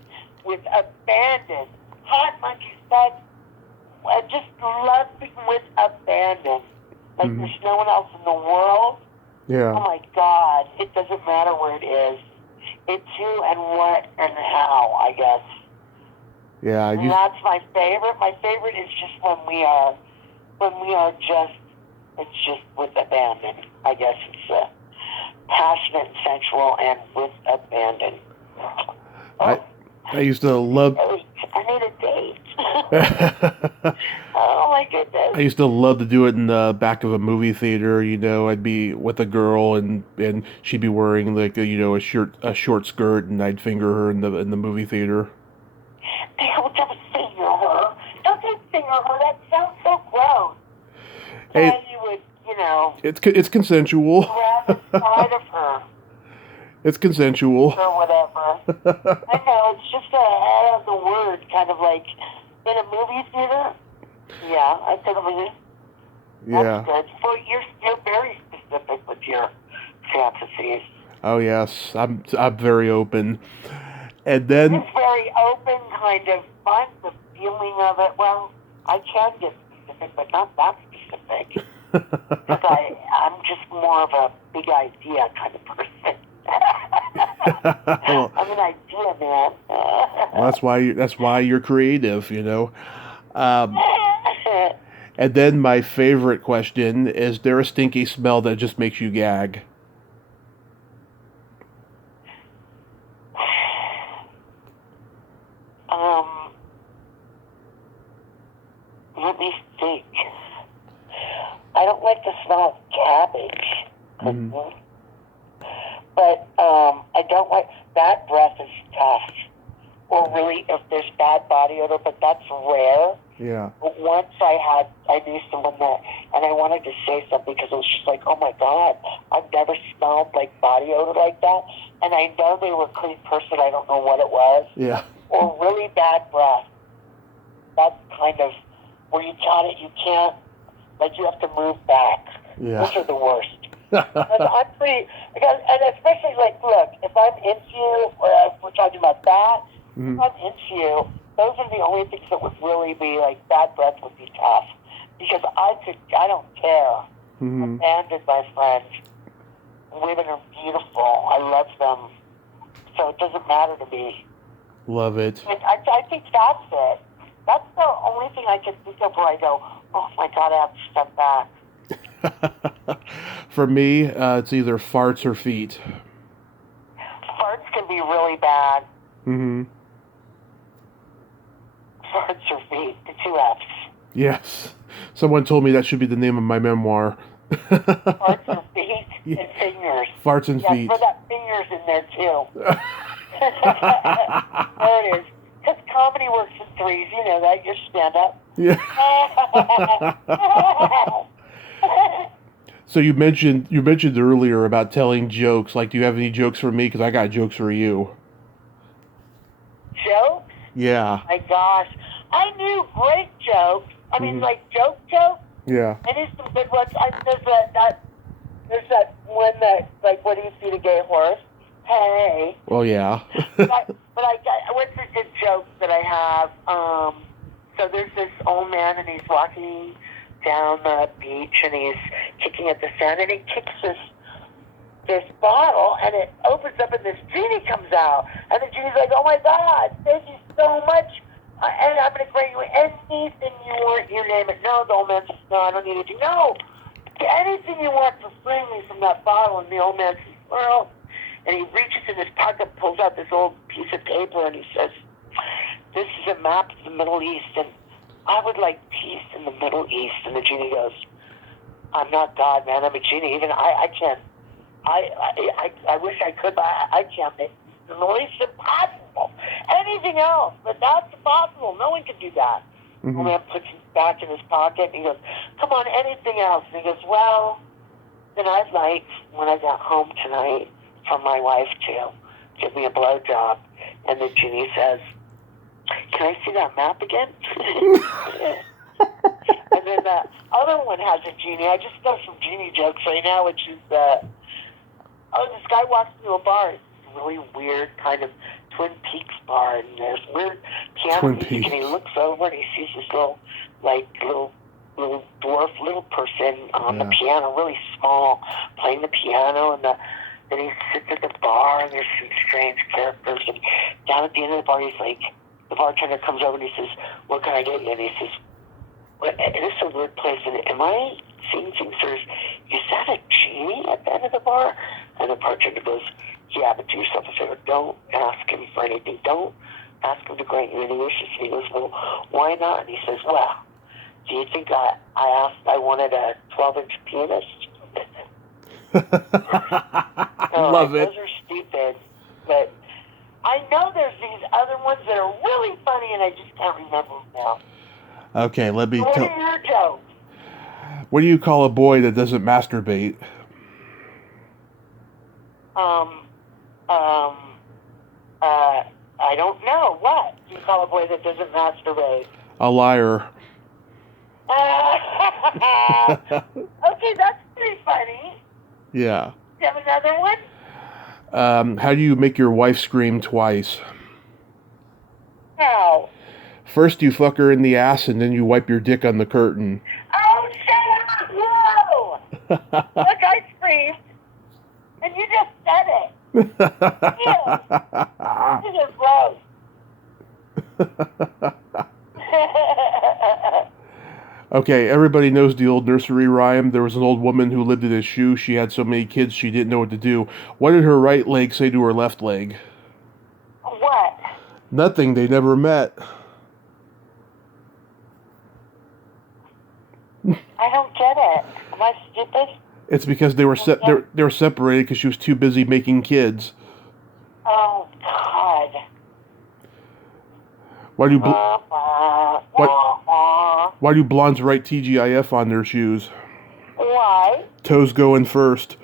with abandon. Hot Monkey said, I just love being with abandon. Like there's no one else in the world. Yeah. Oh my God, it doesn't matter where it is. It's who and what and how, I guess. Yeah. And that's my favorite. My favorite is just when we are it's just with abandon. I guess it's passionate and sensual and with abandon. I used to love. I need a date. Oh my goodness. I used to love to do it in the back of a movie theater. You know, I'd be with a girl and she'd be wearing like a short skirt, and I'd finger her in the movie theater. Don't finger her. Don't say finger her. That sounds so gross. Hey, And you would, it's consensual. grab the side of her. It's consensual. Or whatever. I know, it's just out of the word, kind of like in a movie theater. Yeah, I totally. Yeah. That's good. Well, you're very specific with your fantasies. Oh yes, I'm very open. And then It's very open, kind of fun. The feeling of it. Well, I can get specific, but not that specific. Because I'm just more of a big idea kind of person. well, I'm an idea man. that's why you're creative, you know. And then my favorite question: is there a stinky smell that just makes you gag? Let me think. I don't like the smell of cabbage. Mm-hmm. But I don't like bad breath is tough. Or really, if there's bad body odor, but that's rare. Yeah. But once I knew someone that, and I wanted to say something because it was just like, oh my God, I've never smelled like body odor like that. And I know they were a clean person. I don't know what it was. Yeah. Or really bad breath. That's kind of where you got it, you can't, like you have to move back. Yeah. Those are the worst. And I'm pretty, and especially like, look, if I'm into you, or if we're talking about that, Mm-hmm. if I'm into you, those are the only things that would really be like, bad breath would be tough. Because I don't care. Mm-hmm. I'm abandoned by friends. Women are beautiful. I love them. So it doesn't matter to me. Love it. And I think that's it. That's the only thing I can think of where I go, oh my God, I have to step back. For me, it's either farts or feet. Farts can be really bad. Mm-hmm. Farts or feet, the two F's. Yes. Someone told me that should be the name of my memoir. Farts and feet and fingers. Farts and feet. Yeah, put that fingers in there too. There it is. Because comedy works in threes, you know that. Your stand-up. Yeah. So you mentioned earlier about telling jokes. Like, do you have any jokes for me? Because I got jokes for you. Jokes? Yeah. My gosh. I knew great jokes. I mean, Mm-hmm. like joke. Yeah. I knew some good ones. There's that one that, like, what do you see the gay horse? Hey. Well, yeah. but I went through good jokes that I have. So there's this old man, and he's walking down the beach, and he's kicking at the sand, and he kicks this bottle, and it opens up, and this genie comes out, and the genie's like, oh my God, thank you so much, and I'm going to grant you anything you want, you name it. No, the old man says, no, I don't need it. No, anything you want to free me from that bottle. And the old man says, well, and he reaches in his pocket, pulls out this old piece of paper, and he says, this is a map of the Middle East, and I would like peace in the Middle East. And the genie goes, I'm not God, man. I'm a genie. Even I can't. I wish I could, but I can't make the Middle East impossible. Anything else, but that's impossible. No one can do that. Mm-hmm. The man puts it back in his pocket, and he goes, come on, anything else? And he goes, well, then I'd like, when I got home tonight, for my wife to give me a blowjob. And the genie says, can I see that map again? And then the other one has a genie. I just know some genie jokes right now, which is, this guy walks into a bar. It's a really weird kind of Twin Peaks bar, and there's weird piano music, and he looks over and he sees this little dwarf little person on the piano, really small, playing the piano, and then he sits at the bar, and there's some strange characters, and down at the end of the bar, he's like, the bartender comes over and he says, what can I get you? And he says, well, this is a weird place, and am I seeing things, or is that a genie at the end of the bar? And the bartender goes, yeah, but do yourself a favor. Don't ask him for anything. Don't ask him to grant you any wishes. And he goes, well, why not? And he says, well, do you think I wanted a 12-inch penis? Love it. Those are stupid. But I know there's these other ones that are really funny, and I just can't remember them now. Okay, let me What tell. are your jokes? What do you call a boy that doesn't masturbate? I don't know. What do you call a boy that doesn't masturbate? A liar. Okay, that's pretty funny. Yeah. Do you have another one? How do you make your wife scream twice? How? First you fuck her in the ass and then you wipe your dick on the curtain. Oh, shut up! Whoa! Look, I screamed, and you just said it. Ew. This is gross. Okay, everybody knows the old nursery rhyme. There was an old woman who lived in a shoe. She had so many kids she didn't know what to do. What did her right leg say to her left leg? What? Nothing. They never met. I don't get it. Am I stupid? It's because they were they were separated because she was too busy making kids. Oh, God. Why do blondes write TGIF on their shoes? Why? Toes going first.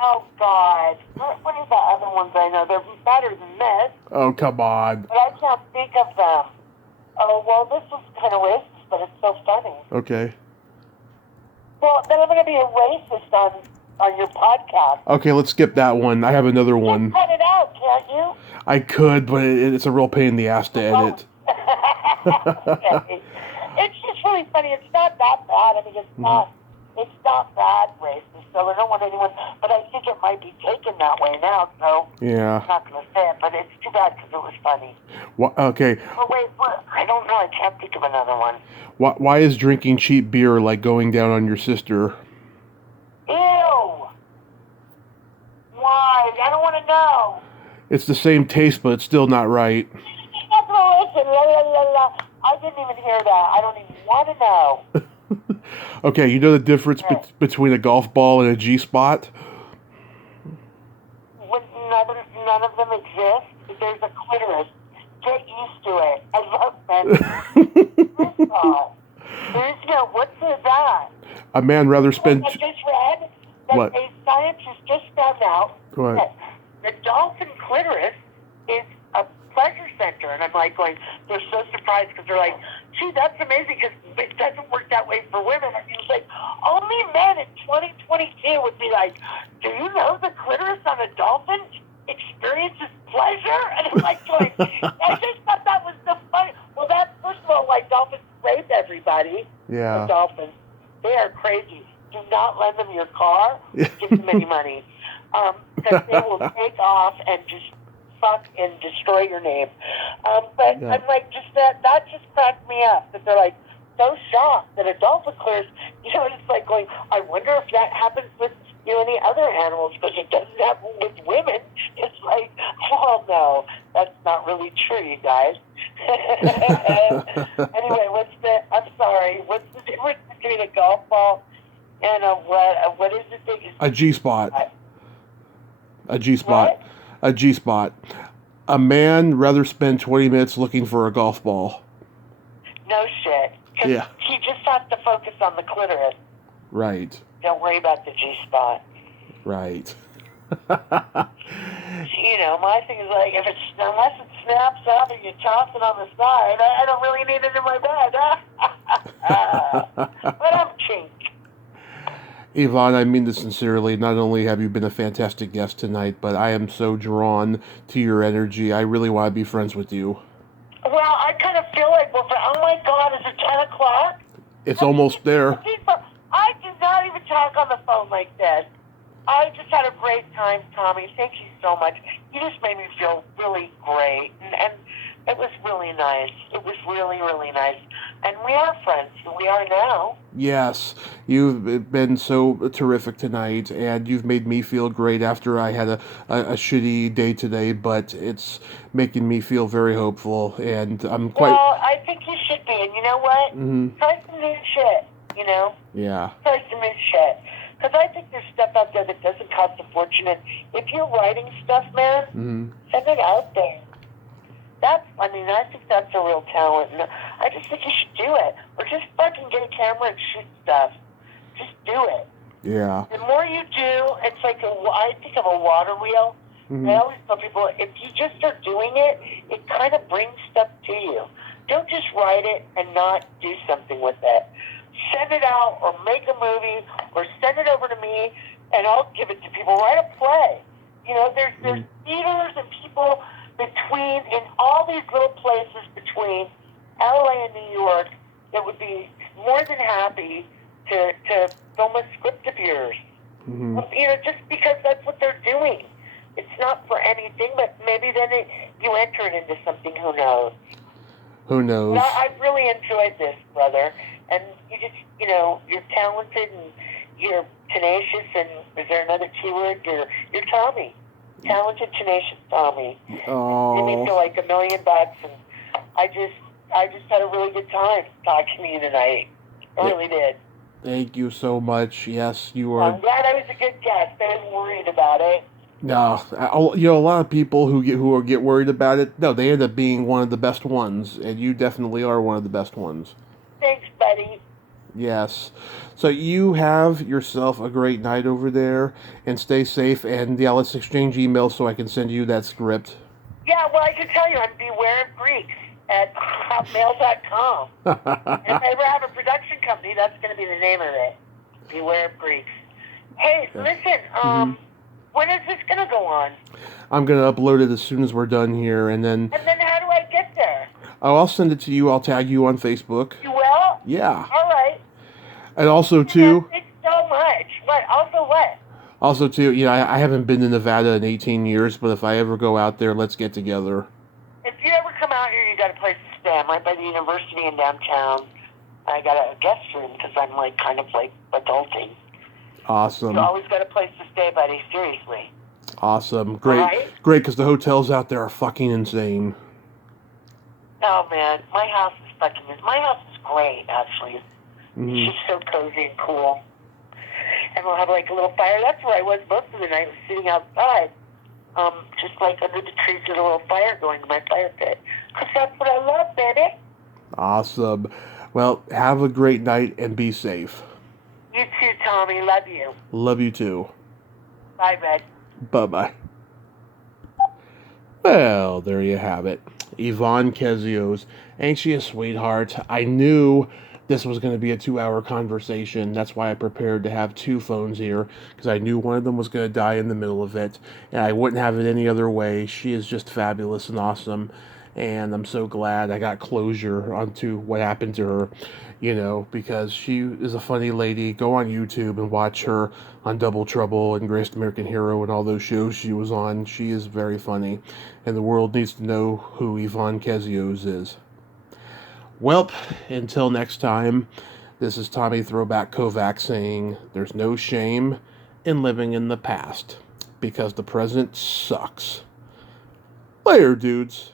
Oh, God. What are the other ones I know? They're better than this. Oh, come on. But I can't think of them. Oh, well, this was kind of racist, but it's so funny. Okay. Well, then I'm going to be a racist on your podcast. Okay, let's skip that one. I have another one. Just cut it out, can't you? I could, but it's a real pain in the ass to edit. Okay. It's just really funny. It's not that bad. I mean, it's not bad racist, so I don't want anyone, but I think it might be taken that way now, so Yeah. I'm not going to say it, but it's too bad because it was funny. Okay. Oh, wait, I don't know. I can't think of another one. Why is drinking cheap beer like going down on your sister? Ew! Why? I don't want to know. It's the same taste, but it's still not right. That's what listen. La, la, la, la. I didn't even hear that. I don't even want to know. Okay, you know the difference between a golf ball and a G-spot? None of them exist. There's a clitoris. Get used to it. I love that. There's no, what's that? A man rather spend... I just read that What? a scientist just found out What? that the dolphin clitoris is a pleasure center. And I'm like going, they're so surprised because they're like, gee, that's amazing because it doesn't work that way for women. And he was like, only men in 2022 would be like, do you know the clitoris on a dolphin experiences pleasure? And I'm like going, I just thought that was the funny. Well, that, first of all, like dolphins rape everybody. Yeah. The dolphins. They are crazy. Do not lend them your car. Give them any money. Because they will take off and just fuck and destroy your name. But Yeah. I'm like, just that just cracked me up. That they're like so shocked that a dolphin clears. You know, it's like going, I wonder if that happens with any other animals, because it doesn't happen with women. It's like, oh no, that's not really true, you guys. Anyway, what's the difference between a golf ball and what is it? A G-spot. A G-spot. What? A G-spot. A man rather spend 20 minutes looking for a golf ball. No shit. 'Cause Yeah. he just has to focus on the clitoris. Right. Don't worry about the G-spot. Right. My thing is like, unless it snaps up and you toss it on the side, I don't really need it in my bed. But I'm chink. Evonne, I mean this sincerely. Not only have you been a fantastic guest tonight, but I am so drawn to your energy. I really want to be friends with you. Well, I kind of feel like, oh my God, is it 10 o'clock? It's almost there. I do not even talk on the phone like this. I just had a great time, Tommy. Thank you so much. You just made me feel really great. And It was really nice. It was really, really nice. And we are friends. We are now. Yes, you've been so terrific tonight, and you've made me feel great after I had a shitty day today, but it's making me feel very hopeful, and I'm quite... Well, I think you should be. And you know what? Mm-hmm. Try some new shit, you know? Yeah. Try some new shit. Because I think there's stuff out there that doesn't cost a fortune. And if you're writing stuff, man, Mm-hmm. send it out there. I think that's a real talent. And I just think you should do it. Or just fucking get a camera and shoot stuff. Just do it. Yeah. The more you do, it's like I think of a water wheel. Mm-hmm. I always tell people, if you just start doing it, it kind of brings stuff to you. Don't just write it and not do something with it. Send it out or make a movie or send it over to me and I'll give it to people. Write a play. You know, there's theaters and people in all these little places between LA and New York that would be more than happy to film a script of yours. Mm-hmm. You know, just because that's what they're doing. It's not for anything, but maybe then you enter it into something. Who knows? Who knows? But I've really enjoyed this, brother. And you just, you know, you're talented and you're tenacious. And is there another keyword? You're Tommy. Talented, tenacious Tommy. Oh. You made me like $1 million, and I just had a really good time talking to you tonight. I really did. Thank you so much. Yes, you are. I'm glad I was a good guest. I wasn't worried about it. No, you know, a lot of people who get worried about it. No, they end up being one of the best ones, and you definitely are one of the best ones. Thanks, buddy. Yes. So you have yourself a great night over there, and stay safe. And yeah, let's exchange emails so I can send you that script. Yeah, well, I can tell you, I'm Beware of Greeks at hotmail.com. And if I ever have a production company, that's going to be the name of it. Beware of Greeks. Hey, listen, when is this going to go on? I'm going to upload it as soon as we're done here, and then... And then how do I get there? Oh, I'll send it to you. I'll tag you on Facebook. You will? Yeah. All right. And also, too... Thanks so much. What? Also what? Also, too, you know, I haven't been to Nevada in 18 years, but if I ever go out there, let's get together. If you ever come out here, you got a place to stay. I'm right by the university in downtown. I got a guest room because I'm like kind of like adulting. Awesome. You always got a place to stay, buddy. Seriously. Awesome. Great. Right? Great, because the hotels out there are fucking insane. Oh, man. My house is great, actually. Mm-hmm. It's just so cozy and cool. And we'll have like a little fire. That's where I was most of the night, was sitting outside. Just like under the trees with a little fire going in my fire pit. Because that's what I love, baby. Awesome. Well, have a great night and be safe. You too, Tommy. Love you. Love you too. Bye, Red. Bye-bye. Well, there you have it. Evonne Kezios. Ain't she a sweetheart? I knew this was going to be a 2-hour conversation. That's why I prepared to have 2 phones here, because I knew one of them was going to die in the middle of it, and I wouldn't have it any other way. She is just fabulous and awesome, and I'm so glad I got closure onto what happened to her, you know, because she is a funny lady. Go on YouTube and watch her on Double Trouble and Greatest American Hero and all those shows she was on. She is very funny, and the world needs to know who Evonne Kezios is. Well, until next time, this is Tommy Throwback Kovac saying there's no shame in living in the past, because the present sucks. Later, dudes.